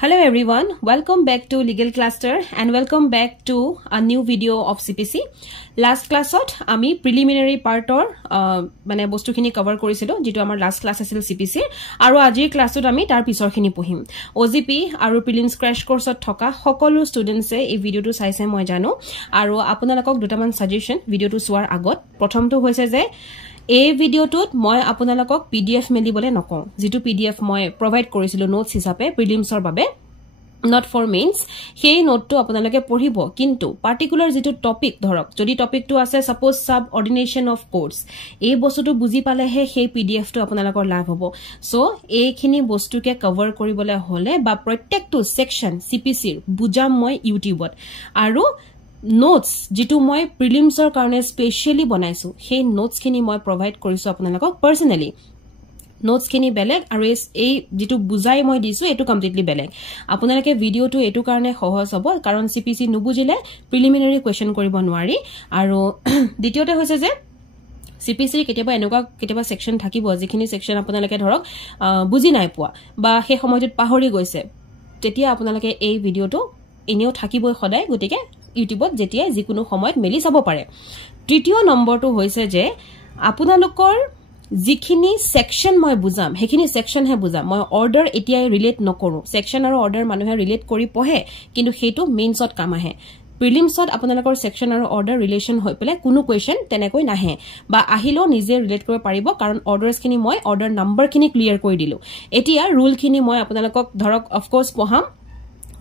Hello everyone, welcome back to Legal Cluster and welcome back to a new video of CPC. Last class ami preliminary part or mane bostu khini cover korisilo jitu amar last class asil CPC aru ajir class ami tar pisor khini pohim. OGP aru prelims crash course thoka সকলো students e ei video tu saise moi jano aru apunalakok dutaman suggestion video tu suar agot prothom to hoise je এই ভিডিওটোত মই আপোনালোকক PDF মেলিবলে নকওঁ যেটো PDF মই provide কৰিছিলো notes হিচাপে প্ৰিলিমছৰ বাবে not for mains সেই নোটটো আপোনালোকে পঢ়িব কিন্তু পাৰ্টিকুলাৰ যেটো টপিক ধৰক যদি টপিকটো আছে সাপোজ সাবঅৰ্ডিনেশন অফ কোৰ্টস এই বস্তুটো বুজি পালেহে সেই পিডিএফটো আপোনালোকৰ লাভ হ'ব সো এইখিনি বস্তুকে কভাৰ কৰিবলে হলে বা প্ৰত্যেকটো সেকশন সিপিসিৰ বুজাম মই ইউটিউবত আৰু notes jitu moi prelims or karone specially banaisu he notes kini moi provide korisu apnalok personally notes kini beleg aru ei jitu bujai moi disu etu completely beleg apnalake video tu etu karone সহজ হ'ব কারণ CPC নুবুজিলে preliminary question কৰিব নোৱাৰি আৰু দ্বিতীয়তে হৈছে যে CPC কেতিয়াবা এনেকুৱা কেতিয়াবা সেকশন থাকিব যিখিনি সেকশন আপোনালোকে ধৰক বুজি নাই পোৱা বা হে সময়ত পাহৰি গৈছে তেতিয়া আপোনালোকে এই ভিডিওটো এনেও থাকিবই সদায় গটিকে ইউটিউবত যেতিয়া যিকোনো সময়ত মেলি চাব পাৰে তৃতীয় নম্বৰটো হৈছে যে আপোনালোকৰ যিখিনি সেকশন মই বুজাম হেখিনি সেকশন হে বুজাম মই অৰ্ডাৰ এতিয়াই ৰিলেট নকৰো সেকশন আৰু অৰ্ডাৰ মানুহে ৰিলেট কৰি পঢ়ে কিন্তু হেতু মেইনছত কাম আহে প্ৰিলিমছত আপোনালোকৰ সেকশন আৰু অৰ্ডাৰ ৰিলেশন হৈ পলে কোনো কোৱেশ্চন তেনেকৈ নাহে বা আহিলো নিজে ৰিলেট কৰিব পাৰিব কাৰণ অৰ্ডাৰছখিনি মই অৰ্ডাৰ নাম্বাৰখিনি ক্লিয়াৰ কৰি দিলো এতিয়া ৰুলখিনি মই আপোনালোকক ধৰক অফ কোৰ্স পঢ়াম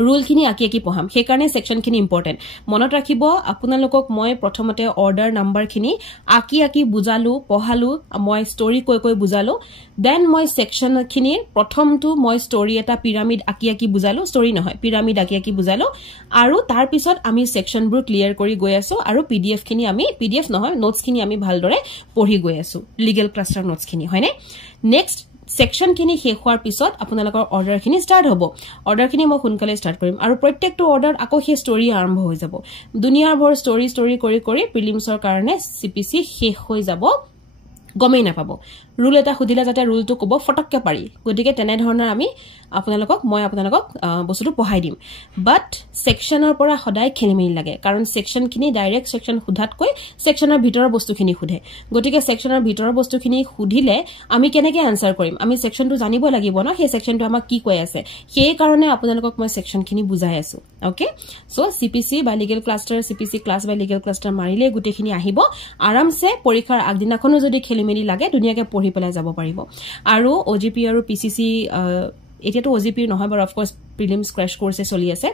rule khini aki poham he karone section khini important monot rakhibo apunalokok moi prothomate order number khini aki bujalu pohalu moi story koi bujalu then moi section khini prothom tu moi story eta pyramid aki bujalu story nohoy pyramid aki bujalu aru tar pisot ami section bur clear kori goi aso aru pdf khini ami pdf nohoy notes khini ami bhal dore pori goi aso legal cluster notes khini hoyne next section khini hekhwar pisot apunalakor order khini start hobo order khini mo hunkale start korim aru protekto order ako he story arambho hoi jabo duniyar bhor story kori prelims or karone CPC hekh hoi jabo গমেই না পাবো rule এটা খুদিলা যাতে রুলটো কব ফটককে পাৰি গটিকে তেনে ধৰণৰ আমি আপোনালোকক মই আপোনালোকক বস্তুটো পঢ়াই দিম বাট সেকশনৰ পৰা সদায় খেলিমেই লাগে কাৰণ সেকশন খিনি ডাইৰেক্ট সেকশন খুধাতকৈ সেকশনৰ ভিতৰৰ বস্তুখিনি খুধে গটিকে সেকশনৰ ভিতৰৰ বস্তুখিনি খুধিলে আমি কেনেকৈ আনসাৰ কৰিম আমি সেকশনটো জানিব লাগিব ন সেই সেকশনটো আমাক কি কৈ আছে সেই কাৰণে আপোনালোকক মই সেকশনখিনি বুজাই আছো ওকে সো CPC বা লিগেল ক্লাস্টাৰ CPC ক্লাস বা লিগেল ক্লাস্টাৰ মাৰিলে গুটেখিনি আহিব আৰামছে পৰীক্ষাৰ আগদিনাখনো যদি খেলিমেলি লাগে দুনিয়াকে পঢ়ি পেলাই যাব পাৰিব আৰু OGP আৰু PCC এতিয়াটো OGP নহয় বাট অফ কোৰ্স প্ৰিলিমছ ক্ৰাশ কোৰ্সে চলি আছে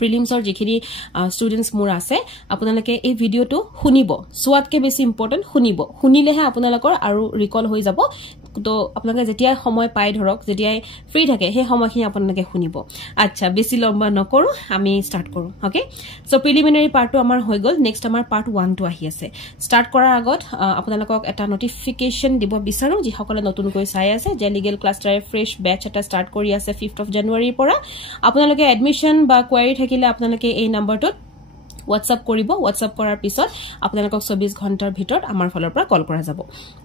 প্ৰিলিমছৰ যিখিনি ষ্টুডেন্টস মোৰ আছে আপোনালোকে এই ভিডিওটো শুনিব সোৱাতকে বেছি ইম্পৰ্টেন্ট শুনিলেহে আপোনালোকৰ আৰু ৰিকল হৈ যাব তো আপোনালোকে যেতিয়া সময় পাই ধৰক যেতিয়া ফ্ৰী থাকে সেই সময়খিনি আপোনালোকে শুনিব আচ্ছা বেছি লম্বা নকৰো আমি স্টাৰ্ট কৰো ওকে সো প্ৰিলিমিনাৰী পাৰ্টটো আমাৰ হৈ গল নেক্সট আমাৰ পাৰ্ট 1 টো আহি আছে স্টাৰ্ট কৰাৰ আগত আপোনালোকক এটা নটিফিকেশন দিব বিচাৰো যি সকলে নতুনকৈ চাই আছে যে লিগেল ক্লাস্টাৰ ফ্ৰেশ বেচ এটা স্টাৰ্ট কৰি আছে 5th of January পৰা আপোনালোকে এডমিশন বা কোৱাৰি থাকিলে আপোনালোকে এই নম্বৰটোত WhatsApp কৰিব WhatsApp কৰাৰ পিছত আপোনালোকক 24 ঘণ্টাৰ ভিতৰত আমাৰ ফলৰ পৰা কল কৰা যাব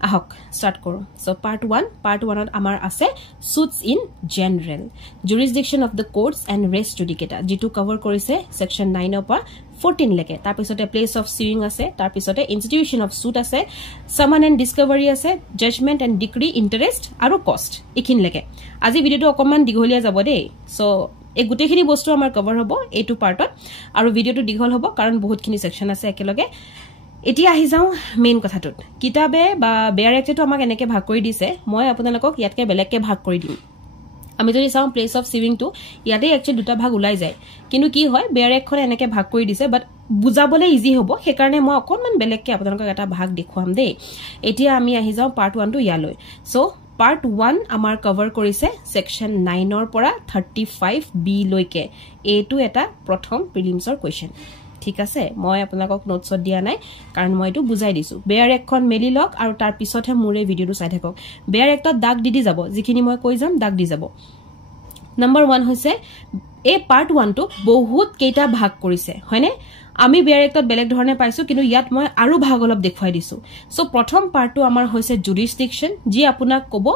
আহক স্টাৰ্ট কৰো সো পাৰ্ট 1 ত আমাৰ আছে suits in general jurisdiction of the courts and res judicata যেটো কভাৰ কৰিছে সেকশন 9 ৰ পৰা 14 লৈকে তাৰ পিছতে প্লেস অফ সুইং আছে তাৰ পিছতে ইনষ্টিটিউশন অফ সুট আছে সামান এণ্ড ডিসকভাৰী আছে জাজমেন্ট এণ্ড ডিক্ৰী ইন্টাৰেষ্ট আৰু কষ্ট এখিন লৈকে আজি ভিডিওটো অকমান দীঘলীয়া যাব দেই সো এই গুটেখিনি বস্তু আমাৰ কভাৰ হ'ব এইটো পাৰ্টত আৰু ভিডিওটো দীঘল হ'ব কাৰণ বহুতখিনি সেকশন আছে একেলগে এতিয়া আহি যাও মেইন কথাটোত কিতাবে বা বেয়াৰ এক্টটো আমাক এনেকে ভাগ কৰি দিছে মই আপোনালোকক ইয়াতকে বেলেগকে ভাগ কৰি দিম আমি যদি চাও প্লেস অফ সিভিং টু ইয়াতে একচুয়ালি দুটা ভাগ ওলাই যায় কিন্তু কি হয় বেয়াৰ এক্টখন এনেকে ভাগ কৰি দিছে বাট বুজাবলে ইজি হ'ব সেই কাৰণে মই অকনমান বেলেগকে আপোনালোকক এটা ভাগ দেখুৱাম দেই এতিয়া আমি আহি যাও পাৰ্ট 1 টো ইয়ালৈ সো Part 1 আমাৰ কভাৰ কৰিছে সেকশন 9 ৰ পৰা 35B লৈকে এটো এটা প্ৰথম প্ৰিলিমছৰ কোৱেশ্চন ঠিক আছে মই আপোনালোকক নোটছত দিয়া নাই কাৰণ মই এটো বুজাই দিছো বেয়াৰ একখন মেলি লক আৰু তাৰ পিছতহে মোৰে ভিডিওটো চাই থাকক বেয়াৰ একটো দাগ দি যাব যিখিনি মই কৈ যাম দাগ দি যাব নম্বৰ 1 হৈছে এই পাৰ্ট 1 টো বহুত কেইটা ভাগ কৰিছে হয়নে আমি বেয়াৰ একটো বেলেগ ধৰণে পাইছো কিন্তু ইয়াত মই আৰু ভাগ অলপ দেখুৱাই দিছো সো প্ৰথম পাৰ্টটো আমাৰ হৈছে জুৰিসডিকশন যি আপোনাক কব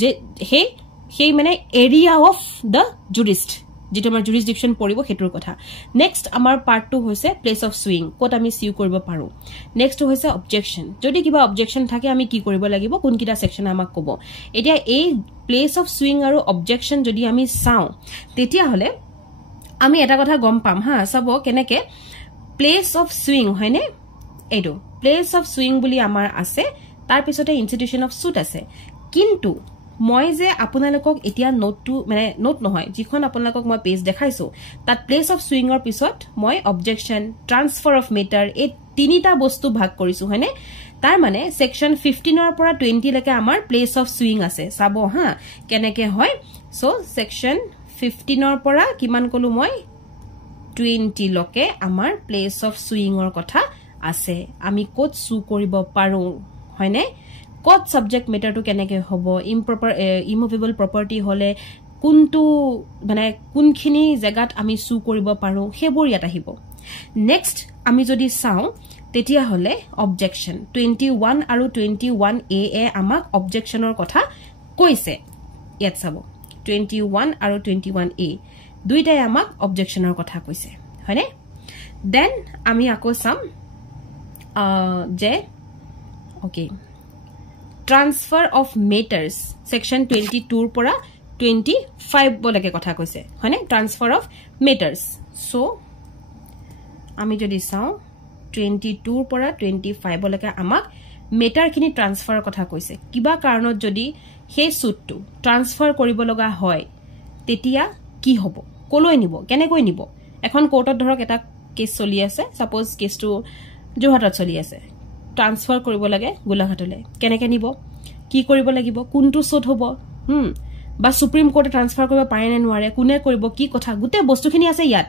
যে হে মানে এৰিয়া অফ দা জুৰিষ্ট যেটো আমাৰ জুৰিসডিকশন পৰিব হেতুৰ কথা নেক্সট আমাৰ পাৰ্ট 2 হৈছে প্লেস অফ সুইং কোত আমি সিউ কৰিব পাৰো নেক্সট হৈছে অবজেকশন যদি কিবা অবজেকশন থাকে আমি কি কৰিব লাগিব কোনকিটা সেকশন আমাক ক'ব এতিয়া এই প্লেস অফ সুইং আৰু অবজেকশন যদি আমি চাও তেতিয়া হলে আমি এটা কথা গম পাম হা সব কেনেকে প্লেস অফ সুইং হয়নে এটো প্লেস অফ সুইং বুলি আমাৰ আছে তাৰ পিছতে ইনস্টিটিউশন অফ সুট আছে কিন্তু মই যে আপোনালোকক এতিয়া নোটটো মানে নোট নহয় যিখন আপোনালোকক মই পেজ দেখাইছো তাত প্লেস অফ সুইংৰ পিছত মই অবজেকশন ট্ৰান্সফাৰ অফ মেটাৰ এই তিনিটা বস্তু ভাগ কৰিছো হয়নে তাৰ মানে সেকশন 15 ৰ পৰা 20 লৈকে আমাৰ প্লেস অফ সুইং আছে চাবো হা কেনেকে হয় সো সেকশন 15 ৰ পৰা কিমান কলো মই 20 লকে আমাৰ প্লেস অফ সুইংৰ কথা আছে আমি কোত সু কৰিব পাৰো হয়নে কোত সাবজেক্ট মেটাৰ টু কেনেকে হ'ব ইম্প্ৰপাৰ ইমুভেবল প্ৰপাৰ্টি হলে কোনটো মানে কোনখিনি জায়গাত আমি সু কৰিব পাৰো হেবোৰ ইয়াত আহিব নেক্সট আমি যদি চাও তেতিয়া হলে অবজেকশন 21 আৰু 21a এ আমাক অবজেকশনৰ কথা কৈছে ইয়াত চাব 21 আৰু 21a দুইটাই আমাক অবজেকশনৰ কথা কৈছে হয়নে দেন আমি আকৌ চাম যে ওকে ট্ৰান্সফাৰ অফ মেটাৰ্স সেকশন 22 ৰ পৰা 25 বলৈকে কথা কৈছে হয়নে ট্ৰান্সফাৰ অফ মেটাৰ্স সো আমি যদি চাও 22 ৰ পৰা 25 বলৈকে আমাক মেটাৰ খিনি ট্ৰান্সফাৰ কথা কৈছে কিবা কাৰণত যদি সেই সুটটো ট্ৰান্সফাৰ কৰিব লগা হয় তেতিয়া কি হ'ব কলৈ নিব কেনেকৈ নিব এখন কোৰ্টত ধৰক এটা কেছ চলি আছে সাপোজ কেছটো যোৰহাটত চলি আছে ট্ৰান্সফাৰ কৰিব লাগে গোলাঘাটলৈ কেনেকৈ নিব কি কৰিব লাগিব কোনটো সুট হ'ব বা সুপ্ৰিম কোৰ্টে ট্ৰান্সফাৰ কৰিব পাৰে নে নোৱাৰে কোনে কৰিব কি কথা গুটে বস্তুখিনি আছে ইয়াত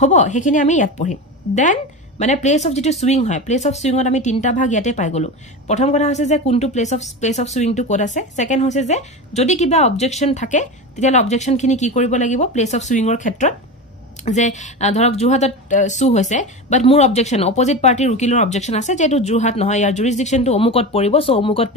হ'ব হেখিনি আমি ইয়াত পঢ়িম দেন মানে প্লেস অফ যেটো সুইং হয় প্লেস অফ সুইংত আমি তিনটা ভাগ ইয়াতে পাই গলো প্ৰথম কথা হৈছে যে কোনটো place of suing to code আছে সেকেন্ড হৈছে যে যদি কিবা অবজেকশন থাকে তেতিয়া অবজেকশন খিনি কি কৰিব লাগিব প্লেস অফ সুইংৰ ক্ষেত্ৰত যে ধৰক জুহাটত সু হৈছে বাট মোৰ অবজেকশন অপোজিট পাৰ্টিৰ উকিলৰ অবজেকশন আছে যেটো জুহাট নহয় ইয়াৰ জুৰিসডিকশনটো অমুকত পৰিব সো অমুকত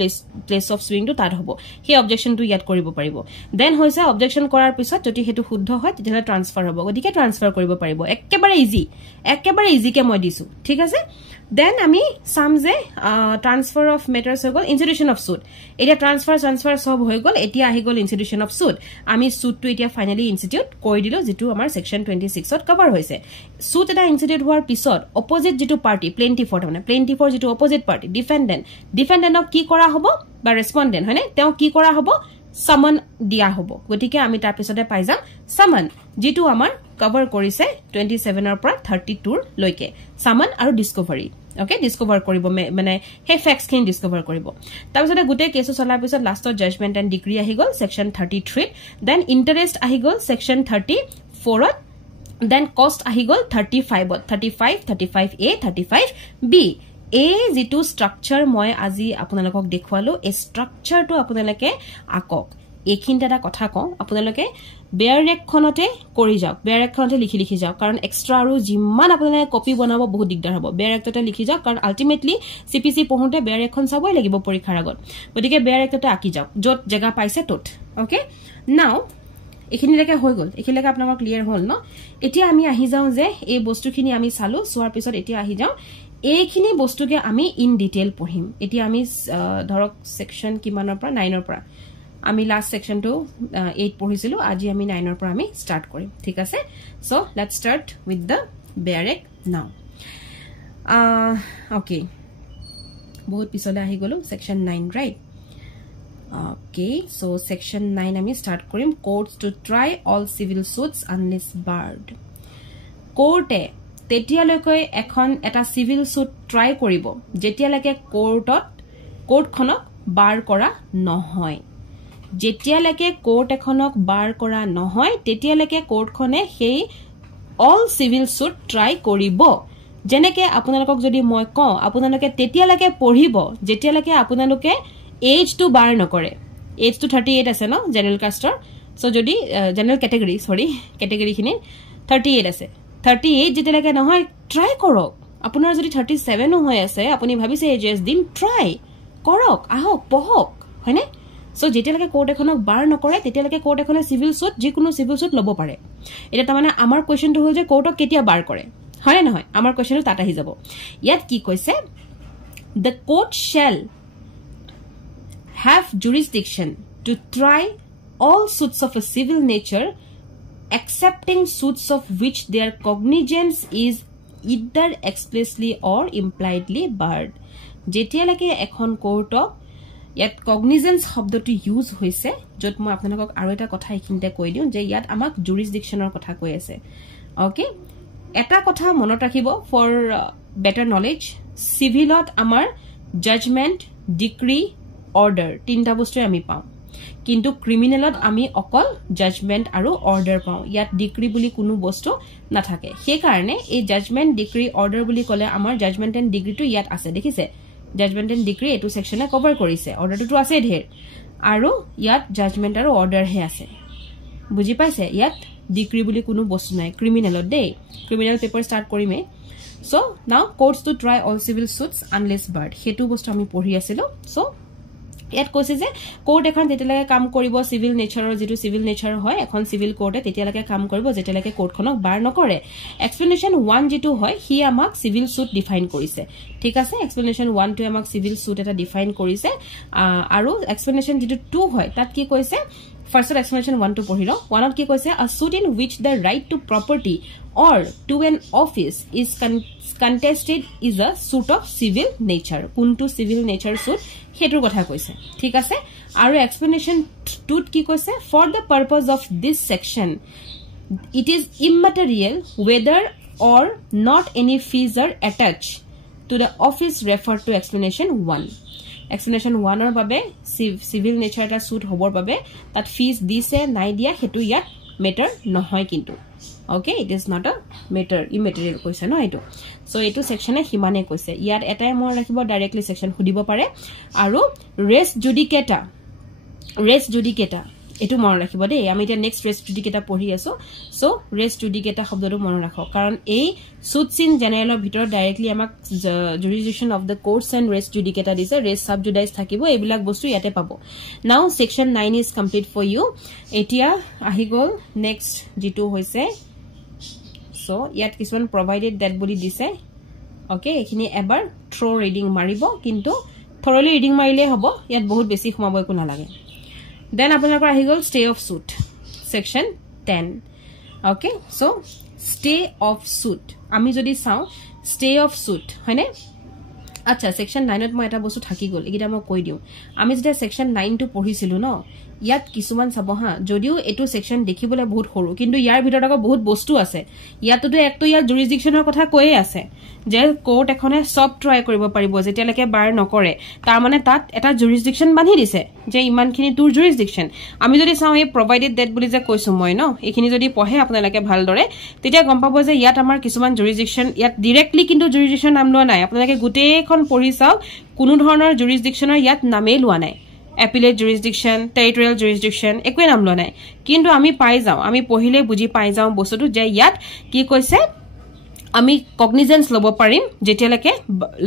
প্লেস অফ সুইংটো তাত হ'ব হে অবজেকশনটো ইয়াত কৰিব পাৰিব দেন হৈছে অবজেকশন কৰাৰ পিছত যদি হেতু শুদ্ধ হয় তেতিয়া ট্ৰান্সফাৰ হ'ব গতিকে ট্ৰান্সফাৰ কৰিব পাৰিব একেবাৰে ইজি কে মই দিছো ঠিক আছে দেন আমি সাম যে ট্ৰান্সফাৰ অফ মেটাৰ্স হৈ গল ইনস্টিটিউশন অফ সুট এতিয়া ট্ৰান্সফাৰ সব হৈ গল এতিয়া আহি গল ইনস্টিটিউশন অফ সুট আমি সুটটো এতিয়া ফাইনালি ইনস্টিটিউট কৰি দিলো যেটো আমাৰ সেকশন 26 ত কভাৰ হৈছে সুট এটা ইনস্টিটিউট হোৱাৰ পিছত অপোজিট যেটো পাৰ্টি প্লেন্টিফৰ মানে প্লেন্টিফৰ যেটো অপোজিট পাৰ্টি ডিফেন্ডেন্টক কি কৰা হ'ব বা ৰেসপন্ডেন্ট হয়নে তেওঁ কি কৰা হ'ব সামন দিয়া হ'ব গতিকে আমি তাৰ পিছতে পাই যাম সামন যেটো আমাৰ কভাৰ কৰিছে 27 ৰ পৰা 32 লৈকে সামন আৰু ডিসকভাৰী ওকে ডিসকভাৰ কৰিব মানে হে ফ্যাক্টস খিনি ডিসকভাৰ কৰিব তাৰ পিছতে গুটে কেছ চলাৰ পিছত লাষ্টত জাজমেন্ট এণ্ড ডিগ্ৰী আহি গল সেকশন 33 দেন ইন্টাৰেষ্ট আহি গল সেকশন 34 দেন কষ্ট আহি গল 35a 35b এই যেটো স্ট্ৰাকচাৰ মই আজি আপোনালোকক দেখুৱালো এই স্ট্ৰাকচাৰটো আপোনালোকে আকক এইখিনটা এটা কথা কওঁ আপোনালোকে বেয়াৰ ৰেকখনতে কৰি যাওক বেয়াৰ ৰেকখনতে লিখি যাওক কাৰণ এক্সট্ৰা আৰু জিমান আপোনালোকে কপি বনাব বহুত দিগদাৰ হ'ব বেয়াৰ ৰেকতে লিখি যাওক কাৰণ আলটিমেটলি সিপিসি পঢ়োতে বেয়াৰ ৰেকখন চাবই লাগিব পৰীক্ষাৰ আগত গতিকে বেয়াৰ ৰেকতে আকি যাওক যত জায়গা পাইছে তত ওকে নাও এখিনিলৈকে হৈ গল এখিনিলৈকে আপোনালোকৰ ক্লিয়াৰ হ'ল ন এতিয়া আমি আহি যাও যে এই বস্তুখিনি আমি চালো সোৱাৰ পিছত এতিয়া আহি যাও এইখিনি বস্তুকে আমি ইন ডিটেইল পঢ়িম এতিয়া আমি ধৰক সেকশন কিমানৰ পৰা 9 ৰ পৰা আমি লাস্ট সেকশনটো 8 পঢ়িছিলো আজি আমি 9 ৰ পৰা আমি স্টাৰ্ট কৰিম ঠিক আছে so let's start with the bare act now okay বহুত পিছলে আহি গলো section 9 right okay so section 9 আমি স্টাৰ্ট কৰিম courts to try all civil suits unless barred কোৰ্টে তেতিয়ালৈকে এখন এটা সিভিল সুট ট্ৰাই কৰিব যেতিয়ালৈকে কোৰ্টখনক বাৰ কৰা নহয় যেতিয়ালৈকে কোৰ্ট এখনক বাৰ কৰা নহয় তেতিয়ালৈকে কোৰ্টখনে সেই অল সিভিল সুট ট্ৰাই কৰিব যেনেকে আপোনালোকক যদি মই কওঁ আপোনালোকে তেতিয়ালৈকে পঢ়িব যেতিয়ালৈকে আপোনালোকে এজ টু বাৰ নকৰে এজ টু 38 আছে ন জেনাৰেল কাষ্টৰ সো যদি জেনাৰেল ক্যাটেগৰী খিনি 38 আছে 38 যেতিয়ালৈকে নহয় ট্ৰাই কৰক আপোনাৰ যদি 37 হৈ আছে আপুনি ভাবিছে এজেছ দিন ট্ৰাই কৰক আহক পঢ়ক হয়নে সো যেতিয়ালৈকে কোৰ্ট এখনক বাৰ নকৰে তেতিয়ালৈকে কোৰ্ট এখনে সিভিল সুট যিকোনো সিভিল সুট লব পাৰে এটা তাৰমানে আমাৰ কোৱেশ্চনটো হ'ল যে কোৰ্টক কেতিয়া বাৰ কৰে হয় নহয় আমাৰ কোৱেশ্চনটো তাত আহি যাব ইয়াত কি কৈছে the court shall have jurisdiction to try all suits of a civil nature excepting suits of which their cognizance is either expressly or impliedly barred যেতিয়ালৈকে এখন কোৰ্টক ইয়াত কগনিজেন্স শব্দটো ইউজ হৈছে যত মই আপোনালোকক আৰু এটা কথা এখিনতে কৈ দিও যে ইয়াত আমাক জুৰিসডিকশনৰ কথা কৈ আছে ওকে এটা কথা মনত ৰাখিব ফৰ বেটাৰ নলেজ সিভিলত আমাৰ জাজমেন্ট ডিক্ৰী অৰ্ডাৰ তিনটা বস্তু আমি পাওঁ কিন্তু ক্ৰিমিনেলত আমি অকল জাজমেন্ট আৰু অৰ্ডাৰ পাওঁ ইয়াত ডিক্ৰী বুলি কোনো বস্তু নাথাকে সেই কাৰণে এই জাজমেন্ট ডিক্ৰী অৰ্ডাৰ বুলি কলে আমাৰ জাজমেন্ট এণ্ড ডিগ্ৰীটো ইয়াত আছে দেখিছে জাজমেন্ট এণ্ড ডিক্ৰী এটো সেকশনে কভাৰ কৰিছে অৰ্ডাৰটো আছে ঢেৰ আৰু ইয়াত জাজমেন্ট আৰু অৰ্ডাৰ হে আছে বুজি পাইছে ইয়াত ডিক্ৰী বুলি কোনো বস্তু নাই ক্ৰিমিনেলত দেই ক্ৰিমিনেল পেপাৰ স্টাৰ্ট কৰিমে so now courts to try all civil suits unless barred হেতু বস্তু আমি পঢ়ি আছিলো সো ইয়াত কৈছে যে কোৰ্ট এখন যেতিয়ালৈকে কাম কৰিব সিভিল নেচাৰৰ যেটো সিভিল নেচাৰ হয় এখন সিভিল কোৰ্টে তেতিয়ালৈকে কাম কৰিব যেতিয়ালৈকে কোৰ্টখনক বাৰ নকৰে এক্সপ্লেনেশন 1 যেটো হয় হি আমাক সিভিল সুট ডিফাইন কৰিছে ঠিক আছে এক্সপ্লেনেশন 1 টো আমাক সিভিল সুট এটা ডিফাইন কৰিছে আৰু এক্সপ্লেনেশন যেটো 2 হয় তাত কি কৈছে First explanation 1 to পঢ়িলো 1 ত কি কৈছে a suit in which the right to property or to an office is contested is a suit of civil nature কোনটো civil nature suit হেতুৰ কথা কৈছে ঠিক আছে আৰু explanation 2 ত কি কৈছে for the purpose of this section it is immaterial whether or not any fees are attached to the office referred to explanation 1 Explanation 1 or babe civil nature ta suit hobor babe that fees dise nai dia hetu yat matter nohoy kintu okay it is not a matter immaterial koise no etu so etu section e himane koise yat etai moi rakhibo directly section hudibo pare aru res judicata এটু মন ৰাখিব দেই আমি এটা next ৰেস জুডিকেটা পঢ়ি আছো so ৰেস জুডিকেটা শব্দটো মন ৰাখক কাৰণ এই সুটস ইন জেনাৰেলৰ ভিতৰত ডাইৰেক্টলি আমাক জুৰিসডিকশন অফ দা কোৰ্টস এণ্ড ৰেস জুডিকেটা দিছে ৰেস সাব জুডাইজ থাকিব এইবিলাক বস্তু ইয়াতে পাব নাও section 9 is complete for you এতিয়া আহি গল নেক্সট যেটো হৈছে সো ইয়াত কিছুমান প্ৰভাইডেড দ্যাট বুলি দিছে ওকে এখিনি এবাৰ থ্ৰো ৰিডিং মাৰিব কিন্তু থৰলি ৰিডিং মাৰিলে হ'ব ইয়াত বহুত বেছি সমাব একো নালাগে Then আপোনালোকৰ আহি গল stay of suit section 10 okay so stay of suit আমি যদি চাও stay of suit হয়নে আচ্ছা section 9 ত মই এটা বস্তু থাকি গল একিটা মই কৈ দিও আমি যেতিয়া section 9 টো পঢ়িছিলো ন ইয়াত কিছুমান চাব হা যদিও এটো সেকশন দেখিবলে বহুত সৰু কিন্তু ইয়াৰ ভিতৰত আকৌ বহুত বস্তু আছে ইয়াতটো একটো ইয়াৰ জুৰিসডিকশনৰ কথা কৈয়ে আছে যে কোৰ্ট এখনে সব ট্ৰাই কৰিব পাৰিব যেতিয়ালৈকে বাৰ নকৰে তাৰ মানে তাত এটা জুৰিসডিকশন বান্ধি দিছে যে ইমানখিনি তোৰ জুৰিসডিকশন আমি যদি চাও এই প্ৰভাইডেড ডেট বুলি যে কৈছো মই ন এখিনি যদি পঢ়ে আপোনালোকে ভালদৰে তেতিয়া গম পাব যে ইয়াত আমাৰ কিছুমান জুৰিসডিকশন ইয়াত ডাইৰেক্টলি কিন্তু জুৰিসডিকশন নাম লোৱা নাই আপোনালোকে গুটেখন পঢ়ি চাও কোনো ধৰণৰ জুৰিসডিকশনৰ ইয়াত নামে লোৱা নাই appellate jurisdiction territorial jurisdiction একোৱে নাম লোৱা নাই কিন্তু আমি পাই যাও আমি পঢ়িলে বুজি পাই যাও বস্তুটো যে ইয়াত কি কৈছে আমি কগনিজেন্স লব পাৰিম যেতিয়ালৈকে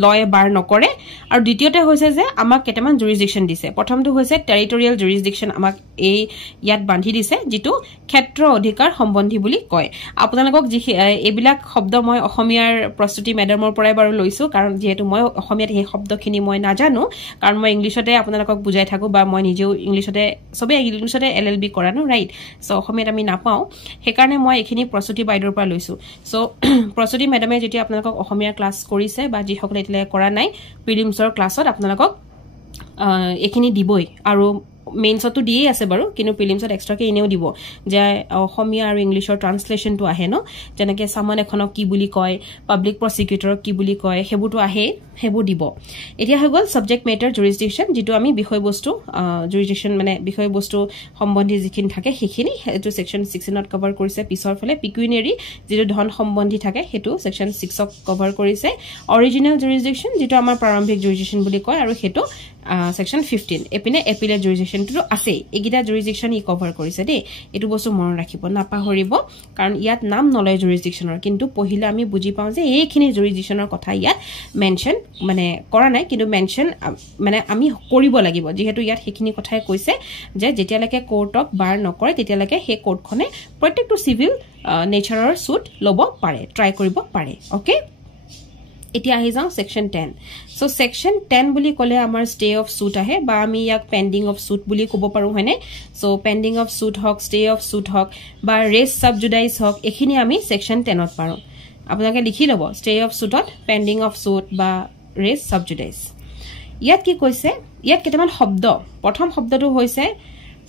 লয়ে বাৰ নকৰে আৰু দ্বিতীয়তে হৈছে যে আমাক কেটামান জুৰিসডিকশন দিছে প্ৰথমটো হৈছে টেৰিটৰিয়েল জুৰিসডিকশন আমাক এই ইয়াত বান্ধি দিছে যেটো ক্ষেত্ৰ অধিকাৰ সম্বন্ধী বুলি কয় আপোনালোকক যি এবিলাক শব্দ মই অসমীয়াৰ প্ৰস্তুতি মেডামৰ পৰাই বাৰু লৈছো কাৰণ যেহেতু মই অসমীয়াত এই শব্দখিনি মই নাজানো কাৰণ মই ইংলিশতে আপোনালোকক বুজাই থাকো বা মই নিজেও ইংলিশতে সবে ইংলিশতে এলএলবি কৰা ন ৰাইট সো অসমীয়াত আমি নাপাও সেই কাৰণে মই এখিনি প্ৰস্তুতি বাইদৰ পৰা লৈছো সো প্ৰস্তুতি মেডামে যেতিয়া আপোনালোকক অসমীয়া ক্লাস কৰিছে বা যি সকলে এতিয়ালৈ কৰা নাই প্ৰিলিমছৰ ক্লাছত আপোনালোকক এখিনি দিবই আৰু মেইনছটো দিয়ে আছে বাৰু কিন্তু প্ৰিলিমছত এক্সট্ৰাকে ইনেও দিব যে অসমীয়া আৰু ইংলিশৰ ট্ৰান্সলেশনটো আহে ন যেনেকৈ সামান এখনক কি বুলি কয় পাব্লিক প্ৰসিকিউটৰক কি বুলি কয় হেবুটো আহে হেবু দিব এতিয়া হৈ গল সাবজেক্ট মেটাৰ জুৰিসডিকশন যেটো আমি বিষয়বস্তু জুৰিসডিকশন মানে বিষয়বস্তু সম্বন্ধী যিখিনি থাকে সেইখিনি এটো সেকশন 16 ত কভাৰ কৰিছে পিছৰ ফলে পিকুইনেৰী যেটো ধন সম্বন্ধী থাকে হেতু সেকশন 6 ক কভাৰ কৰিছে অৰিজিনাল জুৰিসডিকশন যেটো আমাৰ প্ৰাৰম্ভিক জুৰিসডিকশন বুলি কয় আৰু হেতু section 15 এপিনে appellate jurisdiction টো আছে এগিটা jurisdiction ই কভাৰ কৰিছে দে এটো বস্তু মন ৰাখিব না পাহৰিব কাৰণ ইয়াত নাম নলয় jurisdictionৰ কিন্তু পহিলা আমি বুজি পাও যে এইখিনি jurisdictionৰ কথা ইয়াত মেনশন মানে কৰা নাই কিন্তু মেনশন মানে আমি কৰিব লাগিব যেহেতু ইয়াত হেখিনি কথাই কৈছে যে যেতিয়ালৈকে কোৰ্টক বাৰ নকৰে তেতিয়ালৈকে হে কোৰ্টখনে প্ৰত্যেকটো সিভিল নেচাৰৰ সুট লব পাৰে ট্ৰাই কৰিব পাৰে ওকে এতিয়া আহি যাও সেকশন 10 সো সেকশন 10 বুলি কলে আমাৰ ষ্টে অফ সুট আহে বা আমি ইয়াক পেন্ডিং অফ সুট বুলি ক'ব পাৰো হয়নে সো পেন্ডিং অফ সুট হক ষ্টে অফ সুট হক বা ৰেস সাবজুডাইজ হক এখিনি আমি সেকশন 10 ত পাৰো আপোনাকে লিখি লব ষ্টে অফ সুটত পেন্ডিং অফ সুট বা ৰেস সাবজুডাইজ ইয়াত কি কৈছে ইয়াত কেটামান শব্দ প্ৰথম শব্দটো হৈছে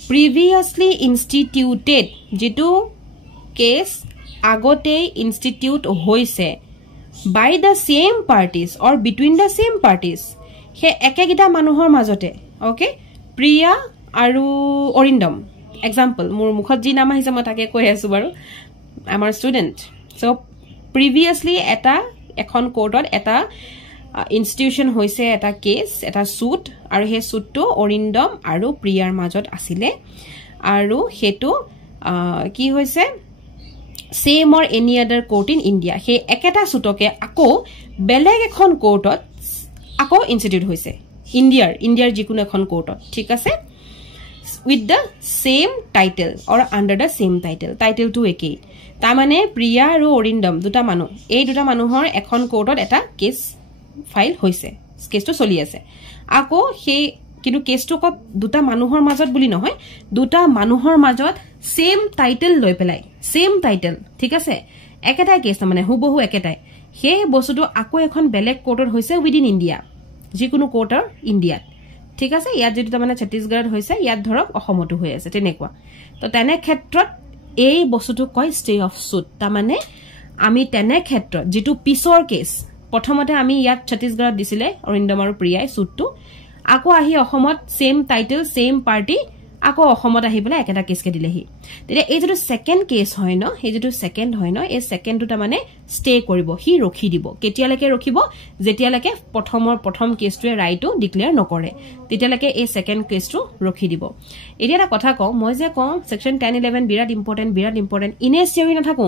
প্ৰিভিয়াসলি ইনষ্টিটিউটেড যেটো কেস আগতে ইনষ্টিটিউট হৈছে by the same parties or between the same parties he ekegita manuhor majote okay priya aru orindom example mur mukhot ji nama hisa ma take koi asu baru amar student so previously eta ekhon courtot eta institution hoise eta case eta suit aru he suit to orindom aru priyar majot asile aru hetu ki hoise same or any other court in India he eketa sutoke ako beleg ekhon courtot ako institute hoise India jikunu ekhon courtot thik ase with the same title or under the same title to ekei ta mane Priya aru Orindom duta manu ei duta manuhor ekhon courtot eta case file hoise case to choli ase ako he কিন্তু কেসটো কত দুটা মানুহৰ মাজত বুলি নহয় দুটা মানুহৰ মাজত সেম টাইটেল লৈ পেলাই সেম টাইটেল ঠিক আছে একেটা কেস মানে হুবহু একেটাই হে বস্তুটো আকো এখন বেলেগ কোৰ্টৰ হৈছে উইদিন ইন্ডিয়া যিকোনো কোৰ্টৰ ইন্ডিয়াত ঠিক আছে ইয়াত যেটো মানে ছত্তীশগড়ত হৈছে ইয়াত ধৰক অসমতো হৈ আছে তেনেকুৱা তো তেনে ক্ষেত্ৰত এই বস্তুটো কয় ষ্টে অফ সুট তা মানে আমি তেনে ক্ষেত্ৰত যেটো পিছৰ কেস প্ৰথমতে আমি ইয়াত ছত্তীশগড়ত দিছিলে অৰিন্দম আৰু প্ৰিয়াই সুটটো আকো আহি অসমত সেম টাইটেল সেম পাৰ্টি আকো অসমত আহি বলে একটা কেস কে দিলেহি তেতিয়া এই যেটো সেকেন্ড কেস হয় ন এই যেটো সেকেন্ড হয় ন এই সেকেন্ডটো মানে ষ্টে কৰিব হি ৰখি দিব কেতিয়ালৈকে ৰখিব যেতিয়ালৈকে প্ৰথম কেসটোৱে ৰাইটটো ডিক্লেয়াৰ নকৰে তেতিয়ালৈকে এই সেকেন্ড কেসটো ৰখি দিব এতিয়া এটা কথা কওঁ মই যে কওঁ সেকশন 10 11 বিৰাট ইম্পৰ্টেন্ট ইনে চিঞৰি নাথাকো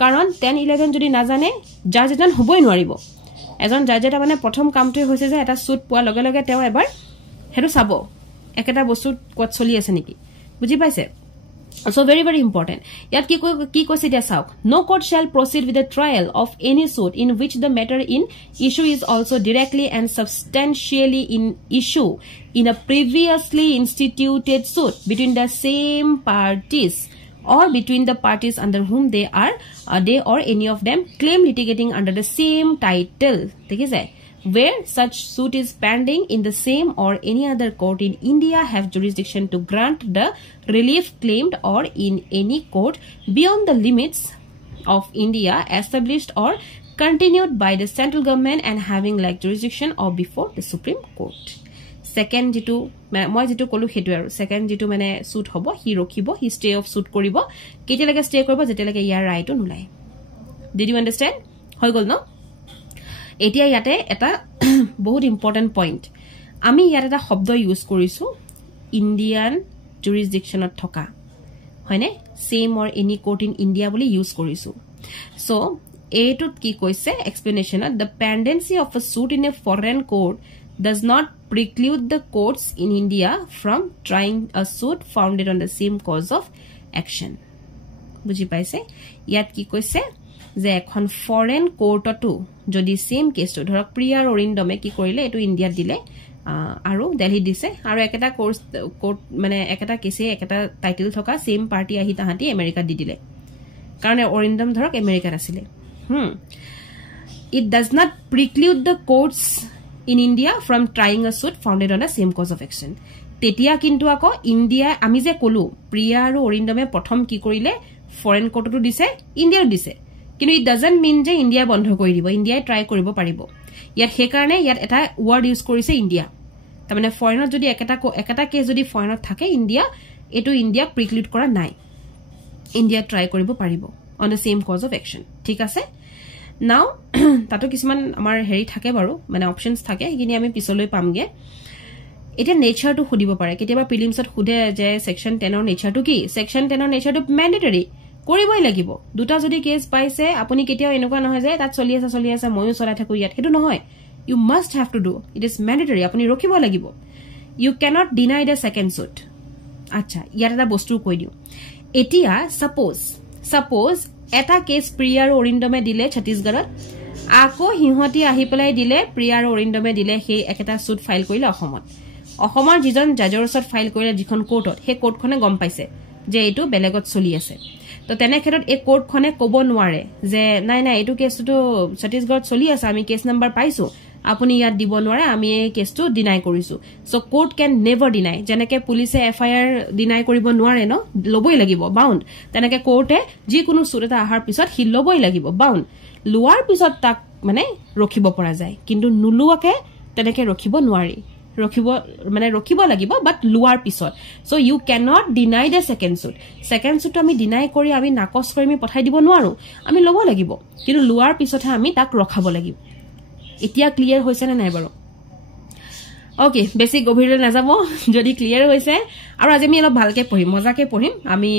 কাৰণ 10 11 যদি নাজানে যাৰ যেন হবই নোৱাৰিব এজন জাজেটা মানে প্ৰথম কামটোই হৈছে যে এটা সুট পোৱা লগে লগে তেও এবাৰ হেতু চাব একটা বস্তু কত চলি আছে নেকি বুজি পাইছে so very important yat ki koise dia sauk no court shall proceed with the trial of any suit in which the matter in issue is also directly and substantially in issue in a previously instituted suit between the same parties or between the parties under whom they or any of them claim litigating under the same title ठीक है where such suit is pending in the same or any other court in India have jurisdiction to grant the relief claimed or in any court beyond the limits of India established or continued by the central government and having like jurisdiction or before the Supreme Court second jitu moi jitu kolu hetu aru second jitu mane suit hobo hi rokhibo hi stay of suit koribo ketelage stay koribo jetelage yar right to nulai did you understand hoy gol no etia yate eta বহুত important point আমি ইয়াত এটা শব্দ use কৰিছো Indian জুৰিসডিকশনত থকা হয়নে same or any court in India বুলি ইউজ কৰিছো সো এটোত কি কৈছে এক্সপ্লেনেশনত the pendency of a suit in a foreign court does not preclude the courts in India from trying a suit founded on the same cause of action বুজি পাইছে ইয়াত কি কৈছে যে এখন ফরেন কোর্টটো যদি সেম কেসটো ধৰক প্ৰিয়াৰ অৰিন্দমে কি কৰিলে এটো ইন্ডিয়াত দিলে আৰু দিল্লী দিছে আৰু একটা কোৰ্ট মানে একটা কেসে একটা টাইটেল থকা সেম পাৰ্টি আহি তাহাঁতি আমেৰিকাত দি দিলে কাৰণ অৰিন্দম ধৰক আমেৰিকাত আছিল it does not preclude the courts in India from trying a suit founded on the same cause of action তেতিয়া কিন্তু আকৌ ইন্ডিয়া আমি যে কলো প্ৰিয়া আৰু অৰিন্দমে প্ৰথম কি কৰিলে ফৰেন কোৰ্টটো দিছে ইন্ডিয়াও দিছে কিন্তু it doesn't mean যে ইন্ডিয়া বন্ধ কৰি দিব ইন্ডিয়াই ট্ৰাই কৰিব পাৰিব ইয়াত হে কাৰণে ইয়াত এটা ওয়াৰ্ড ইউজ কৰিছে ইন্ডিয়া তাৰ মানে ফৰেনত যদি একটা কেস যদি ফৰেনত থাকে ইন্ডিয়া এটো ইন্ডিয়া প্ৰিক্লুড কৰা নাই ইন্ডিয়া ট্ৰাই কৰিব পাৰিব on the same cause of action ঠিক আছে নাও তাতো কিছুমান আমাৰ হেৰি থাকে বাৰু মানে অপশনস থাকে কিনি আমি পিছলৈ পামগে এটা নেচাৰটো খুদিব পাৰে কেতিয়াবা প্ৰিলিমছত খুদে যে সেকশন 10 ৰ নেচাৰটো কি সেকশন 10 ৰ নেচাৰটো ম্যান্ডেটৰি কৰিবই লাগিব দুটা যদি কেস পাইছে আপুনি কেতিয়াও এনেকুৱা নহয় যে তাত চলি আছে ময়ো চলাই থাকো ইয়াত হেতু নহয় You must have to do. It is mandatory. Apuni rokhibo lagibo. You cannot deny the second suit. Acha, yar eta bostu koi diu. Etia suppose eta case Priya aru Orindome dile Chhattisgarh ako hihoti ahi pelai dile Priya aru Orindome dile he eketa suit file korile Ohomot. Ohomor jijon jajor osot file korile jikhon courtot he court khone gom paise je etu belegot choli ase. তো তেনে ক্ষেত্ৰত এই court খনে ক'ব নোৱাৰে যে নাই নাই এটো কেছটো ছত্তীশগড়ত চলি আছে আমি কেছ নাম্বাৰ পাইছো আপুনি ইয়াত দিব নোৱাৰে আমি এই কেছটো ডিনাই কৰিছো so court can never deny যেনেকে পুলিচে এফআইআৰ ডিনাই কৰিব নোৱাৰে ন লবই লাগিব বাউন্ড তেনেকে কোৰ্টে যি কোনো সুট এটা আহাৰ পিছত হি লবই লাগিব বাউন্ড লোৱাৰ পিছত তাক মানে ৰখিব পৰা যায় কিন্তু নুলুৱাকে তেনেকে ৰখিব নোৱাৰি ৰখিব লাগিব বাট লোৱাৰ পিছত so you cannot deny the second suit আমি ডিনাই কৰি আমি নাকচ কৰি আমি পঠাই দিব নোৱাৰো আমি লব লাগিব কিন্তু লোৱাৰ পিছতহে আমি তাক ৰখাব লাগিব এতিয়া ক্লিয়াৰ হৈছে নে নাই বাৰু ওকে বেছি গভীৰলৈ নাযাব যদি ক্লিয়াৰ হৈছে আৰু আজি আমি অলপ ভালকে পঢ়িম মজাকে পঢ়িম আমি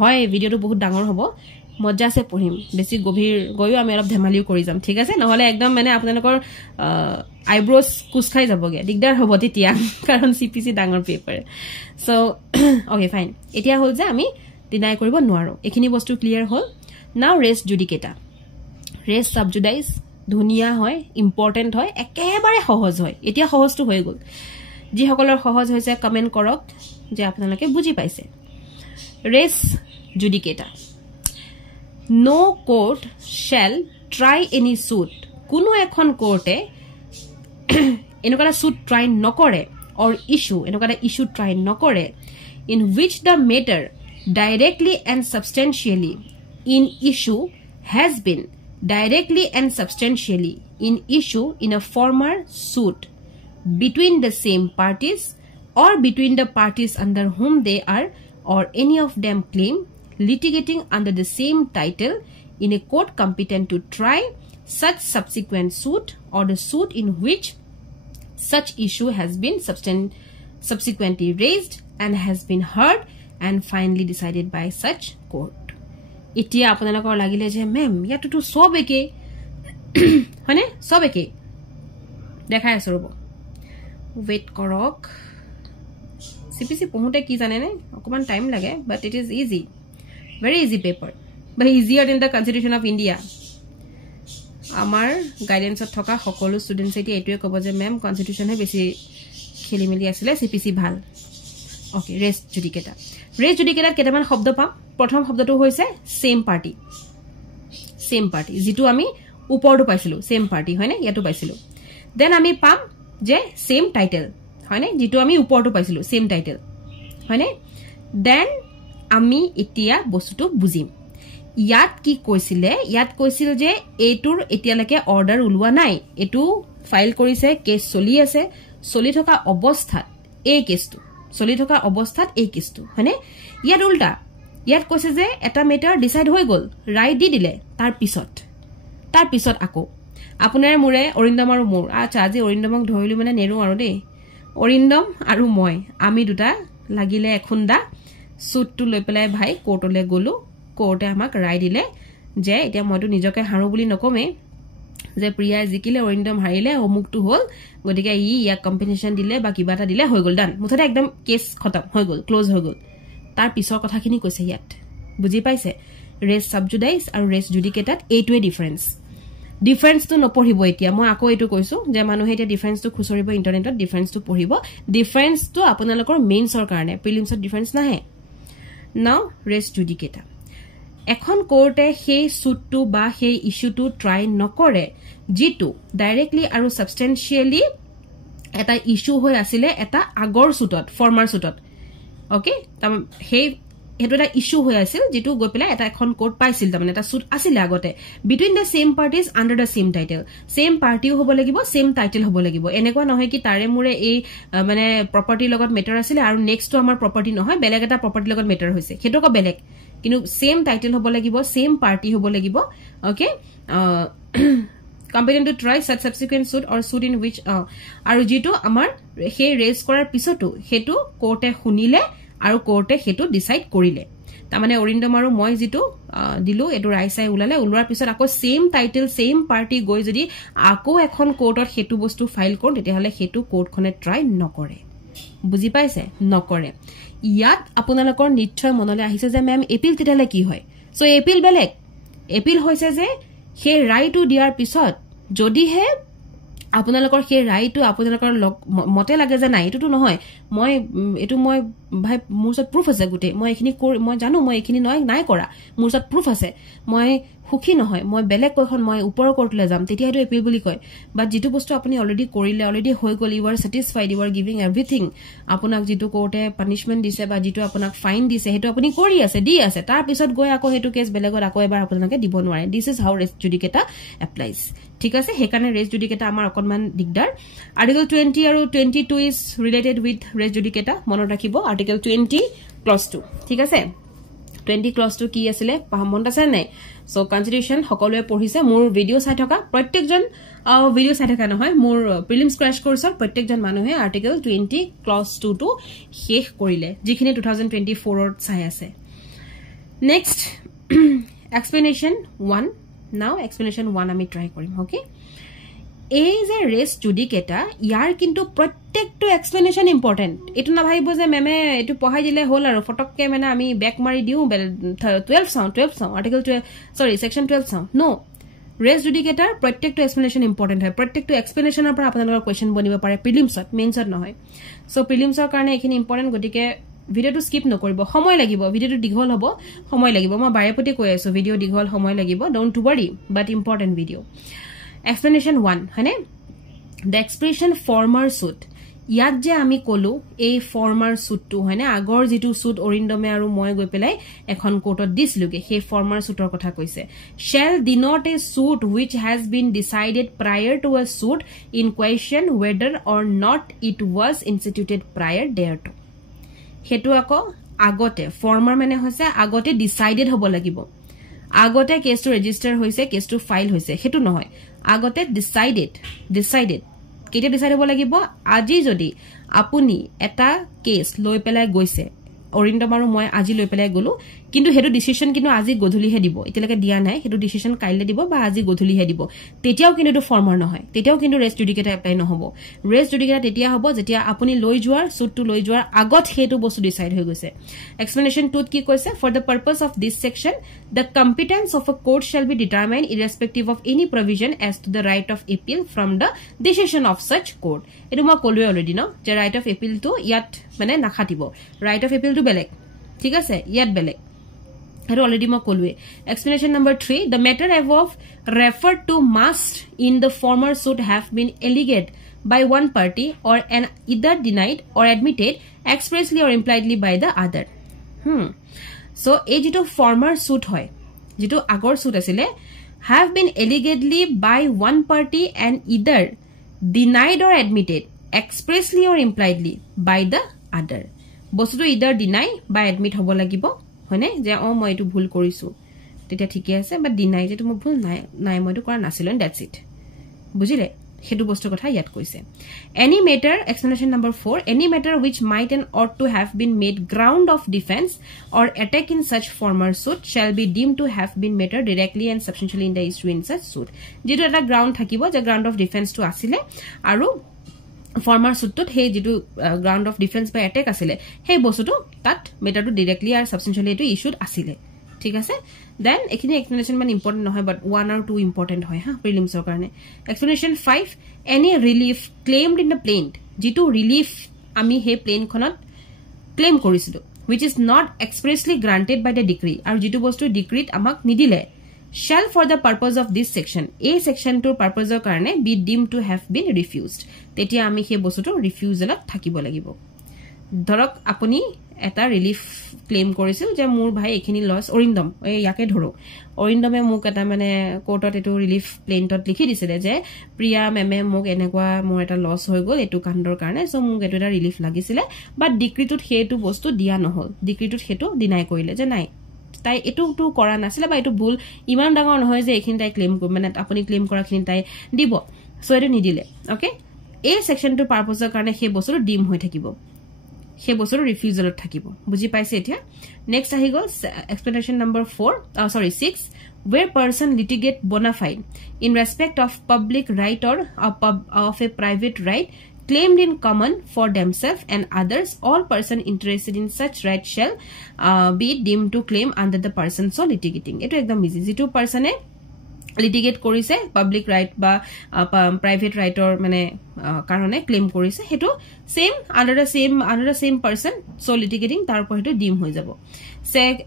হয় ভিডিওটো বহুত ডাঙৰ হ'ব মজাছে পঢ়িম বেছি গভীৰ গয়ো আমি অলপ ধেমালিও কৰি যাম ঠিক আছে নহলে একদম মানে আপোনালোকৰ আইব্ৰোজ কুছ খাই যাবগে দিগদাৰ হ'ব তেতিয়া কাৰণ সিপিসি ডাঙৰ পেপাৰ সো ওকে ফাইন এতিয়া হল যে আমি ডিনাই কৰিব নোৱাৰো এখিনি বস্তু ক্লিয়াৰ হল নাও ৰেস জুডিকেটা ৰেস সাবজুডাইজ ধুনিয়া হয় ইম্পৰ্টেন্ট হয় একেবাৰে সহজ হয় এতিয়া সহজটো হৈ গল যি সকলৰ সহজ হৈছে কমেন্ট কৰক যে আপোনালোকে বুজি পাইছে ৰেস জুডিকেটা No court shall try any suit. Kuno ekhon courte enokara suit try nokore or enokara issue try nokore in which the matter directly and substantially in issue has been directly and substantially in issue in a former suit between the same parties or between the parties under whom they are or any of them claim litigating under the same title in a court competent to try such subsequent suit or the suit in which such issue has been subsequently raised and has been heard and finally decided by such court. Itia apunalakor lagile je ma'am yato to sobeke hone sobeke dekhai asobo wait korok CPC pohute ki jane ne okoman time lage but it is easy. Very easy paper, but easier than the Constitution of India. Amar guidance of thoka hokolu students eti etue kobo je ma'am constitution he besi kheli meli asile CPC bhal. Okay, res judicata ketaman shobdo pam prothom shobdo to hoise same party jitu ami upor to paisilu same party hoine yato paisilu then ami pam je same title hoine jitu ami upor to paisilu same title hoine then আমি ইতিয়া বস্তুটো বুজিম ইয়াত কি কৈছিল যে এটোৰ এতিয়ালৈকে order উলুৱা নাই এটো ফাইল কৰিছে কেছ চলি আছে চলি থকা অৱস্থাত এই কেছটো হয়নে ইয়াত উল্টা ইয়াত কৈছে যে এটা মেটাৰ ডিসাইড হৈ গল ৰাইট দি দিলে তাৰ পিছত আকৌ আপোনাৰ মুৰে অৰিন্দম আৰু মোৰ আচ্ছা আজি অৰিন্দমক ধৰিলো মানে নেৰু আৰু দেই অৰিন্দম আৰু মই আমি দুটা লাগিলে এখুন্দা সুট টু লৈ পেলাই ভাই কোৰ্টলে গলো কোৰ্টে আমাক ৰায় দিলে যে এতিয়া মইতো নিজকে হাৰু বুলি নকমে যে প্ৰিয়া জিকিলে অৰিন্দম হাৰিলে অমুকটো হল গতিকে ইয়া কম্পেনসেশন দিলে বা কিবা এটা দিলে হৈ গল ডান মুঠতে একদম কেছ খতম হৈ গল ক্লোজ হৈ গল তাৰ পিছৰ কথাখিনি কৈছে ইয়াত বুজি পাইছে ৰেস সাবজুডাইজ আৰু ৰেস জুডিকেটাত এইটোৱে ডিফাৰেন্সটো নপঢ়িব এতিয়া মই আকৌ এইটো কৈছো যে মানুহে এতিয়া ডিফাৰেন্সটো খুচৰিব ইন্টাৰনেটত ডিফাৰেন্সটো পঢ়িব ডিফাৰেন্সটো আপোনালোকৰ মেইনছৰ কাৰণে প্ৰিলিমছত ডিফাৰেন্স নাহে Now, res judicata. এখন কোৰ্টে সেই সুটটো বা সেই ইস্যুটো ট্ৰাই নকৰে জিটো ডাইৰেক্টলি আৰু সাবস্টেন্সিয়ালি এটা ইস্যু হৈ আছিল এটা আগৰ সুটত ফৰ্মাৰ সুটত ওকে তাম সেই হেটো এটা ইস্যু হৈ আছিল জিটো গৈ পেলাই এটা এখন কোৰ্ট পাইছিল তাৰমানে এটা সুট আছিল আগতে between the same parties under the same title same পাৰ্টিও হ'ব লাগিব সেম টাইটেল হ'ব লাগিব এনেকুৱা নহয় কি তাৰে মুৰে এই মানে প্ৰপাৰ্টি লগত মেটাৰ আছিল আৰু নেক্সটটো আমাৰ প্ৰপাৰ্টি নহয় বেলেগ এটা প্ৰপাৰ্টি লগত মেটাৰ হৈছে হেটোক বেলেগ কিন্তু সেম টাইটেল হ'ব লাগিব সেম পাৰ্টি হ'ব লাগিব okay competent to try such subsequent suit or suit in which আৰু জিটো আমাৰ হে ৰেজ কৰাৰ পিছতো হেতু কোৰ্টে শুনিলে আৰু কোৰ্টে হেতু ডিসাইড কৰিলে তা মানে অৰিন্দম আৰু মই যেটো দিলো এটো ৰাইসাই উলালে উলোৱাৰ পিছত আকৌ সেম টাইটেল সেম পাৰ্টি গৈ যদি আকৌ এখন কোৰ্টত হেতু বস্তু ফাইল কৰ তেতিয়া হলে হেতু কোৰ্টখনে ট্ৰাই নকৰে বুজি পাইছে নকৰে ইয়াত আপোনালোকৰ নিশ্চয় মনলৈ আহিছে যে মেম এপিল তেতিয়ালে কি হয় সো এপিল বেলেগ এপিল হৈছে যে হে ৰাইটু দিয়াৰ পিছত যদি হে আপোনালোকৰ হে ৰাইটু আপোনালোকৰ মতে লাগে যে নাই এটোটো নহয় মই এটো মই ভাই মুছত প্ৰুফ আছে গুটে মই এখিনি মই জানো মই এখিনি নহয় নাই কৰা মুছত প্ৰুফ আছে মই সুখী নহয় মই বেলেগ কয়খন মই ওপৰ কোৰ্টলে যাম তেতিয়া এটো এপিল বুলি কয় বাট যেটো বস্তু আপুনি অলৰেডি কৰিলে অলৰেডি হৈ গল you are satisfied you are giving everything আপোনাক যেটো কোৰ্টে পানিশমেন্ট দিছে বা যেটো আপোনাক ফাইন দিছে হেতু আপুনি কৰি আছে দি আছে তাৰ পিছত গৈ আকৌ হেতু কেছ বেলেগত আকৌ এবাৰ আপোনালোকে দিব নোৱাৰে দিস ইজ হাউ ৰেস জুডিকেটা এপ্লাইজ ঠিক আছে হেকানে ৰেস জুডিকেটা আমাৰ অকনমান দিগদাৰ আৰ্টিকল 20 আৰু 22 ইজ ৰিলেটেড উইথ ৰেস জুডিকেটা মনত ৰাখিব আৰ্টিকল 20 ক্লজ 2 ঠিক আছে 20 ক্লজ 2 কি আছিল মনত আছে নাই সো কনস্টিটিউশন সকলোৱে পঢ়িছে মোৰ ভিডিও চাই থকা প্ৰত্যেকজন ভিডিও চাই থকা নহয় মোৰ প্ৰিলিমছ ক্ৰাশ কোৰ্সৰ প্ৰত্যেকজন মানুহে আৰ্টিকল 20 ক্লজ 2 টো শেষ কৰিলে যিখিনি 2024 ত চাই আছে নেক্সট এক্সপ্লেনেশন 1 নাও এক্সপ্লেনেশন 1 আমি ট্ৰাই কৰিম ওকে এই যে ৰেস জুডিকেটা ইয়াৰ কিন্তু প্ৰত্যেকটো এক্সপ্লেনেশন ইম্পৰ্টেন্ট এটো না ভাইবো যে মেমে এটো পঢ়াই দিলে হল আৰু ফটককে মানে আমি ব্যাক মাৰি দিও 12 সাউন্ড আৰ্টিকল 12 সৰি সেকশন 12 সাউন্ড নো ৰেস জুডিকেটাৰ প্ৰত্যেকটো এক্সপ্লেনেশন ইম্পৰ্টেন্ট হয় প্ৰত্যেকটো এক্সপ্লেনেশনৰ পৰা আপোনালোকৰ কোৱেশ্চন বনিব পাৰে প্ৰিলিমছত মেইনছত নহয় সো প্ৰিলিমছৰ কাৰণে এখিনি ইম্পৰ্টেন্ট গতিকে ভিডিওটো স্কিপ নকৰিব সময় লাগিব ভিডিওটো দীঘল হ'ব সময় লাগিব মই বাৰেপতি কৈ আছো ভিডিও দীঘল সময় লাগিব don't worry but important video Explanation 1 হয়নে the expression former suit ইয়াত যে আমি কলো এই former suit টু হয়নে আগৰ যেটো suit অৰিন্দমে আৰু মই গৈ পেলাই এখন কোৰ্টত দিছলুগে সেই former suitor কথা কৈছে shall denote a suit which has been decided prior to a suit in question whether or not it was instituted prior thereto হেতু আকৌ আগতে former মানে হৈছে আগতে decided হ'ব লাগিব আগতে কেছটো ৰেজিস্টাৰ হৈছে কেছটো ফাইল হৈছে হেতু নহয় আগতে ডিসাইডেড কেতিয়া ডিসাইড হ'ব লাগিব আজি যদি আপুনি এটা কেছ লৈ পেলাই গৈছে অৰিন্দম আৰু মই আজি লৈ পেলাই গলো কিন্তু হেতু ডিসিশন কিন্তু আজি গধুলিহে দিব এতিয়ালৈকে দিয়া নাই হেতু ডিসিশন কাইলে দিব বা আজি গধুলিহে দিব তেতিয়াও কিন্তু এটো ফৰ্মাৰ নহয় তেতিয়াও কিন্তু ৰেস জুডিকেটা এপ্লাই নহব ৰেস জুডিকেটা তেতিয়া হ'ব যেতিয়া আপুনি লৈ যোৱাৰ সুটটো লৈ যোৱাৰ আগত হেতু বস্তু ডিসাইড হৈ গৈছে এক্সপ্লেনেশন 2 কি কৈছে for the purpose of this section the competence of a court shall be determined irrespective of any provision as to the right of appeal from the decision of such court এটো মই কলোৱে already ন যে right of appeal two ইয়াত মানে নাখাটিব right of appeal two বেলেগ ঠিক আছে ইয়াত বেলেগ হেতু অলৰেডি মই কলোৱে explanation number 3 the matter above referred to must in the former suit have been alleged by one party or an either denied or admitted expressly or impliedly by the other so এই যেটো former suit হয় যেটো আগৰ suit আছিলে have been allegedly by one party and either denied or admitted expressly or impliedly by the other বস্তুটো either deny বা admit হ'ব লাগিব হয়নে যে মই এটো ভুল কৰিছো তেতিয়া ঠিকে আছে বাট ডিনাই যেটো মই ভুল নাই মইটো কৰা নাছিল এন্ড দ্যাটস ইট বুজিলে হেতু বস্তু কথা ইয়াত কৈছে any matter explanation number 4 any matter which might and ought to have been made ground of defense or attack in such former suit shall be deemed to have been matter directly and substantially in the issue in such suit যেটো এটা ground থাকিব যে ground of defence two আছিলে আৰু former suit tot he jitu ground of defense by attack asile he bostuto tat matter to directly or substantially to issued asile ঠিক আছে then ekhini explanation man important nohoy but 1 or 2 important hoy ha prelims or karone explanation 5 any relief claimed in the plaint jitu relief ami he plaint khonot claim korisilu which is not expressly granted by the decree aru jitu bostu decree amak nidile shall for the purpose of this section a section to purpose or karone be deemed to have been refused tetia ami he bostuto refusal thakibo lagibo ধৰক আপুনি এটা relief claim কৰিছিল যে মোৰ ভাই এখিনি loss Arindam ইয়াকে ধৰো অৰিন্দমে মোক এটা মানে কোৰ্টত এটো ৰিলিফ প্লেন্টত লিখি দিছিলে যে প্ৰিয়া মেমে মোক এনেকুৱা মোৰ এটা লস হৈ গল এটো কাণ্ডৰ কাৰণে সো মোক এটো এটা ৰিলিফ লাগিছিলে বাট ডিক্ৰিটোত হেতু বস্তু দিয়া নহল ডিক্ৰিটোত হেতু ডিনাই কৰিলে যে নাই তাই এটো টু কৰা নাছিলে বা এটো ভুল ইমান ডাঙৰ নহয় যে এখিনি তাই ক্লেম মানে আপুনি ক্লেম কৰাখিনি তাই দিব সো এটো নিদিলে ওকে এই সেকশনটো পাৰপজৰ কাৰণে হে বস্তু ডিম হৈ থাকিব he বস্তুটো ৰিফিউজেলত থাকিব বুজি পাইছে এতিয়া নেক্সট আহি গল explanation number 6 where person litigate bona fide in respect of public right or of a private right claimed in common for themselves and others all person interested in such right shall be deemed to claim under the person so litigating eto ekdom easy jitu person e litigate korise public right ba private right or mane karone claim korise hetu same under the same person so litigating tar por hetu deem hoy jabo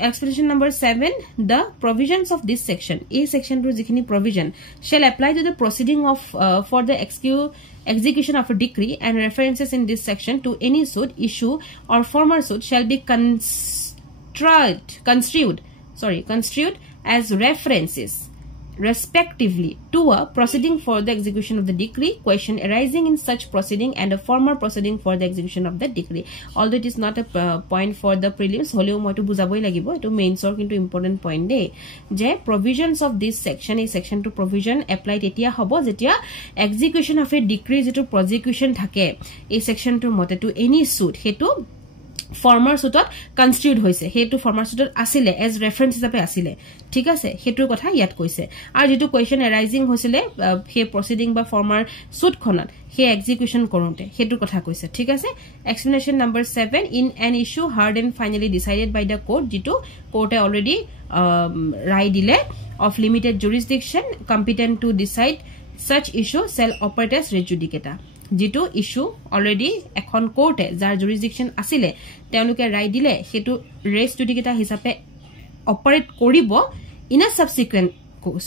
explanation number 7 the provisions of this section a section to jikhini provision shall apply to the proceeding of for the execution of a decree and references in this section to any suit issue or former suit shall be construed as references respectively to a proceeding for the execution of the decree question arising in such proceeding and a former proceeding for the execution of the decree although it is not a point for the prelims holeo moi to bujaboi lagibo eto mains or kintu important point de je provisions of this section a section to provision applied etia hobo jetia execution of a decree jeto prosecution thake a section to mote to any suit hetu former suitot construed hoise hetu former suitot asile as reference hisabe asile ঠিক আছে হেতুৰ কথা ইয়াত কৈছে আৰু যেটো question এৰাইজিং হৈছিলে হে প্ৰসিডিং বা ফৰ্মাৰ সুট খনত হে এক্সিকিউশন কৰোতে হেতুৰ কথা কৈছে ঠিক আছে explanation number 7 in an issue heard and finally decided by the court যেটো কোৰ্টে অলৰেডি ৰায় দিলে of limited jurisdiction competent to decide such issue shall operate as res judicata যেটো ইস্যু অলৰেডি এখন কোৰ্টে যাৰ জুৰিসডিকশন আছিল তেওঁলোকে ৰায় দিলে হেতু res judicata হিচাপে operate কৰিব in a subsequent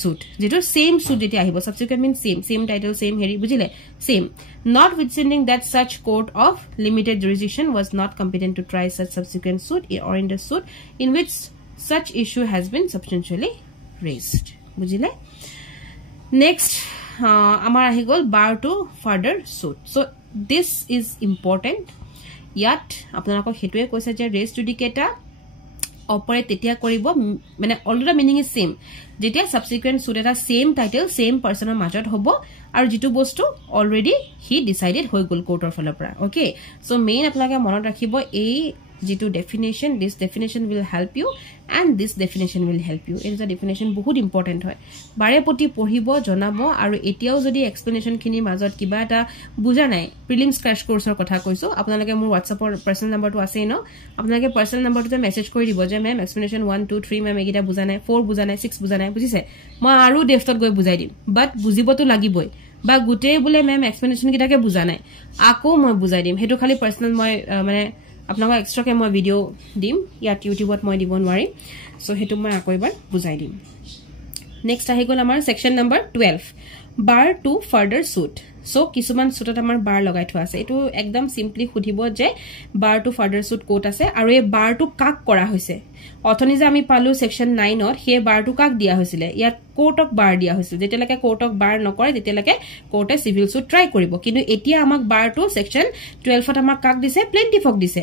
suit যেটো same suit যেটি আহিব subsequent means same title same হেৰি বুজিলে same notwithstanding that such court of limited jurisdiction was not competent to try such subsequent suit or in the suit in which such issue has been substantially raised বুজিলে next amar ahi gol bar to further suit so this is important yat apnalako hetuye koise je res judicata operate tetia koribo mane already meaning is same jetia subsequent suit eta same title same personer majot hobo aru jitu bostu already he decided hoy gol court or falapra okay so main apnage monot rakhibo ei jitu definition this definition will help you and this definition will help you it is a definition বহুত important হয় বাৰে পটি পঢ়িব জনাবো আৰু এতিয়াও যদি explanation খিনি মাজত কিবা এটা বুজা নাই প্ৰিলিমছ ক্ৰাশ কোৰ্সৰ কথা কৈছো আপোনালোকে মোৰ WhatsApp পাৰ্সোনাল নাম্বাৰটো আছে ন আপোনালোকে পাৰ্সোনাল নাম্বাৰটোতে মেসেজ কৰি দিব যে মেম এক্সপ্লেনেশন 1 2 3 মেম এগিটা বুজা নাই 4 বুজা নাই 6 বুজা নাই বুজিছে মই আৰু ডেফটত গৈ বুজাই দিম বাট বুজিবতো লাগিবই বা গুটে বুলে মেম এক্সপ্লেনেশন কিটাকে বুজা নাই আকৌ মই বুজাই দিম হেতু খালি পাৰ্সোনাল মই মানে আপোনাক এক্সট্ৰা কে মই ভিডিও দিম ইয়াত ইউটিউবত মই দিব নোৱাৰি সো হেতু মই আকৌ এবাৰ বুজাই দিম নেক্সট আহি গল আমাৰ section number 12 bar to further suit so কিছুমান সুটত আমাৰ bar লগাই থোৱা আছে এটো একদম সিম্পলি খুদিব যে bar to further suit court আছে আৰু এই bar to কাক কৰা হৈছে অথনি যে আমি পালো সেকশন 9 ৰ হে bar to কাক দিয়া হৈছিল ইয়াত কোৰ্টক bar দিয়া হৈছিল যেতিয়ালৈকে কোৰ্টক bar নকৰে তেতিয়ালৈকে কোৰ্টে সিভিল সুট ট্ৰাই কৰিব কিন্তু এতিয়া আমাক bar to সেকশন 12 ত আমাক কাক দিছে প্লেন্টিফক দিছে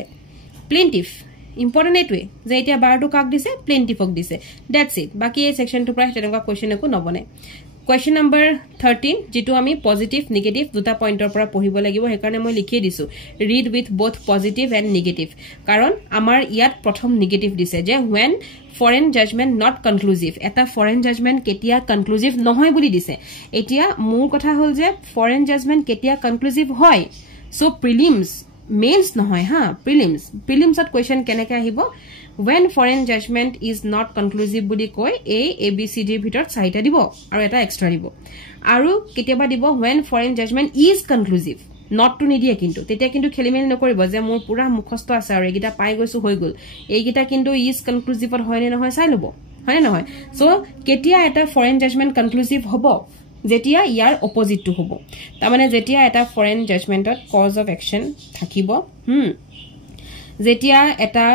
plaintiff important etwe je etia bar to kak dise plaintiff ok dise that's it baki ei section to pray tenka question eko nobone question number 13 jitu ami positive negative duta pointer pora pohibo lagibo hekarne moi likhe disu read with both positive and negative karon amar iyat prothom negative dise je when foreign judgment not conclusive eta foreign judgment ketia conclusive nohoy boli dise etia mur kotha hol je foreign judgment ketia conclusive hoy so prelims mains nohoy ha prelims at question keneke ahibo when foreign judgment is not conclusive boli koi a abcd bhitor saita dibo aru eta extra dibo aru ketiaba dibo when foreign judgment is conclusive not to nidie kintu tetia kintu khelimel nokoribo je mur pura mukhosto ase aru egita pai goisu hoi gol egita kintu is conclusive or hoy ne nohoy sai lobo hoy ne nohoy so ketia eta foreign judgment conclusive hobo যেতিয়া ইয়াৰ opposite to হ'ব তাৰ মানে যেতিয়া এটা foreign জাজমেন্টত cause of action থাকিব যেতিয়া এটা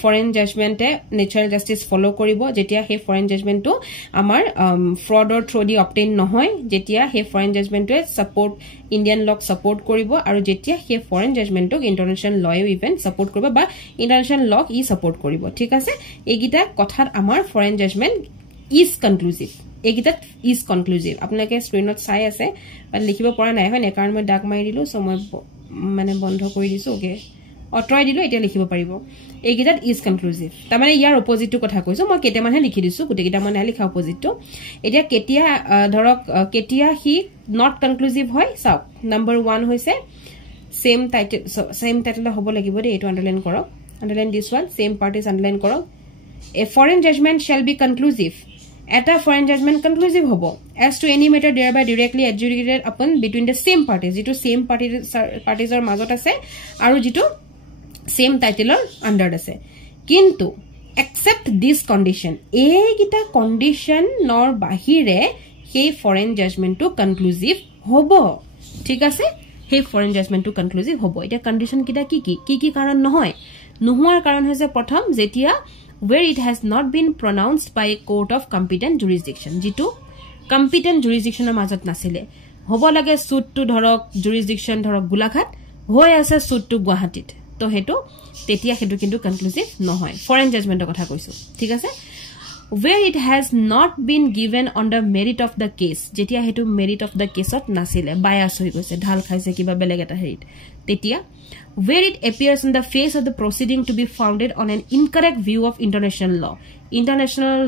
foreign জাজমেন্টে natural justice ফলো কৰিব যেতিয়া হে ফৰেন জাজমেন্টটো আমাৰ ফ্ৰডৰ থ্ৰু দি অবটেইন নহয় যেতিয়া হে ফৰেন জাজমেন্টে সাপোৰ্ট ইন্ডিয়ান লক সাপোৰ্ট কৰিব আৰু যেতিয়া হে ফৰেন জাজমেন্টক ইন্টাৰনেশ্যনেল লয়ও ইভেন সাপোৰ্ট কৰিব বা ইন্টাৰনেশ্যনেল লক ই সাপোৰ্ট কৰিব ঠিক আছে এইগিটা কথাত আমাৰ ফৰেন জাজমেন্ট ইজ কনক্লুসিভ এগিটা ইজ কনক্লুসিভ আপোনাকে স্ক্ৰিনত চাই আছে বাট লিখিব পৰা নাই হয় নে কাৰণ মই ডাক মাৰি দিলো সো মই মানে বন্ধ কৰি দিছো ওকে অটৰাই দিলো এটা লিখিব পাৰিব এইকেইটাত ইজ কনক্লুসিভ তাৰমানে ইয়াৰ অপজিটটো কথা কৈছো মই কেটেমানহে লিখি দিছো গুটেকিটা মানে লিখা অপজিটটো এতিয়া কেতিয়া ধৰক কেতিয়া হি নট কনক্লুসিভ হয় চাওক নাম্বাৰ 1 হৈছে same title হ'ব লাগিব দে এটো আন্ডাৰলাইন কৰক underline this one same part is underline কৰক a foreign judgment shall be conclusive eta foreign judgment conclusive hobo as to any matter thereby directly adjudicated upon between the same parties jitu same parties or majot ase aru jitu same title or under ase kintu except this condition egita condition nor bahire he foreign judgment to conclusive hobo thik ase he foreign judgment to conclusive hobo eta condition kita ki karon nohoy nohuar karon hoise prothom jetia where it has not been pronounced by a court of competent jurisdiction jitu competent jurisdiction er majot nasile hobo lage suit to dhorok jurisdiction dhorok Gulaghat hoy ase suit to Guwahatit to hetu tetia hetu kintu conclusive nohoy foreign judgment er kotha koisu thik ase where it has not been given on the merit of the case jetia hetu merit of the case ot nasile bias hoi goise dhal khaise kiba beleg eta herit tetia where it appears in the face of the proceeding to be founded on an incorrect view of international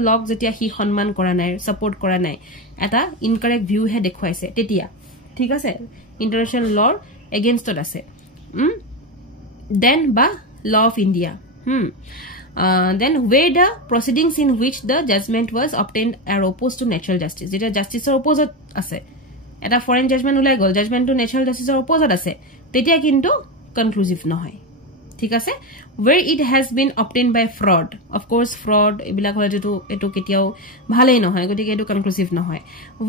law jetia hi honman kora nai support kora nai eta incorrect view he dekhoise tetia thik ase international law against ot ase then ba law of India then where the proceedings in which the judgment was obtained are opposed to natural justice jetia justice er opposite ase eta foreign judgment ulai gol judgment to natural justice er opposite ase tetia kintu conclusive nohoy thik ase where it has been obtained by fraud of course fraud ebila hole etu ketiao bhalei nohoy gotike etu conclusive nohoy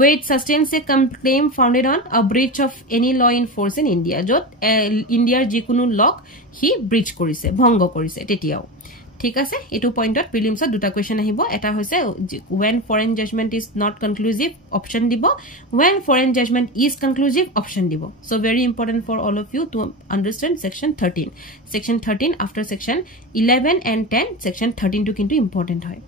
where it sustains a claim founded on a breach of any law in force in India jot India jikunu law hi breach korise bhongo korise tetiao ঠিক আছে এটো পয়েন্টত প্রিলিমসত দুটা question আহিব এটা হৈছে when foreign judgment is not conclusive option দিব when foreign judgment is conclusive option দিব so very important for all of you to understand section 13 after section 11 and 10 section 13 to kintu important hoy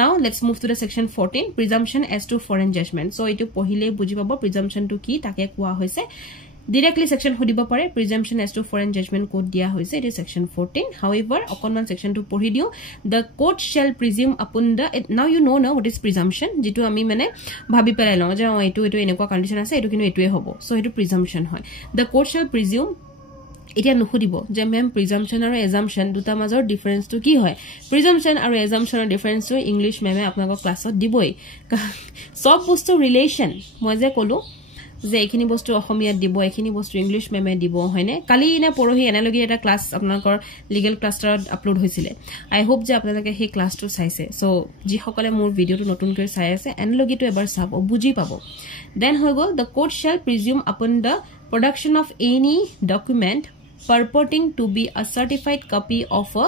now let's move to the section 14 presumption as to foreign judgment so eto pohile buji pabo presumption to ki take koa hoise directly section hodibo pare presumption as to foreign judgment code dia hoise it is section 14 however okonman section to pori diu the court shall presume upon the now you know what is presumption jitu ami mane bhabi pelai lo je etu enekwa condition ase etu kinu etue hobo so etu presumption hoy the court shall presume এটা নখুদিব যে ma'am presumption আৰু এজাম্পশন দুটা মাজৰ difference তো কি হয় প্ৰিজাম্পশন আৰু এজাম্পশনৰ difference তো ইংলিশ মেমে আপোনাক ক্লাছত দিবই সব বস্তু ৰিলেশন মই যে কলো যে এখিনি বস্তু অসমীয়া দিব এখিনি বস্তু ইংলিশ মেমে দিব হয়নে কালি না পৰহি এনালজি এটা ক্লাস আপোনাকৰ লিগেল ক্লাস্টাৰত আপলোড হৈছিল আই হোপ যে আপোনালোকে সেই ক্লাসটো চাইছে সো যি সকলে মোৰ ভিডিওটো নতুন কৰি চাই আছে এনালজিটো এবাৰ চাব বুজি পাব দেন হৈ গল the court shall presume upon the production of any document purporting to be a certified copy of a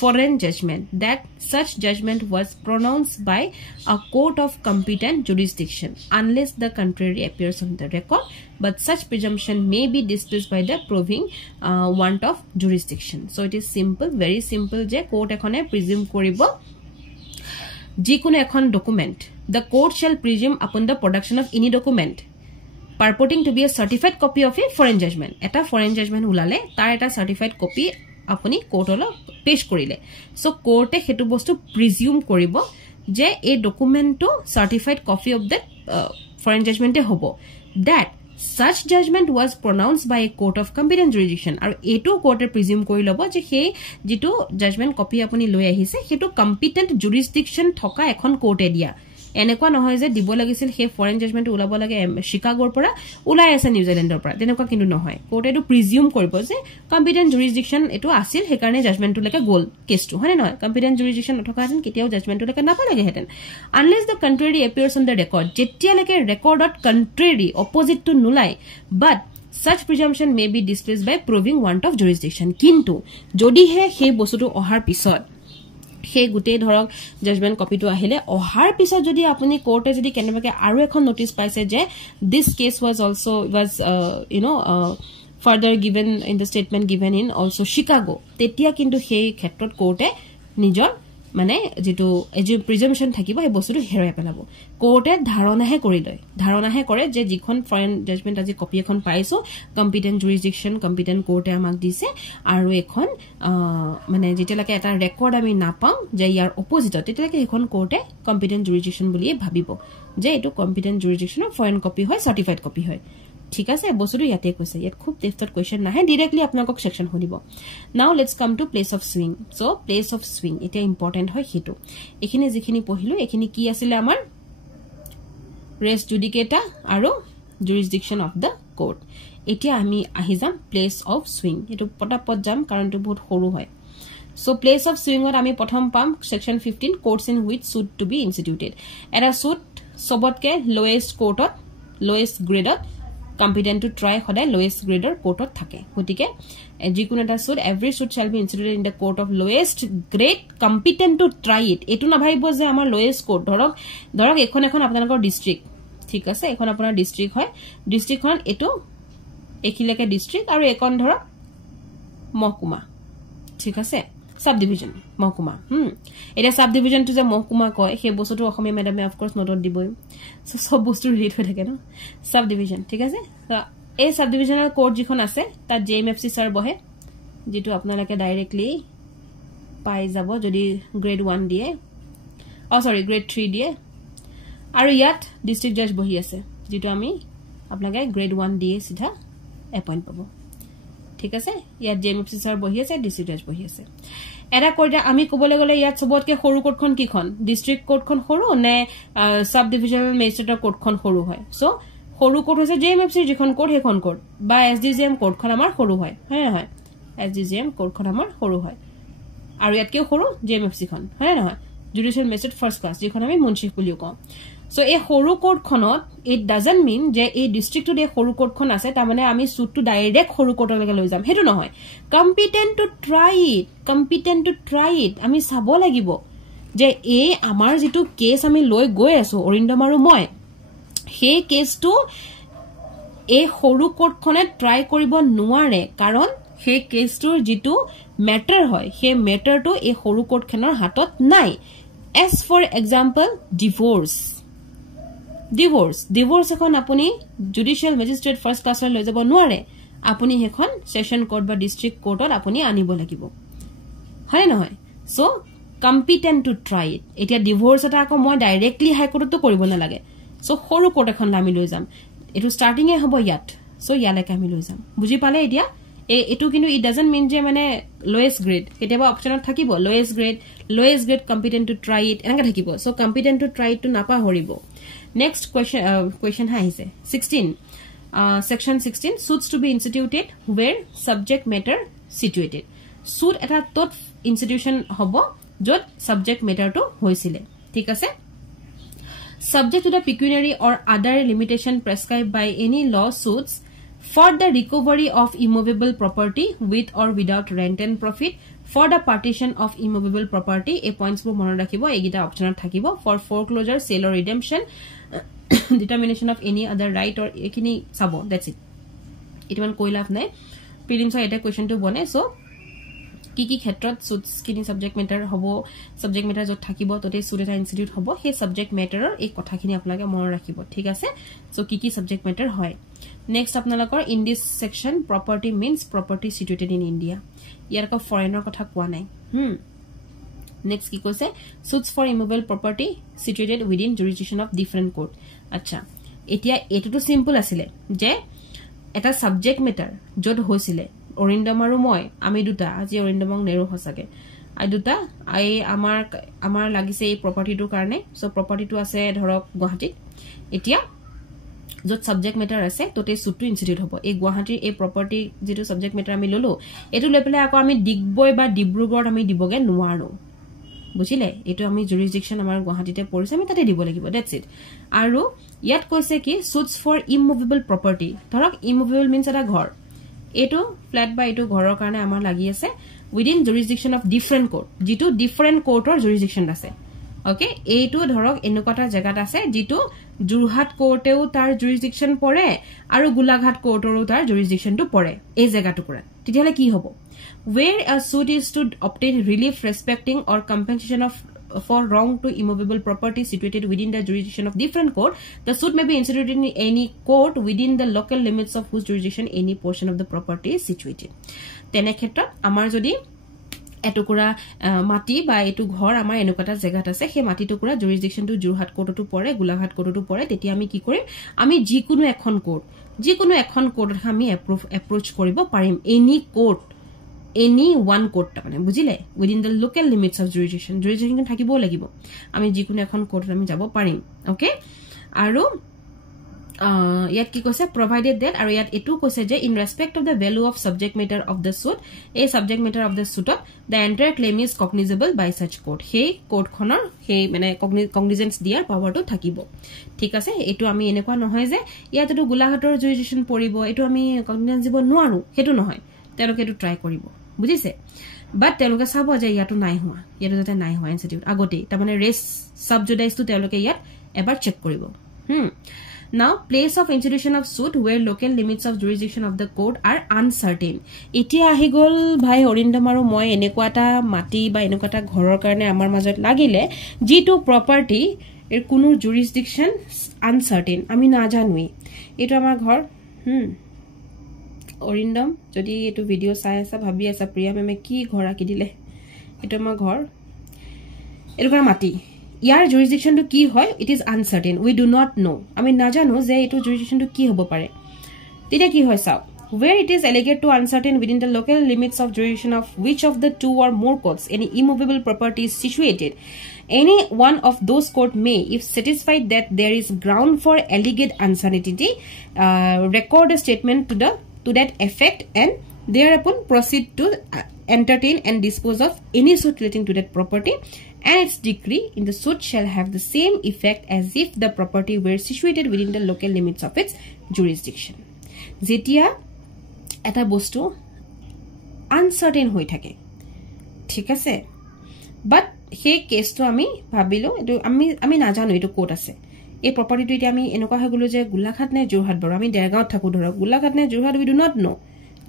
foreign judgment that such judgment was pronounced by a court of competent jurisdiction unless the contrary appears on the record but such presumption may be displaced by the proving want of jurisdiction so it is simple very simple je court ekhone presume koribo jikono ekhon document the court shall presume upon the production of any document purporting to be a certified copy of a foreign judgment eta foreign judgment ulale tar eta certified copy আপুনি কোৰ্টলৈ পেশ কৰিলে so কোৰ্টে হেতু বস্তু প্ৰিজিউম কৰিব যে এই ডকুমেন্টটো certified copy of that foreign জাজমেন্টে হ'ব that such judgment was pronounced by a court of competent jurisdiction আৰু এটো কোৰ্টে প্ৰিজিউম কৰি লব যে সেই যেটো জাজমেন্ট কপি আপুনি লৈ আহিছে হেতু কম্পিটেন্ট জুৰিসডিকশন থকা এখন কোৰ্টে দিয়া এনেকুৱা নহয় যে দিব লাগিছিল হে ফৰেন জাজমেন্ট উলাব লাগে শিকাগোৰ পৰা উলাই আছে নিউজিলেণ্ডৰ পৰা তেনেকুৱা কিন্তু নহয় কোৰ্টে এটো প্ৰিজিউম কৰিব যে কম্পিটেন্ট জুৰিসডিকশন এটো আছিল হে কাৰণে জাজমেন্টটো লৈকে গল কেছটো হয় নহয় কম্পিটেন্ট জুৰিসডিকশন নথকা হেতেন কেতিয়াও জাজমেন্টটো লৈকে নাপা লাগে হেতেন unless the contrary appears on the record যেতিয়া লৈকে ৰেকৰ্ডত কন্ট্ৰাৰী অপোজিট টু নুলাই but such presumption may be displaced by proving want of jurisdiction কিন্তু যদি হে সেই বস্তুটো অহাৰ পিছত সেই গুটে ধৰক জাজমেন্ট কপিটো আহিলে অহাৰ পিছত যদি আপুনি কোৰ্টে যদি কেনেবাকে আৰু এখন নোটিস পাইছে যে this case was also further given in the statement given in also Chicago তেতিয়া কিন্তু সেই ক্ষেত্ৰত কোৰ্টে নিজৰ মানে যেটো এজু প্ৰিজাম্পশন থাকিব এই বস্তুটো হেৰাই পেলাব কোৰ্টে ধাৰণাহে কৰে যে যিখন ফৰেন জাজমেন্ট আজি কপি এখন পাইছো কম্পিটেন্ট জুৰিসডিকশন কম্পিটেন্ট কোৰ্টে আমাক দিছে আৰু এখন মানে যেতিয়ালৈকে এটা ৰেকৰ্ড আমি নাপাওঁ যে ইয়াৰ অপোজিট তেতিয়ালৈকে এখন কোৰ্টে কম্পিটেন্ট জুৰিসডিকশন বুলি ভাবিব যে এটো কম্পিটেন্ট জুৰিসডিকশনৰ ফৰেন কপি হয় সাৰ্টিফাইড কপি হয় ঠিক আছে বস্তুটো ইয়াতে কৈছে ইয়াত খুব টেষ্টত কোৱেশ্চন নাহে ডাইৰেক্টলি আপোনাক সেকশন শুনিব now let's come to place of swing so place of swing এটা ইম্পৰ্টেন্ট হয় হেতু এখিনি যিখিনি পঢ়িলো এখিনি কি আছিল আমাৰ ৰেস জুডিকেটা আৰু জুৰিসডিকশন অফ দা কোৰ্ট এতিয়া আমি আহি যাম প্লেস অফ সুইং এটো পটাপট যাম কাৰণ এটো বহুত সৰু হয় সো প্লেস অফ সুইংত আমি প্ৰথম পাম section 15 courts in which suit to be instituted এটা সুট সবতকে lowest কোৰ্টত লোয়েষ্ট গ্ৰেডত competent to try hodai lowest grader court of thake gotike jikun eta suit every suit shall be instituted in the court of lowest grade competent to try it etu na bhaibo je amar lowest court dhorok ekhon apnalokor district thik ase ekhon apnar district hoy district khon etu ekhileke district aru ekon dhorok mohkuma thik ase subdivision mohkuma eta subdivision to je mohkuma koy he bostu okhome madam of course note diboi so sob bostu read hoy thake na subdivision thik ase so ei subdivisional court jikhon ase ta jmfc sir bohe jitu apnalake directly pai jabo jodi grade 1 die grade 3 die aru yat district judge bohi ase jitu ami apnake grade 1 die sidha appoint pabo ঠিক আছে ইয়াত জেএমএফসি sir বহি আছে district জাজ বহি আছে এরা কইটা আমি কবলে গলে ইয়াত সবতকে সৰু কোৰ্টখন কিখন ডিস্ট্ৰিক্ট কোৰ্টখন সৰু নে সাব ডিভিজনাল মেজিস্ট্ৰেটৰ কোৰ্টখন সৰু হয় সো সৰু কোৰ্ট হৈছে জেএমএফসি যিখন কোৰ্ট হেখন কোৰ্ট বা এসডিজিএম কোৰ্টখন আমাৰ সৰু হয় হয় হয় এসডিজিএম কোৰ্টখন আমাৰ সৰু হয় আৰু ইয়াতকে সৰু জেএমএফসি খন হয় নহয় জুডিশিয়াল মেজিস্ট্ৰেট ফাৰ্স্ট ক্লাস যিখন আমি মুন্সিফ বুলিও কওঁ So a horu court khonot it doesn't mean je a district to de horu court khon ase ta mane ami suit to direct horu court lege loi jam hetu no hoy competent to try it ami sabo lagibo je e amar jitu case ami loi goi aso orindam aru moi he case to a horu court khone try koribo nuare karon he case to jitu matter hoy he matter to a horu court khanor hatot nai as for example divorce এখন আপুনি judicial magistrate first ক্লাসৰ লৈ যাব নোৱাৰে আপুনি হেখন session court বা district কোর্টত আপুনি আনিব লাগিব হয় নহয় so competent to try it এতিয়া ডিভোর্স এটা আকৌ মই ডাইৰেক্টলি হাই কোৰ্টতো কৰিব নালাগে সো সৰু কোর্ট এখন আমি লৈ যাম এটো স্টার্টিং এ হ'ব ইয়াত সো ইয়ালৈকে আমি লৈ যাম বুজি পালে এতিয়া এটো কিন্তু ইট ডাজন্ট মিন যে মানে লোয়েস্ট গ্রেড কেতিয়াবা অপশনত থাকিব lowest grade competent to try it এনেকা থাকিব so competent to try it to নাপা হৰিব Next question is 16. Section 16 suits to be instituted where subject matter situated. Suit eta tot institution hobo jot subject matter to hoisile. Thik ase? Subject to the pecuniary or other limitation prescribed by any law suits for the recovery of immovable property with or without rent and profit for the partition of immovable property a points bu monon rakhibo egita option thakibo for foreclosure sale or redemption determination of any other right or ekini sabo that's it itman koi laf nai prelims eta question to bone so ki khetrot suits kini subject matter hobo subject matter jot thakibo tote suit eta institute hobo he subject matter or ei kotha khini apnage monon rakhibo thik ase so ki subject matter hoy next apnalokor in this section property means property situated in India ইয়াৰ ক ফৰেনৰ কথা কোৱা নাই next কি কৈছে suits for immovable property situated within jurisdiction of different court আচ্ছা এতিয়া এটো simple আছিল যে এটা সাবজেক্ট ম্যাটাৰ যত হৈছিলে অৰিন্দম আৰু মই আমি দুটা আজি অৰিন্দমক নেৰো হসাকে আই দুটা আই আমাৰ লাগিছে এই প্ৰপাৰ্টিটোৰ কাৰণে সো প্ৰপাৰ্টিটো আছে ধৰক গুৱাহাটীত এতিয়া যত সাবজেক্ট ম্যাটাৰ আছে তোতে সুটটো ইনস্টিটিউট হ'ব এই গুৱাহাটীৰ এই প্ৰপাৰ্টি যেটো সাবজেক্ট ম্যাটাৰ আমি ললো এটো লৈ পেলাই আকৌ আমি ডিগবৈ বা ডিব্ৰুগড় আমি দিবগে নোৱাৰো বুজিলে এটো আমি জুৰিসডিকশন আমাৰ গুৱাহাটীতে পৰিছে আমি তাতে দিব লাগিব দ্যাটস ইট আৰু ইয়াত কৈছে কি সুটস ফৰ ইমুভেবল প্ৰপাৰ্টি ধৰক ইমুভেবল মিন্স এটা ঘৰ এটো ফ্ল্যাট বা এটো ঘৰৰ কাৰণে আমাৰ লাগি আছে উইদিন জুৰিসডিকশন অফ ডিফাৰেন্ট কোৰ্ট যেটো ডিফাৰেন্ট কোৰ্টৰ জুৰিসডিকশন আছে ওকে এইটো ধৰক এনেকুৱাটা জায়গাত আছে যেটো জুৰহাট কোৰ্টেও তাৰ জুৰিসডিকশন পৰে আৰু গোলাঘাট কোৰ্টৰো তাৰ জুৰিসডিকশনটো পৰে এই জায়গাটো পৰা তেতিয়ালে কি হ'ব where a suit is to obtain relief respecting or compensation of for wrong to immovable property situated within the jurisdiction of different court, the suit may be instituted in any court within the local limits of whose jurisdiction any portion of the property is situated. Tene khetra amar jodi এটুকুৰা মাটি বা এটু ঘৰ আমাৰ এনেকুৱাটা জায়গাত আছে সেই মাটি টুকুৰা জুৰিসডিকশন টু জুৰহাট কোৰ্টটো পৰে গোলাঘাট কোৰ্টটো পৰে তেতিয়া আমি কি কৰিম আমি যিকোনো এখন কোৰ্টত আমি এপ্ৰোচ কৰিব পাৰিম any court any one court মানে বুঝিলে within the local limits of jurisdiction থাকিব লাগিব আমি যিকোনো এখন কোর্টত আমি যাব পাৰিম ওকে আৰু ইয়াত কি কৈছে provided that আৰু ইয়াত এটু কৈছে যে in respect of the value of subject matter of the suit a subject matter of the suit the entire claim is cognizable by such court সেই কোর্ট খনৰ সেই মানে কগনিজেন্স দিয়াৰ পাৱাৰটো থাকিব ঠিক আছে এটু আমি এনেকুৱা নহয় যে ইয়াত এটু গোলাঘাটৰ জুৰিসডিকশন পৰিব এটু আমি কগনিজেন্স দিব নোৱাৰো হেতু নহয় তেওঁলোকে এটু ট্ৰাই কৰিব বুজিছে বাট তেওঁলোকে চাব যে ইয়াতো নাই হোৱা ইয়াতো যাতে নাই হোৱা ইনস্টিটিউট আগতে তাৰ মানে ৰেস সাবজুডাইজটো তেওঁলোকে ইয়াত এবাৰ চেক কৰিব Now, place of institution of suit where local limits of jurisdiction of the court are uncertain. Itia ahigol bhai Orindamaru moi enekwata mati ba enekwata ghoror karone amar majot lagile jitu property er kuno jurisdiction uncertain ami na janui etu amar ghor Orindam jodi etu video sai asa bhabi asa priya meme ki ghora ki dile etu amar ghor etu kar mati year jurisdiction to কি হয় it is uncertain we do not know আমি না জানো যে এটো jurisdiction to কি হ'ব পাৰে তেতিয়া কি হয় চাও where it is alleged to uncertain within the local limits of jurisdiction of which of the two or more courts any immovable property is situated any one of those court may if satisfied that there is ground for alleged uncertainty record a statement to that effect and thereupon proceed to entertain and dispose of any suit relating to that property and its decree in the suit shall have the same effect as if the property were situated within the local limits of its jurisdiction. Zetia eta bostu uncertain hoi thake. Thik ase? But he case to ami bhabilo ami na janu etu court ase. এই property টো আমি এনেকুৱা হৈ গলো যে গোলাঘাট নে জোৰহাট বৰ আমি দেৰগাঁৱত থাকো ধৰক গোলাঘাট নে Jorhat we do not know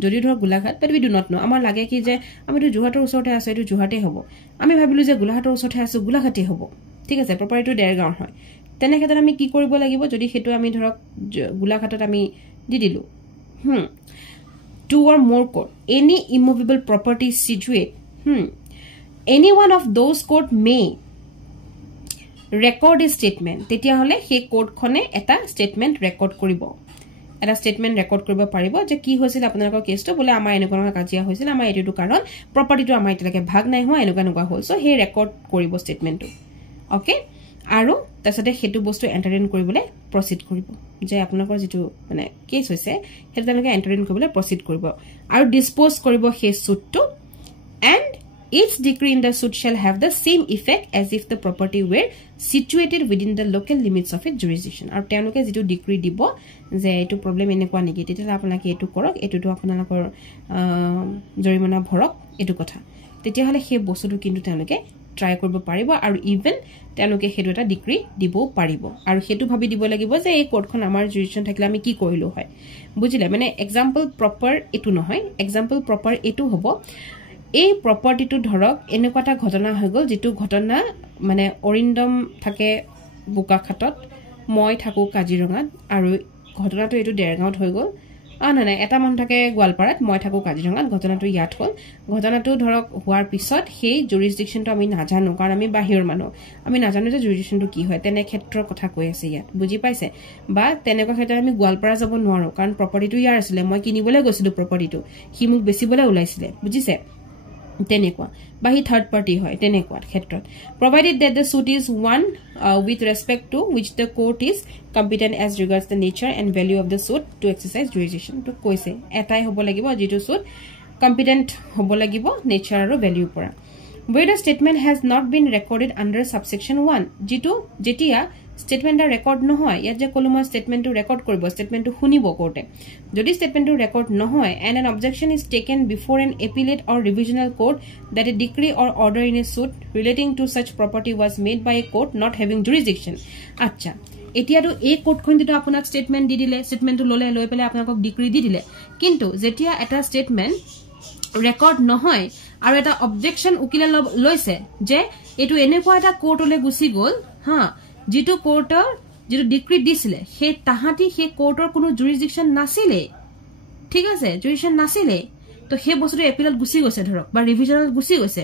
যদি ধৰ Golaghat but we do not know আমাৰ লাগে কি যে আমি তো জোৰহাটৰ ওচৰতে আছে এটো জোৰহাটে হ'ব আমি ভাবিলো যে গোলাঘাটৰ ওচৰতে আছে গোলাঘাটে হ'ব ঠিক আছে প্ৰপাৰ্টিটো দেৰগাঁও হয় তেনে ক্ষেত্ৰত আমি কি কৰিব লাগিব যদি হেতু আমি ধৰক গোলাঘাটত আমি দি দিলু two or more court any immovable property situate any one of those court may record a statement তেতিয়া হলে সেই কোর্ট খনে এটা স্টেটমেন্ট ৰেকৰ্ড কৰিব এটা স্টেটমেন্ট ৰেকৰ্ড কৰিব পাৰিব যে কি হৈছিল আপোনালোকৰ কেছটো বলে আমাৰ এনেকুৱা কাজিয়া হৈছিল আমাৰ এটো কাৰণ প্ৰপাৰ্টিটো আমাৰ এটাকে ভাগ নাই হোৱা এনেকুৱা হ'ল সো হে ৰেকৰ্ড কৰিব স্টেটমেন্টটো ওকে আৰু তাছতে হেতু বস্তু এন্টাৰ ইন কৰিবলৈ প্ৰসিড কৰিব যে আপোনালোকৰ যেটো মানে কেছ হৈছে হেতু তেওঁলোকে এন্টাৰ ইন কৰিবলৈ প্ৰসিড কৰিব আৰু ডিসপোজ কৰিব হে সুটটো and each decree in the suit shall have the same effect as if the property were situated within the local limits of its jurisdiction. Or তেওঁলোকে যেটো decree দিব যে এটো problem এনেকুৱা নেকি তেতিয়া আপোনালোকে এটো কৰক এটোটো আপোনালোকৰ জৰিমনা ভৰক এটো কথা তেতিয়া হলে সেই বস্তুটো কিন্তু তেওঁলোকে ট্ৰাই কৰিব পাৰিব আৰু ইভেন তেওঁলোকে হেতু এটা ডিক্ৰী দিব পাৰিব আৰু হেতু ভাবি দিব লাগিব যে এই কোৰ্টখন আমাৰ জুৰিডিকশন থাকিলে আমি কি কৰিলো হয় বুজিলে মানে এক্সাম্পল প্ৰপাৰ এটো নহয় এক্সাম্পল প্ৰপাৰ এটো হ'ব এই প্ৰপাৰ্টিটো ধৰক এনেকুৱাটা ঘটনা হৈ গল যেটো ঘটনা মানে অৰিন্দম থাকে বুকাখাটত মই থাকো কাজিৰঙাত আৰু ঘটনাটো এটো দেৰগাঁৱত হৈ গল না এটা মান থাকে গোৱালপাৰাত মই থাকো কাজিৰঙাত ঘটনাটো ইয়াত হ'ল ঘটনাটো ধৰক হোৱাৰ পিছত সেই জুৰিডিকশনটো আমি নাজানো কাৰণ আমি বাহিৰৰ মানুহ আমি নাজানো যে জুৰিডিকশনটো কি হয় তেনে ক্ষেত্ৰৰ কথা কৈ আছে ইয়াত বুজি পাইছে বা তেনেকুৱা ক্ষেত্ৰত আমি গোৱালপাৰা যাব নোৱাৰো কাৰণ প্ৰপাৰ্টিটো ইয়াৰ আছিল মই কিনিবলৈ গৈছিলো প্ৰপাৰ্টিটো হি মোক বেচিবলৈ ওলাইছিলে বুজিছে তেনেকুৱা বাহি থাৰ্ড পাৰ্টি হয় তেনেকুৱা ক্ষেত্ৰত provided that the suit is one with respect to which the court is competent as regards the nature and value of the suit to exercise jurisdiction to কৈছে এটাই হ'ব লাগিব যেটো suit competent হ'ব লাগিব nature আৰু value পৰা where the statement has not been recorded under subsection 1 যেটো যেতিয়া statement a record নহয় ইয়াত যে কলমৰ statement to record কৰিব statement to শুনিব কোৰ্টে যদি statement to record নহয় and an objection is taken before an appellate or revisional court that a decree or order in a suit relating to such property was made by a court not having jurisdiction আচ্ছা এতিয়াটো এই কোৰ্টখন যেটো আপোনাক statement দি দিলে statement to ললে লৈ পেলে আপোনাক ডিক্ৰী দি দিলে কিন্তু যেতিয়া এটা statement ৰেকৰ্ড নহয় আৰু এটা অবজেকশন উকিলে লৈছে যে এটো এনেকুৱা এটা কোৰ্টলে গুছি গল হা যেটো কোৰ্টৰ যেটো ডিক্ৰি দিছিলে হে তাহাতি হে কোৰ্টৰ কোনো জুৰিসডিকশন নাছিলে ঠিক আছে জুৰিসডিকশন নাছিলে তো হে বস্তুটো এপিলত গুছি গৈছে ধৰক বা ৰিভিজনত গুছি গৈছে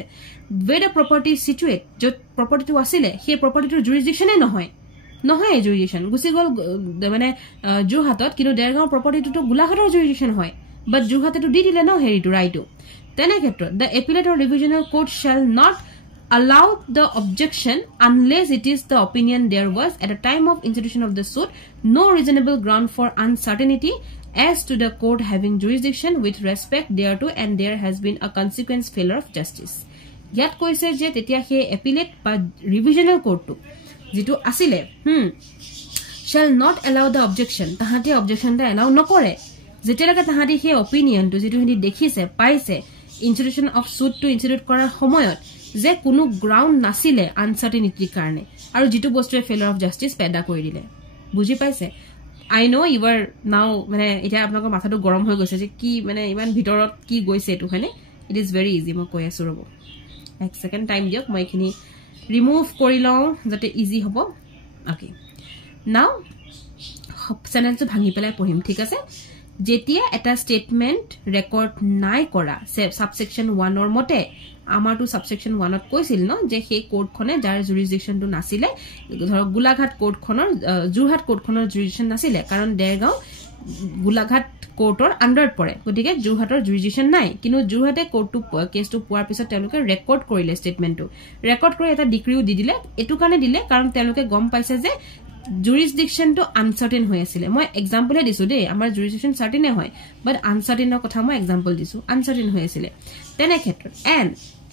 where the property is situate যত প্ৰপাৰ্টিটো আছিল হে প্ৰপাৰ্টিটোৰ জুৰিসডিকশনে নহয় জুৰিসডিকশন গুছি গল মানে জুহাটত কিন্তু দেৰগাঁও প্ৰপাৰ্টিটো গোলাঘাটৰ জুৰিসডিকশন হয় বাট জুহাটেটো দি দিলে ন হেৰিটো ৰাইটো তেনে ক্ষেত্ৰত the appellate or revisional court shall not allow the objection unless it is the opinion there was at the time of institution of the suit no reasonable ground for uncertainty as to the court having jurisdiction with respect thereto and there has been a consequent failure of justice yet koise je tetia he appellate ba revisional court to jitu asile shall not allow the objection tahati objection ta allow nokore jetelaka tahati he opinion to jitu hindi dekhise paise institution of suit to institute korar homoyot যে কোনো ground নাছিলে uncertainty কারণে আর যেটো বস্তুৱে failure of justice পেদা কৰি দিলে বুজি পাইছে আই নো ইউ আৰ নাও মানে এটা আপোনাক মাথাটো গৰম হৈ গৈছে যে কি মানে ইমান ভিতৰত কি গৈছে এটো হয়নে ইট ইজ ভেৰি ইজি মই কৈ আছো ৰব এক সেকেন্ড টাইম দিয়ক মই এখিনি ৰিমুভ কৰি লওঁ যাতে ইজি হ'ব ওকে নাও সেন্টেন্সটো ভাঙি পেলাই পঢ়িম ঠিক আছে যেতিয়া এটা স্টেটমেন্ট ৰেকৰ্ড নাই কৰা সাবসেকশন 1 ৰ মতে আমাৰটো সাবসেকশন 1 ত কৈছিল ন যে সেই কোৰ্টখনে যাৰ জুৰিসডিকশনটো নাছিলে ধৰক গোলাঘাট কোৰ্টখনৰ জুৰহাট কোৰ্টখনৰ জুৰিসডিকশন নাছিলে কাৰণ দেৰগাঁও গোলাঘাট কোৰ্টৰ আন্ডাৰত পৰে গতিকে জুৰহাটৰ জুৰিসডিকশন নাই কিন্তু জুৰহাটে কোৰ্টটো কেছটো পোৱাৰ পিছত তেওঁলোকে ৰেকৰ্ড কৰিলে স্টেটমেন্টটো ৰেকৰ্ড কৰি এটা ডিক্ৰিও দি দিলে এটো কাৰণে দিলে কাৰণ তেওঁলোকে গম পাইছে যে jurisdiction to uncertain hoye asile moi example he disu de amar jurisdiction certain hoy but uncertain er kotha moi example disu uncertain hoye asile tene khetrot and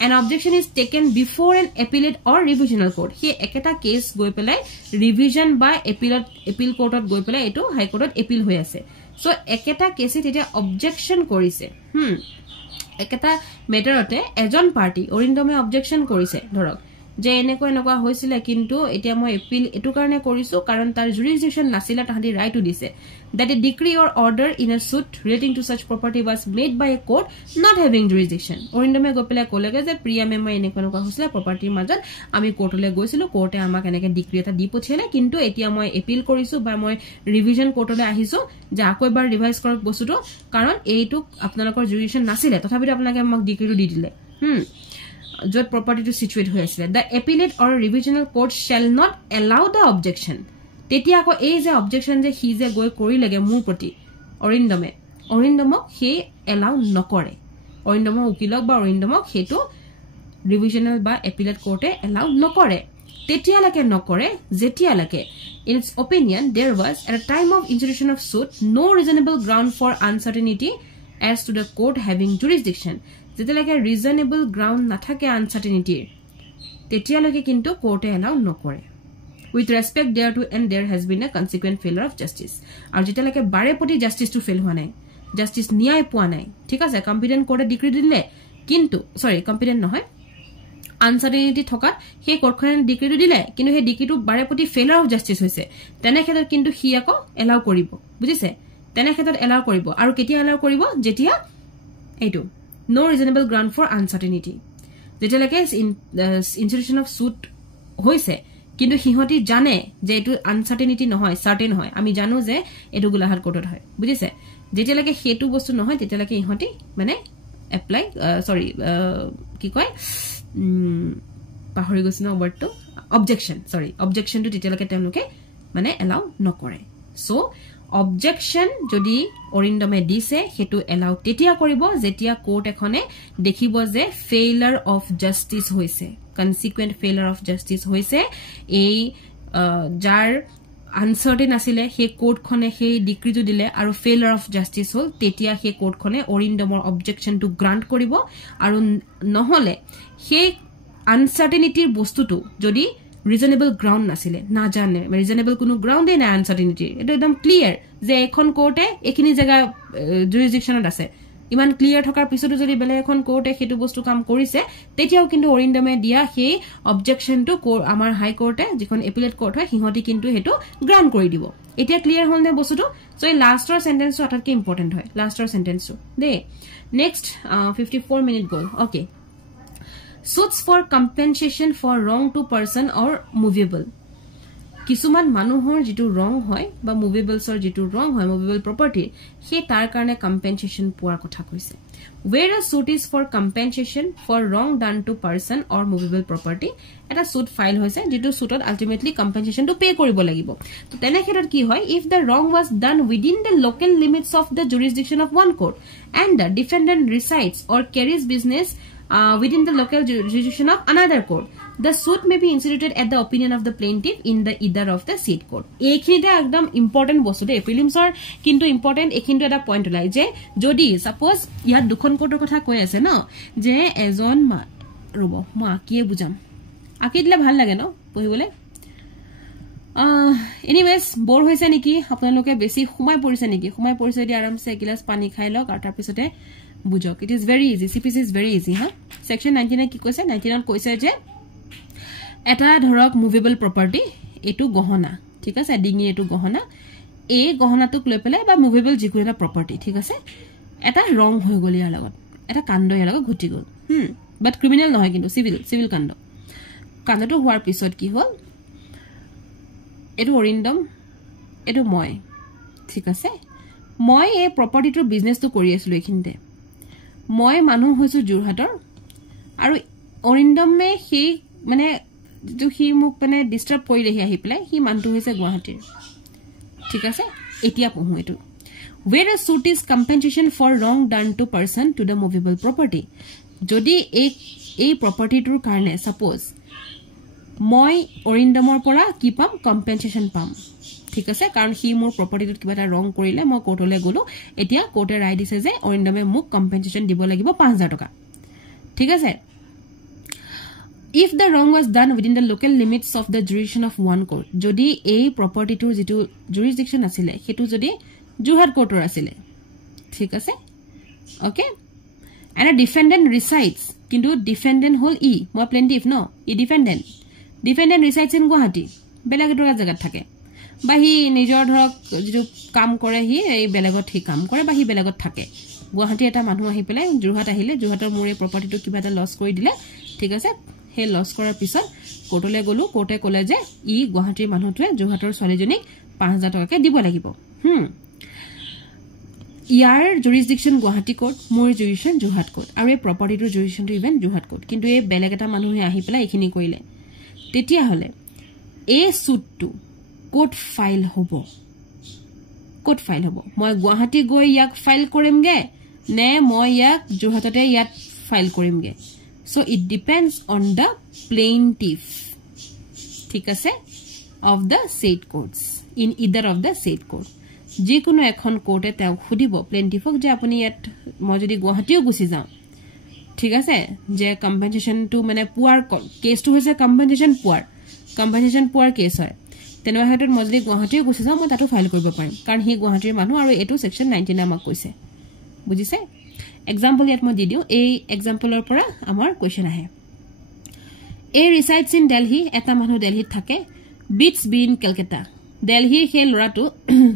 an objection is taken before an appellate or revisional court he eketa case goi pelai revision by appeal court ot goi pelai eto high court ot appeal hoye ase so eketa case eta objection korise eketa matter ote ejon party orindome objection korise dhorok যে এনেকুৱা হৈছিল কিন্তু এতিয়া মই appeal এটু কাৰণে কৰিছো কাৰণ তাৰ জুৰিসডিকশন নাছিল তাহাদি ৰাইট টু দিছে that a decree or order in a suit relating to such property was made by a court not having jurisdiction orindome gopela kolege je priya memo এনেকুৱা হৈছিল property মাজত আমি কোৰ্টলে গৈছিলো কোৰ্টে আমাক এনেকে ডিক্ৰি এটা দি পঠিয়ালে কিন্তু এতিয়া মই এপিল কৰিছো বা মই ৰিভিজন কোৰ্টলে আহিছো যে আকৌ এবাৰ ৰিভাইজ কৰক বস্তুটো কাৰণ এইটো আপোনালোকৰ জুৰিসডিকশন নাছিল তথাপিও আপোনালোকে আমাক ডিক্ৰিটো দি দিলে jot property to situate hoye asile the appellate or revisional court shall not allow the objection tetia ko ei je objection je hi je goi kori lege mur proti orindomok he allow nokore orindomok ukilok ba orindomok hetu revisional ba appellate court e allow nokore tetia lake nokore jetia lake in its opinion there was at a time of institution of suit no reasonable ground for uncertainty as to the court having jurisdiction যেতেলৈকে reasonable ground নাথাকে আনসাৰ্টেনিটিৰ তেতিয়ালৈকে কিন্তু কোৰ্টে allow নকৰে with respect there to and there has been a consequent failure of justice আৰু যেতেলৈকে বাৰেপতি জাস্টিস টু ফেইল হোৱা নাই জাস্টিস ন্যায় পোৱা নাই ঠিক আছে কম্পিটেন্ট কোৰ্টে ডিক্ৰি দিলে কিন্তু সৰি কম্পিটেন্ট নহয় আনসাৰ্টেনিটি থকা সেই কোৰ্টখনে ডিক্ৰিটো দিলে কিন্তু সেই ডিক্ৰিটো বাৰেপতি ফেইলাৰ অফ জাস্টিস হৈছে তেনে ক্ষেত্ৰত কিন্তু হি আকৌ এলাউ কৰিব বুজিছে তেনে ক্ষেত্ৰত এলাউ কৰিব আৰু কেতিয়া এলাউ কৰিব যেতিয়া এইটো no reasonable ground for uncertainty যেতেলৈকে institution of suit hoise কিন্তু হিহতি জানে যে এটো uncertainty নহয় certain হয় আমি জানো যে এটো গোলাঘাট কোৰ্টত হয় বুজিছে যেতেলৈকে হেতু বস্তু নহয় তেতেলৈকে হিহতি মানে এপ্লাই সৰি কি কয় পাহৰি গৈছ ন ওয়াৰ্ডটো objection to তেতেলৈকে তেওঁলোকে মানে এলাউ নকৰে সো objection যদি অৰিন্দমে দিছে হেতু এলাউ তেতিয়া কৰিব যেতিয়া কোৰ্ট এখনে দেখিব যে ফেইলাৰ অফ জাস্টিস হৈছে কনসিকুৱেন্ট ফেইলাৰ অফ জাস্টিস হৈছে এই যাৰ আনসাৰ্টেন আছিল সেই কোৰ্টখনে সেই ডিক্ৰিটো দিলে আৰু ফেইলাৰ অফ জাস্টিস হল তেতিয়া সেই কোৰ্টখনে অৰিন্দমৰ objection টু গ্ৰান্ট কৰিব আৰু নহলে সেই আনসাৰ্টেনিটিৰ বস্তুটো যদি reasonable ground nasile na jane reasonable kuno ground e na uncertainty eto ekdom clear je ekhon court e ekhini jaga jurisdiction ot ase ইমান ক্লিয়াৰ থকাৰ পিছতো যদি বেলেগ এখন কোৰ্টে হেতু বস্তু কাম কৰিছে তেতিয়াও কিন্তু অৰিন্দমে দিয়া সেই অবজেকশনটো আমাৰ হাই কোৰ্টে যিখন এপিলেট কোৰ্ট হয় হিহতি কিন্তু হেতু গ্ৰান্ট কৰি দিব এতিয়া ক্লিয়াৰ হল নে বস্তুটো সো এই লাষ্টৰ সেন্টেন্সটো আটাইতকৈ ইম্পৰ্টেন্ট হয় লাষ্টৰ সেন্টেন্সটো দে নেক্সট 54 মিনিট গল okay suits for compensation for wrong to person or movable কিছুমান মানুহৰ যেটো ৰং হয় বা মুভেবলছৰ যেটো ৰং হয় মুভেবল প্ৰপাৰ্টি হে তাৰ কাৰণে কম্পেনসেশন পোৱাৰ কথা কৈছে where a suit is for compensation for wrong done to person or movable property এটা suit ফাইল হৈছে যেটো suitত ultimately compensation to pay কৰিব লাগিব তো তেনে ক্ষেত্ৰত কি হয় if the wrong was done within the local limits of the jurisdiction of one court and the defendant resides or carries business within the local jurisdiction of another court the suit may be instituted at the opinion of the plaintiff in the either of the said court এইখিনিতে একদম important বস্তু দে ফিলিমছৰ কিন্তু important এখিনটো এটা point ওলাই যে যদি suppose ইয়াত দুখন কোৰ্টৰ কথা কৈ আছে ন যে এজন ৰব মই আকিয়ে বুজাম আকি দিলে ভাল লাগে ন পঢ়িবলে এনিৱেজ বৰ হৈছে নেকি আপোনালোকে বেছি সময় পৰিছে নেকি সময় পৰিছে দি আৰামছে গিলাস পানী খাই লওক আৰু তাৰ পিছতে বুজক it is very easy CPC is very easy হা সেকশন 19 কি কৈছে 19 কৈছে যে এটা ধৰক মুভেবল প্ৰপাৰ্টি এটো গহনা ঠিক আছে ডিঙি এটো গহনা এই গহনাটোক লৈ পেলাই বা মুভেবল যিকোনো এটা প্ৰপাৰ্টি ঠিক আছে এটা ৰং হৈ গল ইয়াৰ লগত এটা কাণ্ড ইয়াৰ লগত ঘটি গল বাট ক্ৰিমিনেল নহয় কিন্তু সিভিল কাণ্ডটো হোৱাৰ পিছত কি হল এটো অৰিন্দম এটো মই ঠিক আছে মই এই প্ৰপাৰ্টিটোৰ বিজনেসটো কৰি আছিলো এখিনতে মই মানুহ হৈছো জুৰহাটৰ আৰু অৰিন্দমে সেই মানে যেটো হি মুক মানে ডিস্টাৰ্ব কৰিলেহি আহি পেলাই হি মানটো হৈছে গুৱাহাটীৰ ঠিক আছে এতিয়া পঢ়ো এটো where a suit is compensation for wrong done to person to the movable property যদি এই প্ৰপাৰ্টিটোৰ কাৰণে সাপোজ মই অৰিন্দমৰ পৰা কি পাম কম্পেনসেশন পাম ঠিক আছে কাৰণ হি মোৰ প্ৰপাৰ্টিটোত কিবা এটা ৰং কৰিলে মই কোৰ্টলৈ গলো এতিয়া কোৰ্টে ৰায় দিছে যে অৰিন্দমে মোক কম্পেনসেশন দিব লাগিব 5000 টকা ঠিক আছে if the wrong was done within the local limits of the jurisdiction of one court যদি এই প্ৰপাৰ্টিটোৰ যেটো jurisdiction আছিল হেতু যদি জুৰহাট কোৰ্টৰ আছিল ঠিক আছে okay and a defendant resides কিন্তু defendant হল ই মই plaintiff no E defendant resides in Guwahati বেলেগ এটা জায়গাত থাকে বা হি নিজৰ ধৰক যেটো কাম কৰে হি এই বেলেগত হি কাম কৰে বা হি বেলেগত থাকে গুৱাহাটী এটা মানুহ আহি পেলাই জুৰহাট আহিলে জুৰহাটৰ মোৰে প্ৰপাৰ্টিটো কিবা এটা লস কৰি দিলে ঠিক আছে হে লস কৰাৰ পিছত কোৰ্টলৈ গলো কোৰ্টে ক'লে যে ই গুৱাহাটীৰ মানুহটোৱে জুৰহাটৰ ছোৱালীজনীক 5000 টকাকে দিব লাগিব ইয়াৰ jurisdiction গুৱাহাটী কোৰ্ট মোৰ jurisdiction জুৰহাট কোৰ্ট আৰু এই প্ৰপাৰ্টিটোৰ jurisdictionটো ইভেন জুৰহাট কোৰ্ট কিন্তু এই বেলেগ এটা মানুহে আহি পেলাই এখিনি কৰিলে তেতিয়া হলে এই সুটটো কোৰ্ট ফাইল হ'ব মই গুৱাহাটী গৈ ইয়াক ফাইল কৰিমগে নে মই ইয়াক জুৰহাটতে ইয়াত file কৰিমগে so it depends on the plaintiff ঠিক আছে of the said courts in either of the said court যিকোনো এখন কোৰ্টে তেওঁ খুদিব প্লেন্টিফক যে আপুনি ইয়াত মই যদি গুৱাহাটীও গুছি যাও ঠিক আছে যে কম্পেনসেশনটো মানে পুৱাৰ কেছটো হৈছে কম্পেনসেশন পুৱাৰ কেছ হয় তেনে হাতত মই যদি গুৱাহাটীও গুছি যাও মই তাতো ফাইল কৰিব পাৰিম কাৰণ হি গুৱাহাটীৰ মানুহ আৰু এটো সেকশন 19 আমাক কৈছে বুজিছে এক্সাম্পল ইয়াত মই দি দিও এই এক্সাম্পলৰ পৰা আমাৰ কোৱেশ্চন আহে এ ৰিসাইডস ইন দিল্লী এটা মানুহ দিল্লীত থাকে বিটস বি ইন কলকাতা দিল্লীৰ হে লৰাটো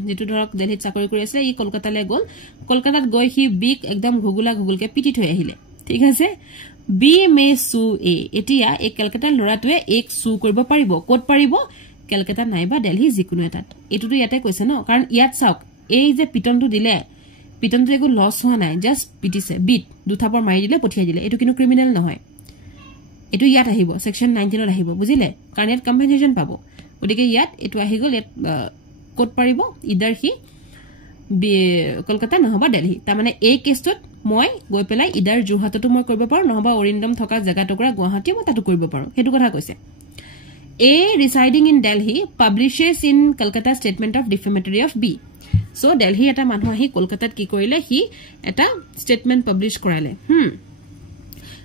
যেটো ধৰক দিল্লীত চাকৰি কৰি আছিল ই কলকাতালৈ গল কলকাতাত গৈ হি বিক একদম ঘুগুলকে পিটি থৈ আহিলে ঠিক আছে বি মে সু এ এতিয়া এই কলকাতাৰ লৰাটোৱে এক সু কৰিব পাৰিব কোট পাৰিব কলকাতা নাইবা দিল্লী যিকোনো এটাত এটোটো ইয়াতে কৈছে ন কাৰণ ইয়াত চাওক এই যে পিটনটো দিলে পিটনটো একো লস হোৱা নাই জাস্ট পিটিছে বিট দুথাপৰ মাৰি দিলে পঠিয়াই দিলে এটো কিনো ক্ৰিমিনেল নহয় এটো ইয়াত আহিব সেকশন 19 ত আহিব বুজিলে কাৰণ ইয়াত কম্পেনসেশন পাব ওদিকে ইয়াত এটো আহি গল ইয়াত কোট পাৰিব ইদাৰ হি কলকাতা নহবা দিল্লী তাৰ মানে এই কেছটোত মই গৈ পেলাই ইদাৰ জুৰহাটতো মই কৰিব পাৰো নহবা অৰিন্দম থকা জাগা টুকুৰা গুৱাহাটী মই তাতো কৰিব পাৰো হেতু কথা কৈছে A residing in Delhi publishes in Kolkata statement of defamatory of B. So Delhi eta manu ahi Kolkata ki korile hi eta statement publish koraile.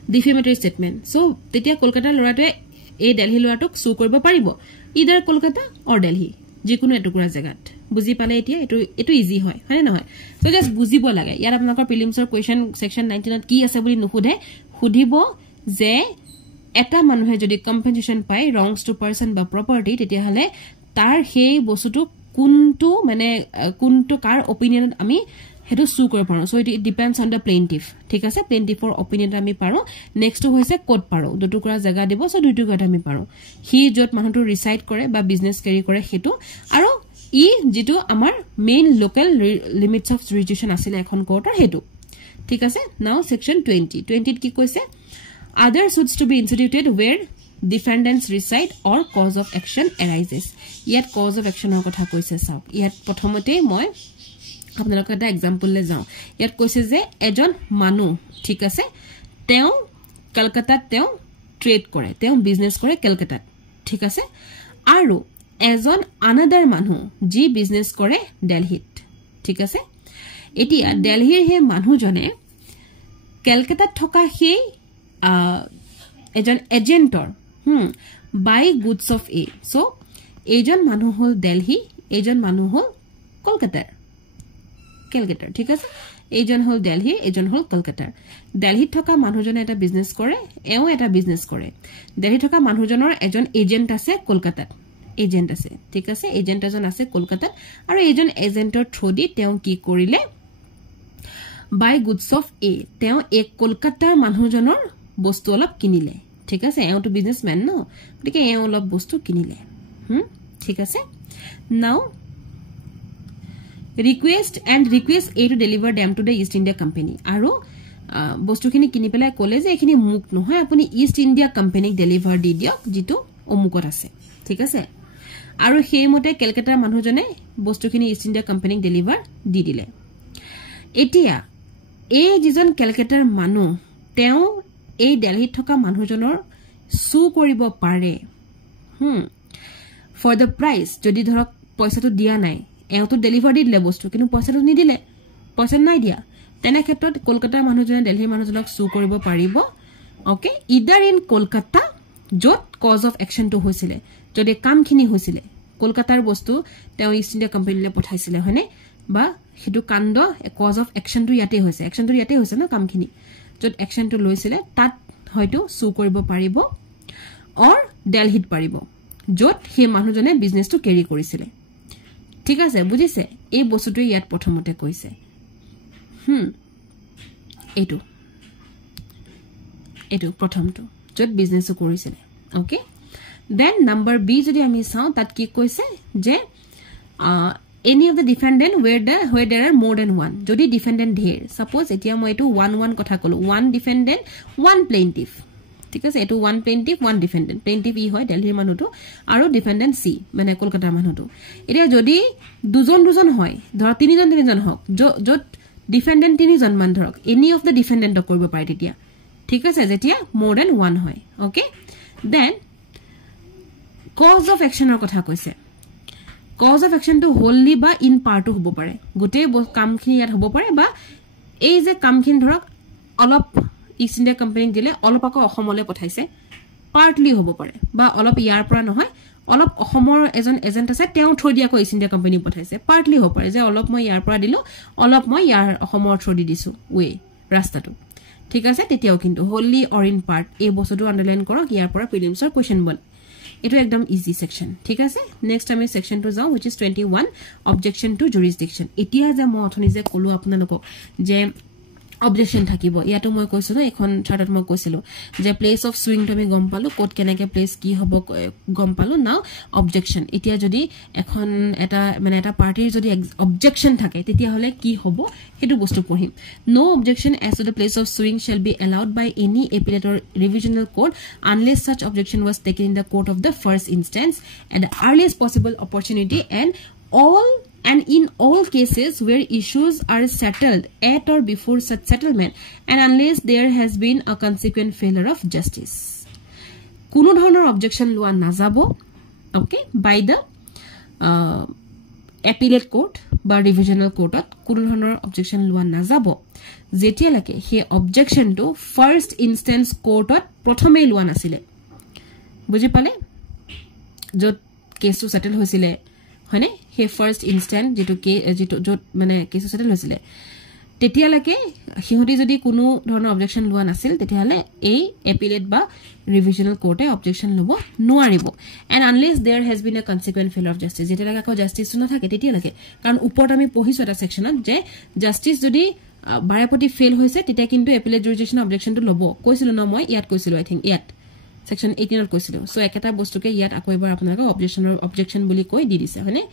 Defamatory statement. So tetia Kolkata loratwe a Delhi loratok su koribo paribo either Kolkata or Delhi. যিকোনো এটুকুৰা জায়গাত বুজি পালে এতিয়া এটো easy হয় হয়নে নহয় সো জাস্ট বুজিব লাগে ইয়াৰ আপোনাকৰ প্ৰিলিমছৰ কোৱেশ্চন সেকশন 19 ত কি আছে বুলি নুখুধে খুদিব যে এটা মানুহে যদি কম্পেনসেশন পায় ৰংস টু পাৰসন বা প্ৰপাৰ্টি তেতিয়া হলে তাৰ সেই বস্তুটো কোনটো মানে কোনটো কাৰ অপিনিয়নত আমি হেতু সু কৰিব পাৰো so it depends on the plaintiff ঠিক আছে প্লেইন্টিফৰ অপিনিয়ন আমি পাৰো নেক্সট হৈছে কোড পাৰো দুটুকুৰা জায়গা দিব সো দুটুকুৰা আমি পাৰো হি যত মানুহটো ৰিসাইড কৰে বা বিজনেস কেৰি কৰে হেতু আৰু ই যেটো আমাৰ মেইন লোকাল লিমিটস অফ জুৰিডিকশ্যন আছিল এখন কোৰ্টৰ হেতু ঠিক আছে নাও সেকশন 20 কি কৈছে other suits to be instituted where defendants reside or cause of action arises yet cause of action or কথা কৈছে চাওক ইয়াত প্ৰথমতে মই আপোনালোকক এটা एग्जांपल লে যাও ইয়াত কৈছে যে এজন মানুহ ঠিক আছে তেও কলকাতাত তেও ট্ৰেড কৰে তেও বিজনেস কৰে কলকাতাত ঠিক আছে আৰু এজন আনাদাৰ মানুহ যি বিজনেস কৰে দিল্লীত ঠিক আছে এতিয়া দিল্লীৰ হে মানুহজনে কলকাতাত থকা হে এজন এজেন্টৰ বাই গুডস অফ এ সো এজন মানুহ হল দিল্লী এজন মানুহ হল কলকাতাৰ ঠিক আছে এজন হল দিল্লী এজন হল কলকাতাৰ দিল্লীত থকা মানুহজনে এটা বিজনেস কৰে এও এটা বিজনেস কৰে দিল্লীত থকা মানুহজনৰ এজন এজেন্ট আছে কলকাতাত এজেন্ট আছে ঠিক আছে এজেন্ট এজন আছে কলকাতাত আৰু এজন এজেন্টৰ থ্ৰুদি তেও কি কৰিলে বাই গুডস অফ এ তেও এক কলকাতাৰ মানুহজনৰ বস্তু অলপ কিনিলে ঠিক আছে এও তো বিজনেসম্যান ন গতিকে এও অলপ বস্তু কিনিলে ঠিক আছে নাও request A to deliver them to the East India Company আৰু বস্তুখিনি কিনি পেলাই কলে যে এখিনি মুক নহয় আপুনি ইষ্ট ইন্ডিয়া কোম্পানীক ডেলিভাৰ দি দিয়ক যেটো অমুকত আছে ঠিক আছে আৰু হেইমতে কলকাতাৰ মানুহজনে বস্তুখিনি ইষ্ট ইন্ডিয়া কোম্পানীক ডেলিভাৰ দি দিলে এতিয়া এই যিজন কলকাতাৰ মানুহ তেও এই দিল্লীত থকা মানুহজনৰ সু কৰিব পাৰে ফৰ দ্য প্ৰাইস যদি ধৰক পইচাটো দিয়া নাই এওতো ডেলিভাৰ দি দিলে বস্তু কিন্তু পইচাটো নি দিলে পইচা নাই দিয়া তেনে ক্ষেত্ৰত কলকাতাৰ মানুহজনে দিল্লীৰ মানুহজনক সু কৰিব পাৰিব ওকে ইদাৰ ইন কলকাতা যত কজ অফ একশনটো হৈছিল যদি কামখিনি হৈছিল কলকাতাৰ বস্তু তেও ইষ্ট ইন্ডিয়া কোম্পানীলে পঠাইছিল হয়নে বা হেতু কাণ্ড কজ অফ একশনটো ইয়াতে হৈছে না কামখিনি যত একশনটো লৈছিল তাত হয়তো সু কৰিব পাৰিব অৰ দিল্লীত পাৰিব যত হে মানুহজনে বিজনেসটো কেৰি কৰিছিল ঠিক আছে বুজিছে এই বস্তুটো ইয়াত প্ৰথমতে কৈছে এটো প্ৰথমটো যত বিজনেসটো কৰিছিল ওকে দেন নাম্বাৰ বি যদি আমি চাও তাত কি কৈছে যে any of the defendant where there are more than one যদি defendant ধেৰ suppose এতিয়া মই এটো 1 কথা কলো one defendant one plaintiff ঠিক আছে এটো one plaintiff one defendant plaintiff ই হয় দিল্লীৰ মানুহটো আৰু defendant C মানে কলকাতাৰ মানুহটো এতিয়া যদি দুজন হয় ধৰ তিনিজন হক যত defendant তিনিজন মান ধৰক any of the defendant কৰিব পাৰে তেতিয়া ঠিক আছে যেতিয়া more than one হয় okay then cause of action ৰ কথা কৈছে cause of action to wholly বা in part to হব পাৰে গোটে কামখিনি ইয়াত হব পাৰে বা এই যে কামখিনি ধৰক অলপ ইষ্ট ইন্ডিয়া কোম্পানীক দিলে অলপ আকৌ অসমলে পঠাইছে পাৰ্টলি হব পাৰে বা অলপ ইয়াৰ পৰা নহয় অলপ অসমৰ এজন এজেন্ট আছে তেও থৈ দিয়া কো ইষ্ট ইন্ডিয়া কোম্পানী পঠাইছে পাৰ্টলি হব পাৰে যে অলপ মই ইয়াৰ পৰা দিলো অলপ মই ইয়াৰ অসমৰ থৈ দি দিছো ওয়ে ৰাস্তাটো ঠিক আছে তেতিয়াও কিন্তু wholly or in part এই বস্তুটো আন্ডাৰলাইন কৰক ইয়াৰ পৰা প্ৰিলিমছৰ কোৱেশ্চন বন এটো একদম ইজি সেকশন ঠিক আছে নেক্সট আমি সেকশন টু যাও which is 21 objection to jurisdiction এতিয়া যে মই অথনি যে কলো আপোনালোকক যে objection থাকিব ইয়াটো মই কৈছিলো এখন চাৰ্টত মই কৈছিলো যে প্লেস অফ সুইং তুমি গম পালো কোড কেনেকে প্লেস কি হ'ব গম পালো নাও objection এতিয়া যদি এখন এটা মানে এটা পাৰ্টিৰ যদি objection থাকে তেতিয়া হলে কি হ'ব হেতু বস্তু পঢ়িম no objection as to the place of suing shall be allowed by any appellate or revisional court unless such objection was taken in the court of the first instance at the earliest possible opportunity and in all cases where issues are settled at or before such settlement and unless there has been a consequent failure of justice কোনো ধৰণৰ objection লোৱা নাযাব okay by the appellate court বা revisional court কোনো ধৰণৰ objection লোৱা নাযাব যেতিয়া লাগে হে objection to first instance court প্ৰথমে লোৱা নাছিলে বুজি পালে যত কেছটো সেটেল হৈছিলে হয়নে হে ফার্স্ট ইনস্ট্যান্ট যেটো কে যেটো যত মানে কেস সেটেল হৈছিলে তেতিয়ালৈকে হিহতি যদি কোনো ধৰণৰ অবজেকশন লোৱা নাছিল তেতিয়াহলে এই এপিলেট বা ৰিভিজনাল কোৰ্টে অবজেকশন লব নোৱাৰিব and unless there has been a consequent failure of justice যেতিয়ালৈকে আকৌ জাস্টিস নাথাকে তেতিয়ালৈকে কাৰণ ওপৰত আমি পঢ়িছো এটা সেকশনত যে জাস্টিস যদি বাৰেপতি ফেইল হৈছে তেতিয়া কিন্তু এপিলেট জুৰিডিকশন অবজেকশনটো লব কৈছিল ন মই ইয়াত কৈছিল আই থিংক ইয়াত section 18 ত কৈছিল সো একটা বস্তুকে ইয়াত আকৌ এবাৰ আপোনাক অবজেকশন বুলি কৈ দি দিছে হয়নে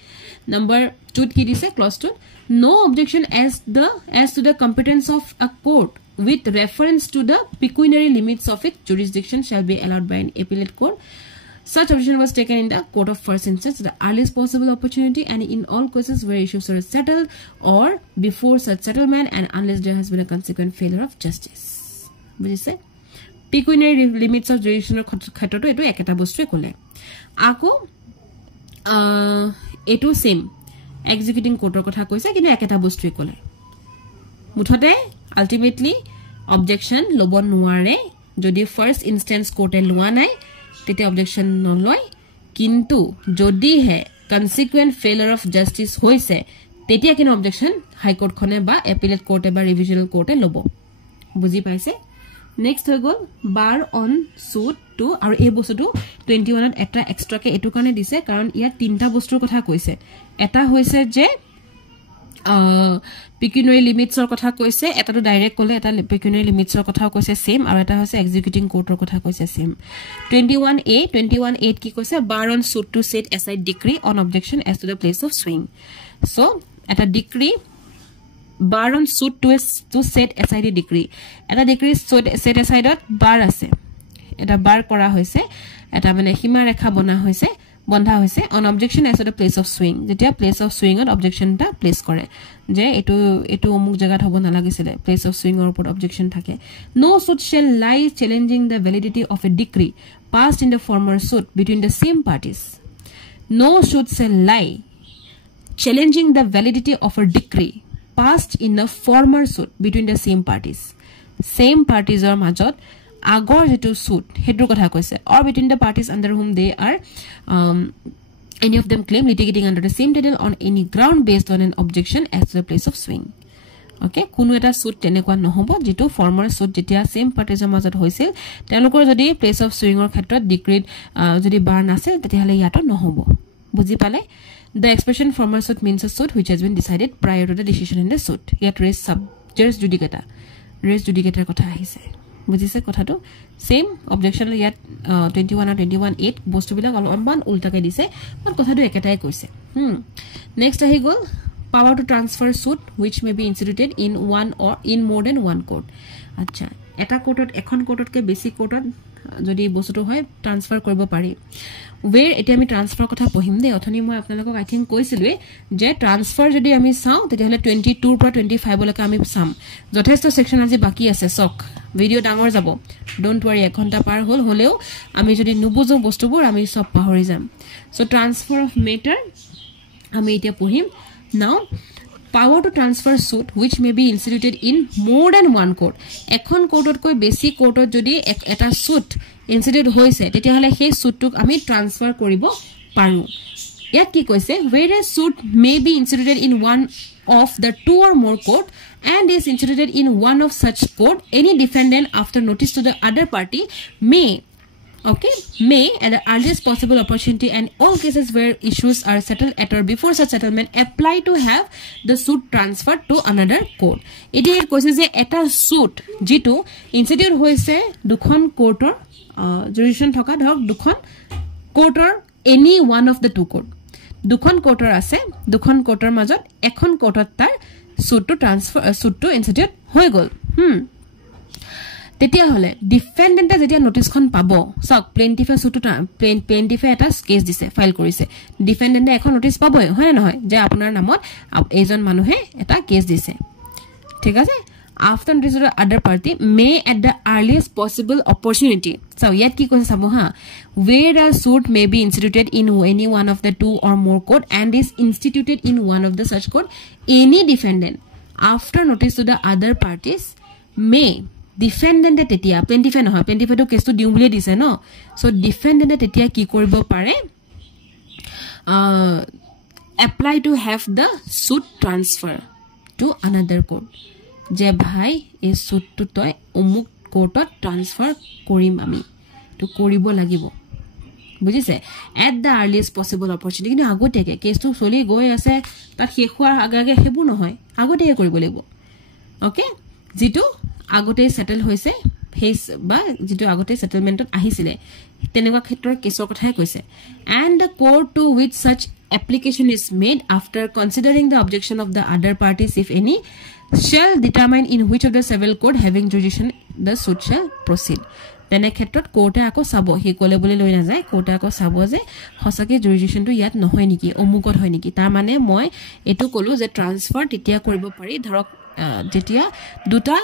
নম্বৰ 2 কি দিছে close 2 no objection as to the competence of a court with reference to the pecuniary limits of its jurisdiction shall be allowed by an appellate court. Such objection was taken in the court of first instance at the earliest possible opportunity and in all cases where issues are settled or before such settlement and unless there has been a consequent failure of justice. বুজিছে pecuniary limits of jurisdiction ক্ষেত্ৰটো এটো একটা বস্তুৱে ক'লে আকৌ এটো same executing কোৰ্টৰ কথা কৈছে কিন্তু একটা বস্তুৱে ক'লে মুঠতে আলটিমেটলি অবজেকশন লব নোৱাৰে যদি ফাৰ্স্ট ইনস্ট্যান্স কোৰ্টে লোৱা নাই তেতিয়া অবজেকশন নলয় কিন্তু যদি হে কনসিকুৱেন্ট ফেইলিयर অফ জাস্টিস হৈছে তেতিয়া কিনো অবজেকশন হাই কোৰ্ট খনে বা এপিলেট কোৰ্টে বা ৰিভিজনাল কোৰ্টে লব বুজি পাইছে নেক্সট হৈ গল বাৰ অন সুট টু আৰু এই বস্তুটো 21 ত এটা এক্সট্ৰা কে এটো কাৰণে দিছে কাৰণ ইয়াত তিনটা বস্তুৰ কথা কৈছে এটা হৈছে যে pecuniary limits or কথা কৈছে এটাটো ডাইৰেক্ট কলে এটা pecuniary limits or কথা কৈছে সেম আৰু এটা হৈছে এক্সিকিউটিং কোৰ্টৰ কথা কৈছে সেম 21A কি কৈছে bar on suit to set aside decree on objection as to the place of suing so এটা decree bar on suit to set aside a decree eta decree set aside ot bar আছে এটা bar কৰা হৈছে এটা মানে সীমা ৰেখা বনা হৈছে বন্ধা হৈছে on objection as to the place of suing যেতিয়া place of suing ot objection টা প্লেস কৰে যে এটো অমুক জায়গাত হ'ব না লাগিছিলে place of suing or উপর objection থাকে no suit shall lie challenging the validity of a decree passed in the former suit between the same parties no suit shall lie challenging the validity of a decree passed in the former suit between the same parties or majot agor jetu suit hetu kotha koise or between the parties under whom they are any of them claim litigating under the same title on any ground based on an objection as to the place of suing okay kuno eta suit tenekwa nohobo jetu former suit jetia same parties or majot hoisil telokor jodi place of suing or khetrot decree jodi bar nasil tetihale yato nohobo buji pale the expression former suit means a suit which has been decided prior to the decision in the suit yet res judicata kotha ahise বুজিছে কথাটো same objection ইয়াত 21 আৰু 21 8 বস্তু বিলাক অলপমান উল্টাকে দিছে বাট কথাটো একেটাই কৈছে নেক্সট আহি গল power to transfer suit which may be instituted in one or in more than one court আচ্ছা এটা কোৰ্টত এখন কোৰ্টতকে বেছি কোৰ্টত যদি বস্তুটো হয় ট্ৰান্সফাৰ কৰিব পাৰি where এটা আমি ট্ৰান্সফাৰ কথা পঢ়িম দে অথনি মই আপোনালোকক আই থিংক কৈছিলৱে যে ট্ৰান্সফাৰ যদি আমি চাও তেতিয়াহলে 22 পৰা 25 লৈকে আমি চাম যথেষ্ট সেকশন আজি বাকি আছে সক ভিডিও ডাঙৰ যাব ডোন্ট ওয়াৰি এক ঘন্টা পাৰ হলেও আমি যদি নুবুজো বস্তুবোৰ আমি সব পাহৰি যাম সো ট্ৰান্সফাৰ অফ মেটাৰ আমি এতিয়া পঢ়িম নাও power to transfer suit which may be instituted in more than one court এখন কোৰ্টত কৈ বেছি কোৰ্টত যদি এটা suit instituted হৈছে তেতিয়াহলে সেই suitটোক আমি ট্ৰান্সফাৰ কৰিব পাৰো ইয়াত কি কৈছে where a suit may be instituted in one of the two or more court and is instituted in one of such court any defendant after notice to the other party may at the earliest possible opportunity and all cases where issues are settled at or before such settlement apply to have the suit transferred to another court it is কৈছে যে এটা suit যেটো instituted হৈছে দুখন কোৰ্টৰ jurisdiction থকা ধৰক দুখন কোৰ্টৰ any one of the two court দুখন কোৰ্টৰ আছে দুখন কোৰ্টৰ মাজত এখন কোৰ্টত তাৰ suit to instituted হৈ গল তেতিয়া হলে ডিফেন্ডেন্টে যেতিয়া নোটিছখন পাব সক প্লেন্টিফে সুটটা প্লেন্টিফে এটা কেস দিছে ফাইল কৰিছে ডিফেন্ডেন্টে এখন নোটিছ পাবই হয় না নহয় যে আপোনাৰ নামত এজন মানুহে এটা কেস দিছে ঠিক আছে after notice to the other party may at the earliest possible opportunity so yet ki koise sabo ha where a suit may be instituted in any one of the two or more court and is instituted in one of the such court any defendant after notice to the other parties may defendant tetia plaintiff no plaintiff to case to diu bule dise no so defendant tetia ki koribo pare apply to have the suit transfer to another court je bhai ei suit tu toy umuk court transfer korim ami to koribo lagibo বুজিছে at the earliest possible opportunity কিন্তু আগতেকে কেছটো চলি গৈ আছে তাত হেখুৱাৰ আগাগে হেবু নহয় আগতেকে কৰিব লাগিব ওকে যেটো আগতে সেটেল হৈছে ফেস বা যেটো আগতে সেটেলমেন্টত আহিছিলে তেনেকুৱা ক্ষেত্ৰৰ কেছৰ কথাই কৈছে and the court to which such application is made after considering the objection of the other parties if any shall determine in which of the several court having jurisdiction the suit shall proceed তেনে ক্ষেত্ৰত কোৰ্টে আকো চাব হি কলে বলে লৈ না যায় কোৰ্টে আকো চাব যে হসকে জুৰিডিকশনটো ইয়াত নহয় নেকি অমুকত হয় নেকি তাৰ মানে মই এটো কলো যে ট্ৰান্সফাৰ তেতিয়া কৰিব পাৰি ধৰক যেতিয়া দুটা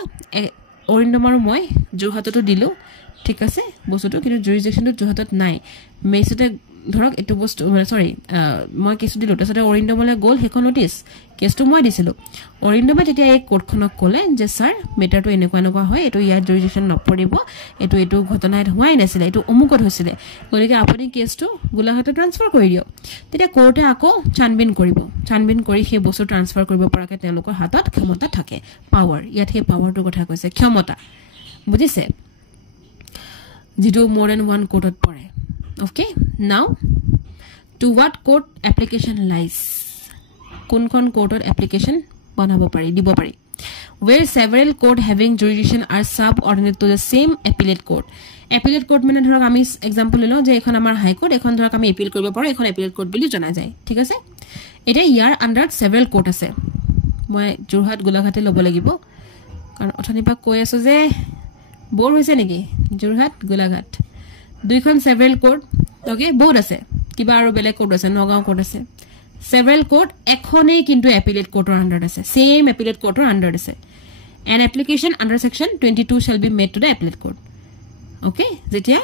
অৰিন্দম আৰু মই জুহাতটো দিলো ঠিক আছে বস্তুটো কিন্তু জুৰিডিকশনটো জুহাতত নাই মেসতে ধৰক এটো বস্তু মানে সৰি মই কেছটো দিলো তাছতে অৰিন্দমলে গল হেখন নোটিস কেছটো মই দিছিলো অৰিন্দমে তেতিয়া এই কোৰ্টখনক কলে যে স্যাৰ মেটাৰটো এনেকুৱা হয় এটো ইয়াৰ জুৰিডিকশন নপৰিব এটো ঘটনাত হোৱাই নাছিল এটো অমুকত হৈছিল গলিকে আপুনি কেছটো গুলাঘাটত ট্ৰান্সফাৰ কৰি দিও তেতিয়া কোৰ্টে আকো ছানবিন কৰি সেই বস্তু ট্ৰান্সফাৰ কৰিব পৰাকে তেওঁলোকৰ হাতত ক্ষমতা থাকে পাৱাৰ ইয়াত সেই পাৱাৰটো কথা কৈছে ক্ষমতা বুজিছে যেটো more than one কোৰ্টত পৰে okay now to what court application lies কোনখন কোৰ্টত application বনাব পাৰি দিব পাৰি where several court having jurisdiction are subordinate to the same appellate court মানে ধৰক আমি एग्जांपल ললো যে এখন আমাৰ হাই কোৰ্ট এখন ধৰক আমি এপিল কৰিব পাৰো এখন এপিলেট কোৰ্ট বুলি জনা যায় ঠিক আছে এটা ইয়াৰ আন্ডাৰ several court আছে মই জুৰহাট গোলাঘাটে লব লাগিব কাৰণ অথনিপা কৈ আছো যে বৰ হৈছে নেকি জুৰহাট গোলাঘাট দুইখন several court ওকে বহুত আছে কিবা আৰু বেলেগ কোৰ্ট আছে নগাঁও কোৰ্ট আছে several court এখনে কিন্তু appellate courtৰ আন্ডাৰ আছে same appellate courtৰ আন্ডাৰ আছে an application under section 22 shall be made to the appellate court okay যেতিয়া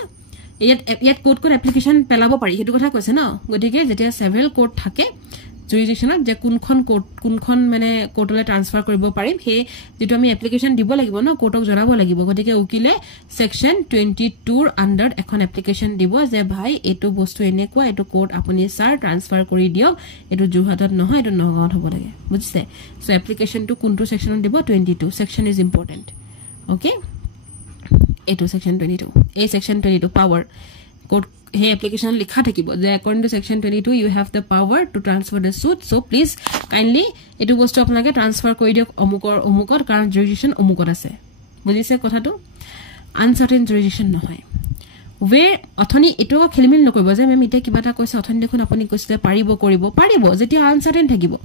ইয়াত কোৰ্ট application পেলাব পাৰি হেতু কথা কৈছে ন গতিকে যেতিয়া several court থাকে জুৰিডিকশনত যে কোনখন মানে কোৰ্টলে ট্ৰান্সফাৰ কৰিব পাৰিম হে যেটো আমি এপ্লিকেশন দিব লাগিব ন কোৰ্টক জনাব লাগিব গতিকে উকিলে সেকশন 22 ৰ আন্ডাৰ এখন এপ্লিকেশন দিব যে ভাই এটো বস্তু এনেকুৱা এটো কোৰ্ট আপুনি স্যাৰ ট্ৰান্সফাৰ কৰি দিও এটো জুহাতত নহয় এটো নগাঁৱত হ'ব লাগে বুজিছে সো এপ্লিকেশনটো কোনটো সেকশনত দিব 22 সেকশন ইজ ইম্পৰ্টেন্ট ওকে এটো সেকশন 22 এই section 22 power court hey application likha thakibo je according to section 22 you have the power to transfer the suit so please kindly etu bostu apnake transfer koi diok omukor karon jurisdiction omukor ase bujise kotha to uncertain jurisdiction nohoy where athoni etu khelimil nokoibo je mem ite kibata koise athoni dekhun apuni koisile paribo jetia uncertain thakibo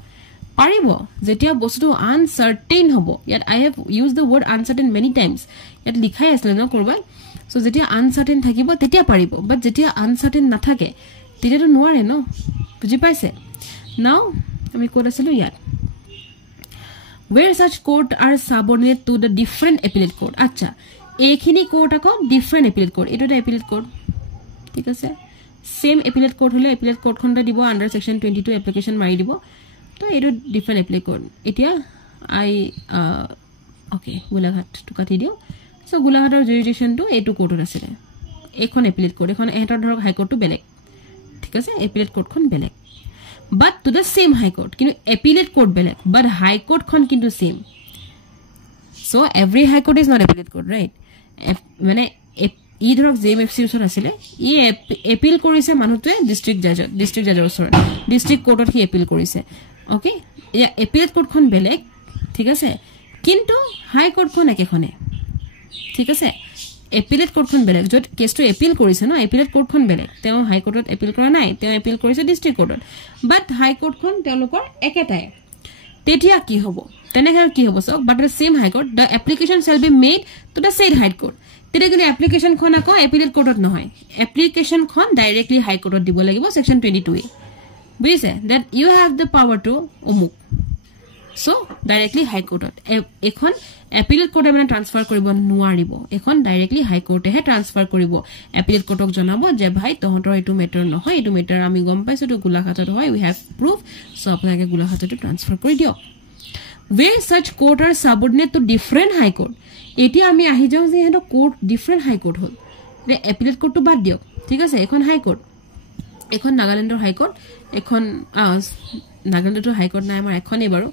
paribo jetia bostu uncertain hobo yet I have used the word uncertain many times yet likhai asle no korba so jetia uncertain thakibo tetia paribo but jetia uncertain na thake tetia to noare no buji paise now ami kod asilu yat where such court are subordinate to the different appellate court acha ekhini court ako different appellate court eto appellate court ঠিক আছে same appellate court hole appellate court khonda dibo under section 22 application mari dibo to eto different appellate court etia I okay Golaghat to kati dio so Golaghator jurisdiction to eto court asile ekhon appellate court ekhon etor dhorok high court to belek ঠিক আছে appellate court khon belek but to the same high court kintu appellate court belek but high court khon kintu same so every high court is not appellate court right mane ই ধৰক জেএমএফসি ওচৰ আছিল ই appeal কৰিছে মানুহটোৱে district জাজৰ ওচৰ district কোৰ্টত হি appeal কৰিছে okay ইয়া appellate কোৰ্টখন বেলেগ ঠিক আছে কিন্তু হাই কোৰ্টখন একেখনে ঠিক আছে এপিলেট কোৰ্টখন বেলেগ যত কেছটো এপিল কৰিছে ন এপিলেট কোৰ্টখন বেলেগ তেও হাই কোৰ্টত এপিল কৰা নাই তেও এপিল কৰিছে ডিস্ট্ৰিক্ট কোৰ্টত বাট হাই কোৰ্টখন তেওঁলোকৰ একেটাই তেতিয়া কি হ'ব তেনেকৈ কি হ'ব সক but the same high court the application shall be made to the said high court তেতিয়ালে এপ্লিকেশন খন আকৌ এপিলেট কোৰ্টত নহয় এপ্লিকেশন খন ডাইৰেক্টলি হাই কোৰ্টত দিব লাগিব সেকশন 22 বুজিছে that you have the power to omuk so directly high court এখন appellate কোৰ্টে মানে ট্ৰান্সফাৰ কৰিব নোৱাৰিব এখন ডাইৰেক্টলি হাই কোৰ্টে হে ট্ৰান্সফাৰ কৰিব এপিলেট কোৰ্টক জনাব যে ভাই তহতৰ এটো মেটাৰ নহয় এটো মেটাৰ আমি গম পাইছো তো গোলাঘাটত হয় we have proof so আপোনাকে গোলাঘাটত ট্ৰান্সফাৰ কৰি দিও where such court are subordinate to different high court এতিয়া আমি আহি যাও যে হেটো কোৰ্ট ডিফাৰেন্ট হাই কোৰ্ট হল ৰে এপিলেট কোৰ্ট তো বাদ দিও ঠিক আছে এখন হাই কোৰ্ট এখন নাগাল্যান্ডৰ হাই কোৰ্ট এখন নাগালেণ্ডৰ হাইকোৰ্ট নাই আমাৰ এখনেই বাৰু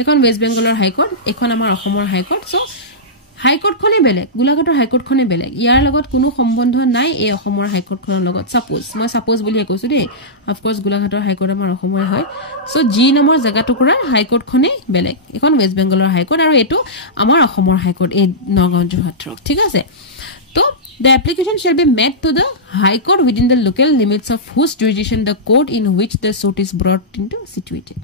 এখন ওয়েস্ট বেংগলৰ হাইকোৰ্ট এখন আমাৰ অসমৰ হাইকোৰ্ট সো হাইকোৰ্ট খনে বেলেগ গোলাঘাটৰ হাইকোৰ্ট খনে বেলেগ ইয়াৰ লগত কোনো সম্বন্ধ নাই এই অসমৰ হাইকোৰ্ট খনৰ লগত সাপোজ বুলি কৈছো দেই অফ কোৰ্স গোলাঘাটৰ হাইকোৰ্ট আমাৰ অসমৰ হয় সো জি নামৰ জাগা টুকুৰাৰ হাইকোৰ্ট খনে বেলেগ এখন ওয়েস্ট বেংগলৰ হাইকোৰ্ট আৰু এটো আমাৰ অসমৰ হাইকোৰ্ট এই নগাঁও যোৰহাটৰ ঠিক আছে তো the application shall be made to the high court within the local limits of whose jurisdiction the court in which the suit is brought into situated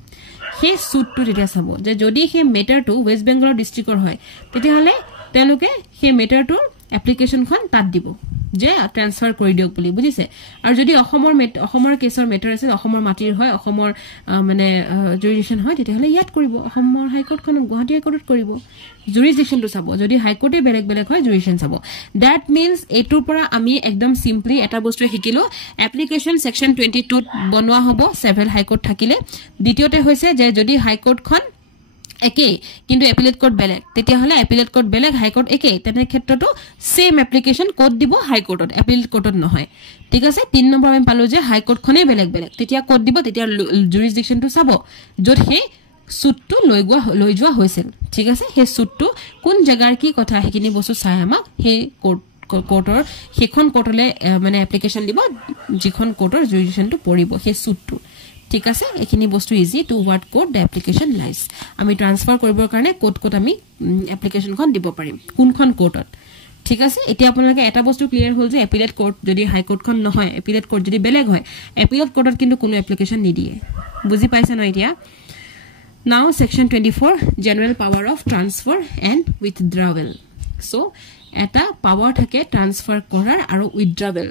he suit to deta sabo je jodi he matter to west bengal district or hoy tete hale teloke he matter to application khon tat dibo je transfer kori diok boli bujise ar jodi অসমৰ কেছৰ matter আছে অসমৰ মাটিৰ হয় অসমৰ মানে jurisdiction হয় tete hale yat koribo অসমৰ হাই court খন গুৱাহাটী হাই কোৰ্টত koribo jurisdiction to sabo jodi high court e beleg hoy jurisdiction sabo that means etur pora ami ekdom simply eta bostu hikilo application section 22 bonwa hobo several high court thakile ditiote hoise je jodi high court khon একে কিন্তু appellate court বেলেগ তেতিয়া হলে appellate court বেলেগ হাই court একে তেনে ক্ষেত্ৰটো same application code দিব হাই কোৰ্টত এপিলেট কোৰ্টত নহয় ঠিক আছে 3 নম্বৰ আমি পালো যে হাই কোৰ্ট খনে বেলেগ তেতিয়া কোড দিব তেতিয়া জুৰিসডিকশনটো চাব যত হে সুটটো লৈ যোৱা হৈছিল ঠিক আছে হে সুটটো কোন জাগাৰ কি কথা হেকিনি বস্তু চাই আমাক হে কোৰ্টৰ হেখন কোৰ্টলে মানে এপ্লিকেশন দিব যিখন কোৰ্টৰ জুৰিসডিকশনটো পৰিব হে সুটটো ঠিক আছে এখিনি বস্তু easy to what code the application lies আমি ট্ৰান্সফাৰ কৰিবৰ কাৰণে কোড আমি এপ্লিকেশন খন দিব পাৰিম কোনখন কোৰ্টত ঠিক আছে এতিয়া আপোনালোকে এটা বস্তু ক্লিয়াৰ হ'ল যে এপিলেট কোৰ্ট যদি হাই কোৰ্ট খন নহয় এপিলেট কোৰ্ট যদি বেলেগ হয় এপিলেট কোৰ্টত কিন্তু কোনো এপ্লিকেশন নিদিয়ে বুজি পাইছা ন এতিয়া now section 24 general power of transfer and withdrawal so এটা power থাকে ট্ৰান্সফাৰ কৰাৰ আৰু withdrawal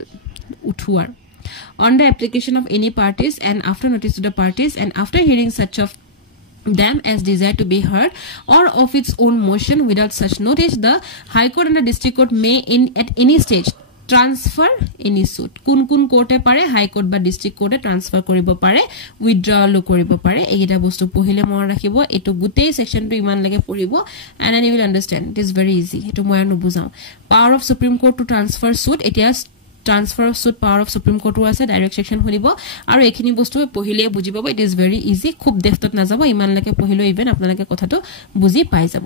উঠুৱাৰ on the application of any parties and after notice to the parties and after hearing such of them as desire to be heard or of its own motion without such notice the high court and the district court may at any stage transfer any suit kun court e pare high court ba district court e transfer koribo pare withdrawal koribo pare egita bostu pohile mon rakhibo eto gutei section to iman lage poribo and you will understand it is very easy eto moi anu bujao power of supreme court to transfer suit etia transfer of suit power of supreme court আছে direct section হলিব আৰু এখিনি বস্তু পहिले বুজি পাব it is very easy খুব ডেফটত না যাব ইমান লাগে পहिले ইভেন আপোনালোকে কথাটো বুজি পাই যাব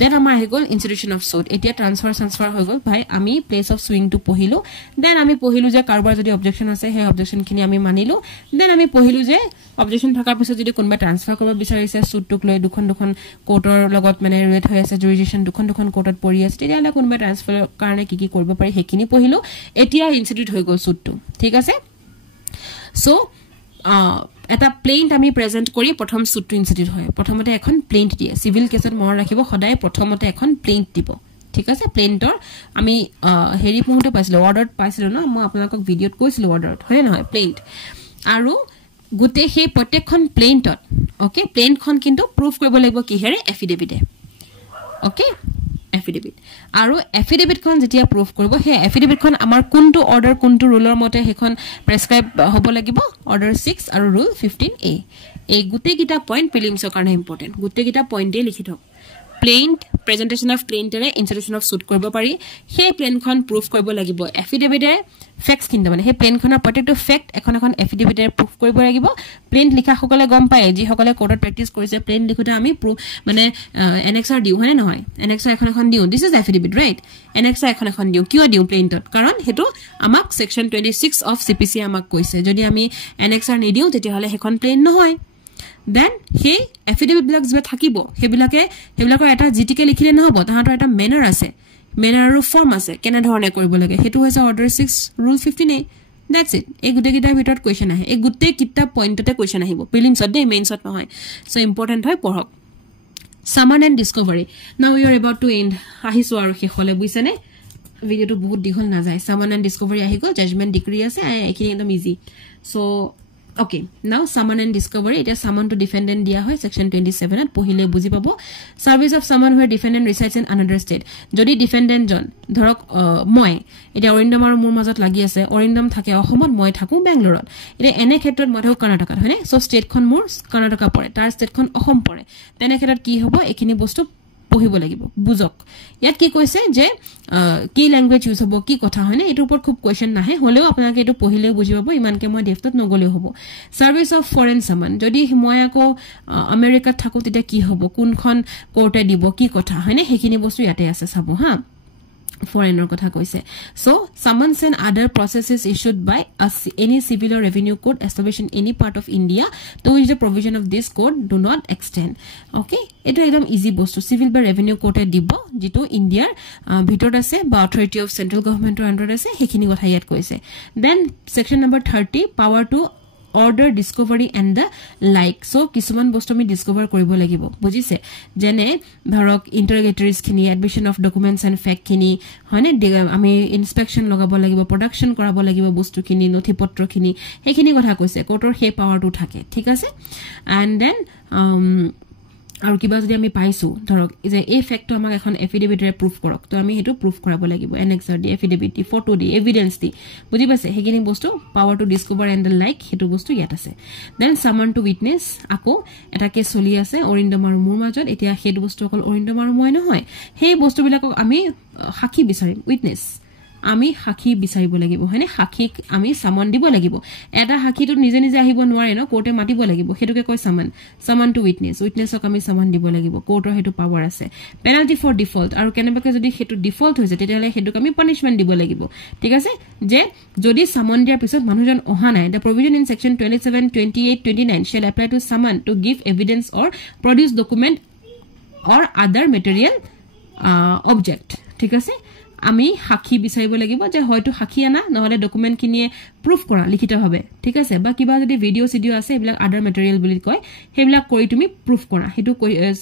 দেন আমাৰ হে গল ইনস্টিটিউশন অফ সুট এতিয়া ট্ৰান্সফাৰ হৈ গল ভাই আমি প্লেস অফ সুইং টু পহিলো দেন আমি পহিলো যে কাৰবাৰ যদি অবজেকশন আছে হে অবজেকশন খিনি আমি মানিলো দেন আমি পহিলো যে অবজেকশন থকাৰ পিছত যদি কোনবা ট্ৰান্সফাৰ কৰিব বিচাৰিছে সুটটোক লৈ দুখন কোৰ্টৰ লগত মানে ৰিলেট হৈ আছে জুৰিসডিকশন দুখন কোৰ্টত পৰি আছে তেতিয়া কোনবা ট্ৰান্সফাৰ কাৰণে কি কৰিব পাৰি হেখিনি পহিলো এতিয়া ইনস্টিটিউট হৈ গল সুটটো ঠিক আছে সো এটা প্লেইন্ট আমি প্ৰেজেন্ট কৰি প্ৰথম সুটটো ইনস্টিটিউট হয় প্ৰথমতে এখন প্লেইন্ট দিয়ে সিভিল কেছত মন ৰাখিব সদায় প্ৰথমতে এখন প্লেইন্ট দিব ঠিক আছে প্লেইন্টৰ আমি হেৰি পঢ়োতে পাইছিলো অৰ্ডাৰত পাইছিলো ন মই আপোনালোকক ভিডিঅত কৈছিলো অৰ্ডাৰত হয় নহয় প্লেইন্ট আৰু গুতে হে প্ৰত্যেকখন প্লেইন্টত ওকে প্লেইন্টখন কিন্তু প্ৰুফ কৰিব লাগিব কি হেৰে এফিডেভিটে ওকে এফিডেভিট আৰু এফিডেভিট খন যেতিয়া প্ৰুফ কৰিব হে এফিডেভিট খন আমাৰ কোনটো অৰ্ডাৰ কোনটো ৰুলৰ মতে হেখন প্ৰেসক্ৰাইব হ'ব লাগিব অৰ্ডাৰ 6 আৰু ৰুল 15A এই গুটেকিটা পইণ্ট প্ৰিলিমছৰ কাৰণে ইম্পৰ্টেন্ট গুটেকিটা পইণ্টে লিখি থক প্লেইন্ট প্ৰেজেন্টেশন অফ প্লেইন্টৰে ইনস্টিটিউশন অফ সুট কৰিব পাৰি হে প্লেনখন প্ৰুফ কৰিব লাগিব এফিডেভিটে ফেক্টস কিন্ত মানে হে প্লেনখনৰ প্ৰত্যেকটো ফেক্ট এখন এফিডেভিটে প্ৰুফ কৰিব লাগিব প্লেন লিখা সকলে গম পায় যি সকলে কোৰ্টত প্ৰেক্টিস কৰিছে প্লেন লিখোতে আমি প্ৰুফ মানে এনএক্সআৰ দিও হয় নহয় এনএক্সআৰ এখন দিও দিস ইজ এফিডেভিট ৰাইট এনএক্সআৰ এখন দিও কিয় দিও প্লেনটত কাৰণ হেতু আমাক সেকশন 26 অফ সিপিসি আমাক কৈছে যদি আমি এনএক্সআৰ নিদিও তেতিয়া হলে হেখন প্লেন নহয় then he affidavit বিলাক যে থাকিব হেবিলাকৰ এটা জিটিকে লিখিলে নহব তাহাতৰ এটা মেনাৰ আছে মেনাৰ আৰু ফৰ্ম আছে কেনে ধৰণে কৰিব লাগে হেতু হৈছে order 6 rule 15A that's it এই গুটেকিটাৰ ভিতৰত কোৱেশ্চন আহে এই গুটে কিটা পইণ্টতে কোৱেশ্চন আহিব প্ৰিলিমছত দে মেইনছত নহয় সো ইম্পৰ্টেন্ট হয় পঢ়ক সামান and discovery now you are about to end আহিছো আৰু শেষলে বুইছেনে ভিডিওটো বহুত দীঘল না যায় সামান এণ্ড ডিসকভাৰী আহি গল জাজমেন্ট ডিগ্ৰী আছে এখিনি একদম easy so okay now summon and discovery it is summon to defendant dia hoy section 27 at pohile buji pabo service of summon where defendant resides in another state jodi defendant jon dhorok moi eta orindam aru mur majot lagi ase orindam thake ohomot moi thaku bangalore eta ene khetrot moi thaku karnataka hoine so state khon mur karnataka pore tar state khon ohom pore tene khetrot ki hobo ekini bostu পঢ়িব লাগিব বুজক ইয়াত কি কৈছে যে কি language use হ'ব কি কথা হয়নে এটোৰ ওপৰত খুব কোৱেশ্চন নাহে হলেও আপোনালোকে এটো পঢ়িলে বুজি পাব ইমানকে মই ডেফটত নগলে হ'ব সাৰ্ভিস অফ ফৰেন সামান যদি মই আকৌ আমেৰিকাত থাকো তেতিয়া কি হ'ব কোনখন কোৰ্টে দিব কি কথা হয়নে হেখিনি বস্তু ইয়াতে আছে চাব হা foreigner kotha koise so summons and other processes issued by any civil or revenue code established in any part of India to which the provision of this code do not extend okay eto ekdom easy bostu civil by revenue code e dibo jito India bhitor ase ba authority of central government or under ase hekhini kotha yat koise then section number 30 power to order discovery and the like so kisuman bostu mi discover koribo lagibo bujise jene dhorok interrogatories khini admission of documents and fact khini hone ami inspection logabo lagibo production korabo lagibo bostu khini nothi potro khini hekhini kotha koise courtor he power to thake thik ase and then আৰু কিবা যদি আমি পাইছো ধৰক যে এই fact আমাক এখন এফিডেভিটৰে প্ৰুফ কৰক তো আমি হেতু প্ৰুফ কৰাব লাগিব এনএক্সআৰ দি এফিডেভিট দি ফটো দি এভিডেন্স দি বুজি পাছে হেখিনি বস্তু পাৱাৰ টু ডিসকভাৰ এণ্ড লাইক হেতু বস্তু ইয়াত আছে দেন সামন টু উইটনেস আকৌ এটা কেছ চলি আছে অৰিন্দম আৰু মোৰ মাজত এতিয়া হেতু বস্তু অকল অৰিন্দম আৰু মই নহয় সেই বস্তুবিলাকক আমি সাক্ষী বিচাৰিম উইটনেস আমি সাক্ষী বিচাৰিব লাগিব হয়নে সাক্ষীক আমি সামন দিব লাগিব এটা সাক্ষীটো নিজে নিজে আহিব নোৱাৰে ন কোৰ্টে মাতিব লাগিব হেতুকে কয় সামন টু উইটনেছক আমি সামন দিব লাগিব কোৰ্টৰ হেতু পাৱাৰ আছে পেনাল্টি ফৰ ডিফল্ট আৰু কেনেবাকে যদি হেতু ডিফল্ট হৈ যায় তেতিয়ালে হেতুক আমি পানিশমেন্ট দিব লাগিব ঠিক আছে যে যদি সামন দিয়াৰ পিছত মানুহজন অহা নাই the provision in section 27 28 29 shall apply to someone to give evidence or produce document or other material object ঠিক আছে আমি সাক্ষী বিচাৰিব লাগিব যে হয়তো সাক্ষী আনা নহলে ডকুমেন্ট কিনিয়ে প্ৰুফ কৰা লিখিত হবে ঠিক আছে বা কিবা যদি ভিডিও সিডিও আছে এবিলাক আদাৰ মেটেৰিয়েল বুলি কয় হেবিলাক কৰি তুমি প্ৰুফ কৰা হেতু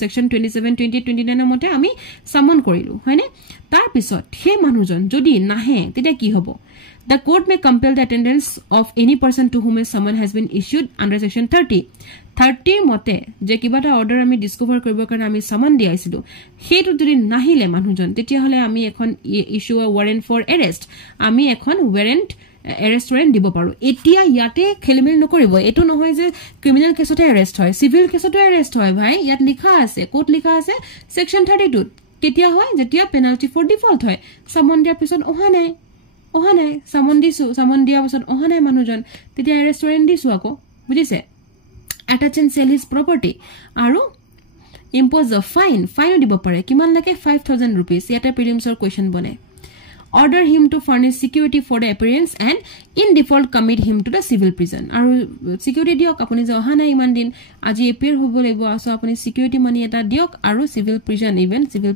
সেকশন 27 28 29 মতে আমি সামন কৰিলো হয়নে তাৰ পিছত হে মানুহজন যদি নাহে তেতিয়া কি হ'ব The court may compel the attendance of any person to whom a summon has been issued under section 30 মতে যে কিবাটা অৰ্ডাৰ আমি ডিসকভাৰ কৰিব কাৰণে আমি সামন দি আইছিলো হেতু যদি নাহিলে মানুহজন তেতিয়া হলে আমি এখন ইস্যু আ ওয়াৰেন্ট ফৰ এৰেষ্ট আমি এখন ওয়াৰেন্ট এৰেষ্ট ওয়াৰেন্ট দিব পাৰো এতিয়া ইয়াতে খেলিমেল নকৰিব এটো নহয় যে ক্ৰিমিনাল কেছতে এৰেষ্ট হয় সিভিল কেছতে এৰেষ্ট হয় ভাই ইয়াত লিখা আছে কোড লিখা আছে সেকশন 32 কেতিয়া হয় যেতিয়া পেনাল্টি ফৰ ডিফল্ট হয় সামন দিয়াৰ পিছত অহা নাই সামন দিয়া পিছত অহা নাই মানুহজন তেতিয়া এৰেষ্ট ওয়াৰেন্ট দিছো আকৌ বুজিছে attach and sell his property aru impose a fine দিব পাৰে কিমান লাগে 5000 rupees ইয়াতে prelims or question bone order him to furnish security for the appearance and in default commit him to the civil prison aru security diok apuni je oha nai iman din aji appear hobo lebo aso apuni security money eta diok aru civil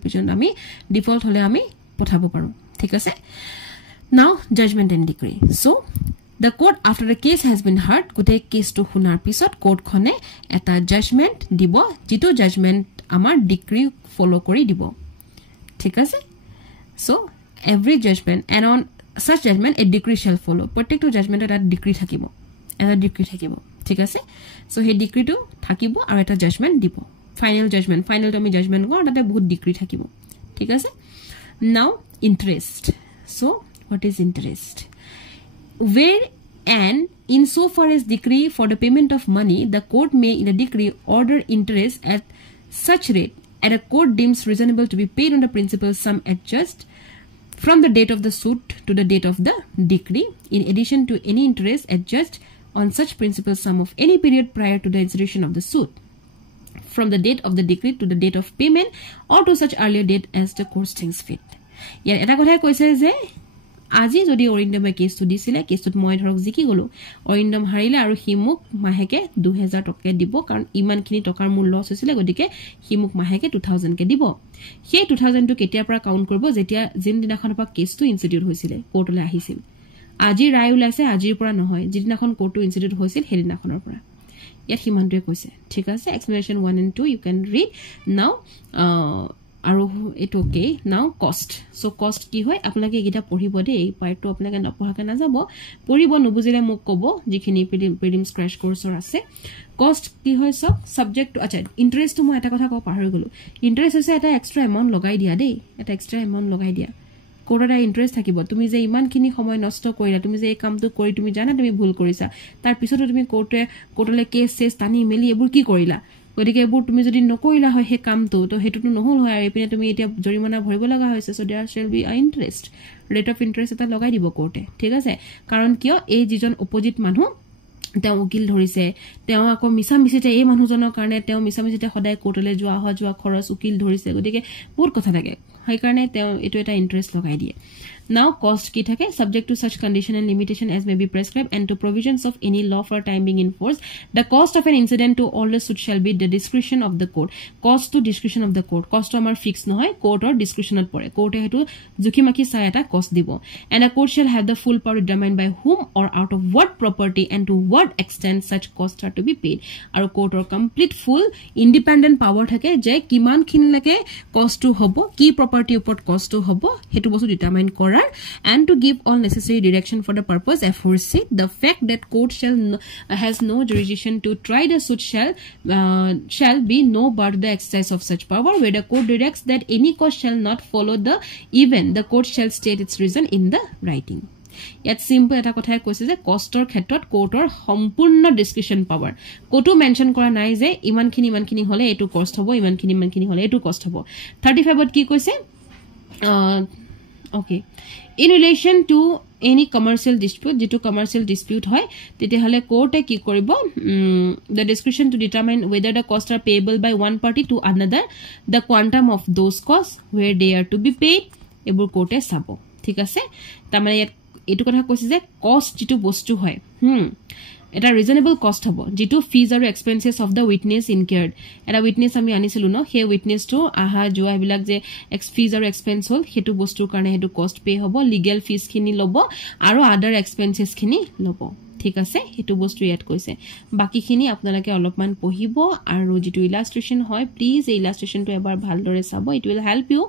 prison ami default hole ami pothabo paru thik ase now judgment and decree so the court after the case has been heard gote case to hunar pisot court khone eta judgment dibo jitu judgment amar decree follow kori dibo thik ase so every judgment and on such judgment a decree shall follow protective judgment eta decree thakibo thik ase so he decree to thakibo aru eta judgment dibo final to me judgment go tate bahut decree thakibo thik ase now interest so what is interest where and insofar as decree for the payment of money the court may in a decree order interest at such rate at a court deems reasonable to be paid on the principal sum adjust from the date of the suit to the date of the decree in addition to any interest adjust on such principal sum of any period prior to the execution of the suit from the date of the decree to the date of payment or to such earlier date as the court thinks fit yeah eta kotha koise je আজি যদি অৰিন্দমে কেছটো দিছিলে কেছটোত মই ধৰক জিকি গলো অৰিন্দম হাৰিলে আৰু হিমুক মাহেকে 2000 টকা দিব কাৰণ ইমানখিনি টকাৰ মূল্য লছ হৈছিলে গদিকে হিমুক মাহেকে 2000 কে দিব সেই 2000 টো কেতিয়াৰ পৰা কাউন্ট কৰিব যেতিয়া জিন দিনাখন পৰা কেছটো ইনস্টিটিউট হৈছিলে কোৰ্টলৈ আহিছিল আজি ৰায় ওলাইছে আজিৰ পৰা নহয় যিদিনাখন কোৰ্টটো ইনস্টিটিউট হৈছিল হেদিনাখনৰ পৰা ইয়াত হিমানটোৱে কৈছে ঠিক আছে explanation 1 and 2 you can read now আৰু এটো ওকে নাও কষ্ট সো কষ্ট কি হয় আপোনালোকে এগিটা পঢ়িব দে এই পাৰ্টটো আপোনালোকে নপঢ়াকে না যাব পঢ়িব নবুজিলে মোক কব যিখিনি প্ৰিলিমছ ক্ৰাশ কোৰ্সৰ আছে কষ্ট কি হয় সব সাবজেক্ট আচ্ছা ইন্টাৰেস্ট মই এটা কথা কও পাহৰি গলো ইন্টাৰেস্ট আছে এটা এক্সট্ৰা এমাউন্ট লগাই দিয়া দেই এটা এক্সট্ৰা এমাউন্ট লগাই দিয়া কোৰটা ইন্টাৰেস্ট থাকিব তুমি যে ইমানখিনি সময় নষ্ট কৰিলা তুমি যে এই কামটো কৰি তুমি জানা তুমি ভুল কৰিছা তাৰ পিছতো তুমি কোৰ্টলে কেছ টানি মেলি এবোৰ কি কৰিলা গতিকে এবোৰ তুমি যদি নকৰিলা হয় হে কামটো তো হেতুটো নহল হয় আৰু এপিনে তুমি এতিয়া জৰিমনা ভৰিব লগা হৈছে so there shall be interest rate of interest এটা লগাই দিব কোৰ্টে ঠিক আছে কাৰণ কিয় এই যিজন অপোজিট মানুহ তেওঁ উকিল ধৰিছে তেওঁ আকৌ মিছামিছিতে এই মানুহজনৰ কাৰণে তেওঁ মিছামিছিতে সদায় কোৰ্টলৈ যোৱা খৰচ উকিল ধৰিছে গতিকে বহুত কথা থাকে সেই কাৰণে তেওঁ এটো এটা ইন্টাৰেষ্ট লগাই দিয়ে Now, cost ki thake subject to such condition and limitation as may be prescribed and to provisions of any law for time being enforced. The cost of an incident to all the suit shall be the discretion of the court. Cost to discretion of the court. Cost to amar fixed no hai. Court or discretion at pore. Court hai to jukhi maki sai eta cost dibo. And a court shall have the full power to determine by whom or out of what property and to what extent such costs are to be paid. Aro court or complete full independent power thake je kiman khin leke cost to hobo ki property upor cost to hobo hetu bostu determine kora and to give all necessary direction for the purpose aforesaid. The fact that court has no jurisdiction to try the suit shall be no bar to the exercise of such power. Where the court directs that any cause shall not follow the event, the court shall state its reason in the writing. Yet simple eta kotha koise je costor khetrot courtor sampurna discretion power kotu mention kora nai je iman khini hole etu cost hobo iman khini hole etu cost hobo 35 ot ki koise okay in relation to any commercial dispute jitu commercial dispute hoy tete hale court e ki koribo the discretion to determine whether the costs are payable by one party to another the quantum of those costs where they are to be paid ebur court e sabo thik ase tamane etu kotha koise je cost jitu bostu hoy এটা reasonable কস্ট হবো যেটো fees আৰু expenses of the witness incurred এটা witness আমি আনিছিলু ন হে witness two আহা জোয়া বিলাক যে ফিজ আৰু এক্সপেন্স হল হেতু বস্তুৰ কাৰণে হেতু কস্ট পে হবো লিগ্যাল ফিজ খিনি লব আৰু আদাৰ এক্সপেন্সেস খিনি লব ঠিক আছে হেতু বস্তু ইয়াত কৈছে বাকি খিনি আপোনালোকে অলপমান পঢ়িব আৰু যেটো ইলাস্ট্ৰেশন হয় প্লিজ এই ইলাস্ট্ৰেশনটো এবাৰ ভালদৰে চাব ইট উইল হেল্প ইউ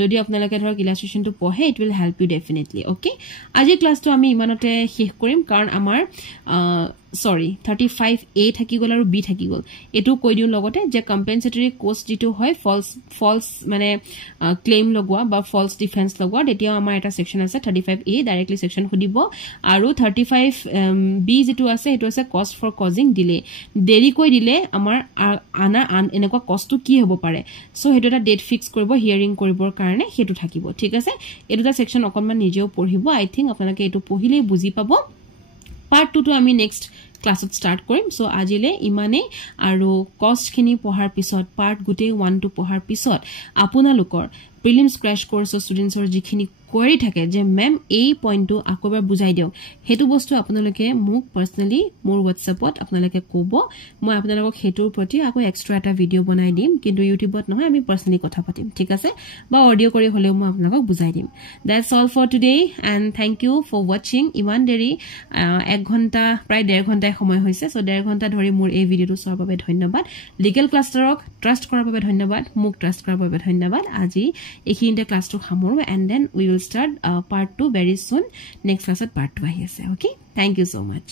যদি আপোনালোকে ধৰক ইলাস্ট্রেশনটো পঢ়ে it will help you definitely okay আজি ক্লাসটো আমি ইমানতে শেষ কৰিম কাৰণ আমাৰ sorry 35a থাকি গল আৰু b থাকি গল এটো কৈ দিও লগতে যে কম্পেনসেটৰি কষ্ট যেটো হয় ফলস মানে ক্লেম লগোৱা বা ফলস ডিফেন্স লগোৱা এতিয়া আমাৰ এটা সেকশন আছে 35a ডাইৰেক্টলি সেকশন খুদিব আৰু 35b যেটো আছে এটো আছে কষ্ট ফৰ কজিং ডিলে দেৰি কৈ দিলে আমাৰ আনা এনেকুৱা কষ্ট কি হ'ব পাৰে সো হেটো এটা ডেট ফিক্স কৰিব হিয়াৰিং কৰিবৰ কাৰণে হেতু থাকিব ঠিক আছে এটোটা সেকশন অকনমান নিজেও পঢ়িব আই থিংক আপোনালোকে এটো পঢ়িলে বুজি পাব part 2 to ami next class start korim so ajile imane aru cost khini pohar pisot part gute 1 to pohar pisot apuna lukor prelims crash course students or jikhini query থাকে যে ম্যাম এই পয়েন্টটো আকবাৰ বুজাই দিও হেতু বস্তু আপোনালোকে মোক পাৰ্সোনালি মোৰ WhatsAppত আপোনালোকে কব মই আপোনালোকক হেতুৰ প্ৰতি আকৌ এক্সট্ৰা এটা ভিডিও বনাই দিম কিন্তু ইউটিউবত নহয় আমি পাৰ্সোনালি কথা পাতিম ঠিক আছে বা অডিও কৰি হলেও মই আপোনালোকক বুজাই দিম that's all for today and thank you for watching ইমান দেৰি 1 ঘন্টা প্ৰায় 1.5 ঘন্টা সময় হৈছে সো 1.5 ঘন্টা ধৰি মোৰ এই ভিডিওটো চোৱাৰ বাবে ধন্যবাদ লিগেল ক্লাষ্টাৰক ট্ৰাষ্ট কৰাৰ বাবে ধন্যবাদ মোক ট্ৰাষ্ট কৰাৰ বাবে ধন্যবাদ আজি এইখিনিতে ক্লাসটো সামৰো and then we will start part 2 very soon next class at part 2 okay thank you so much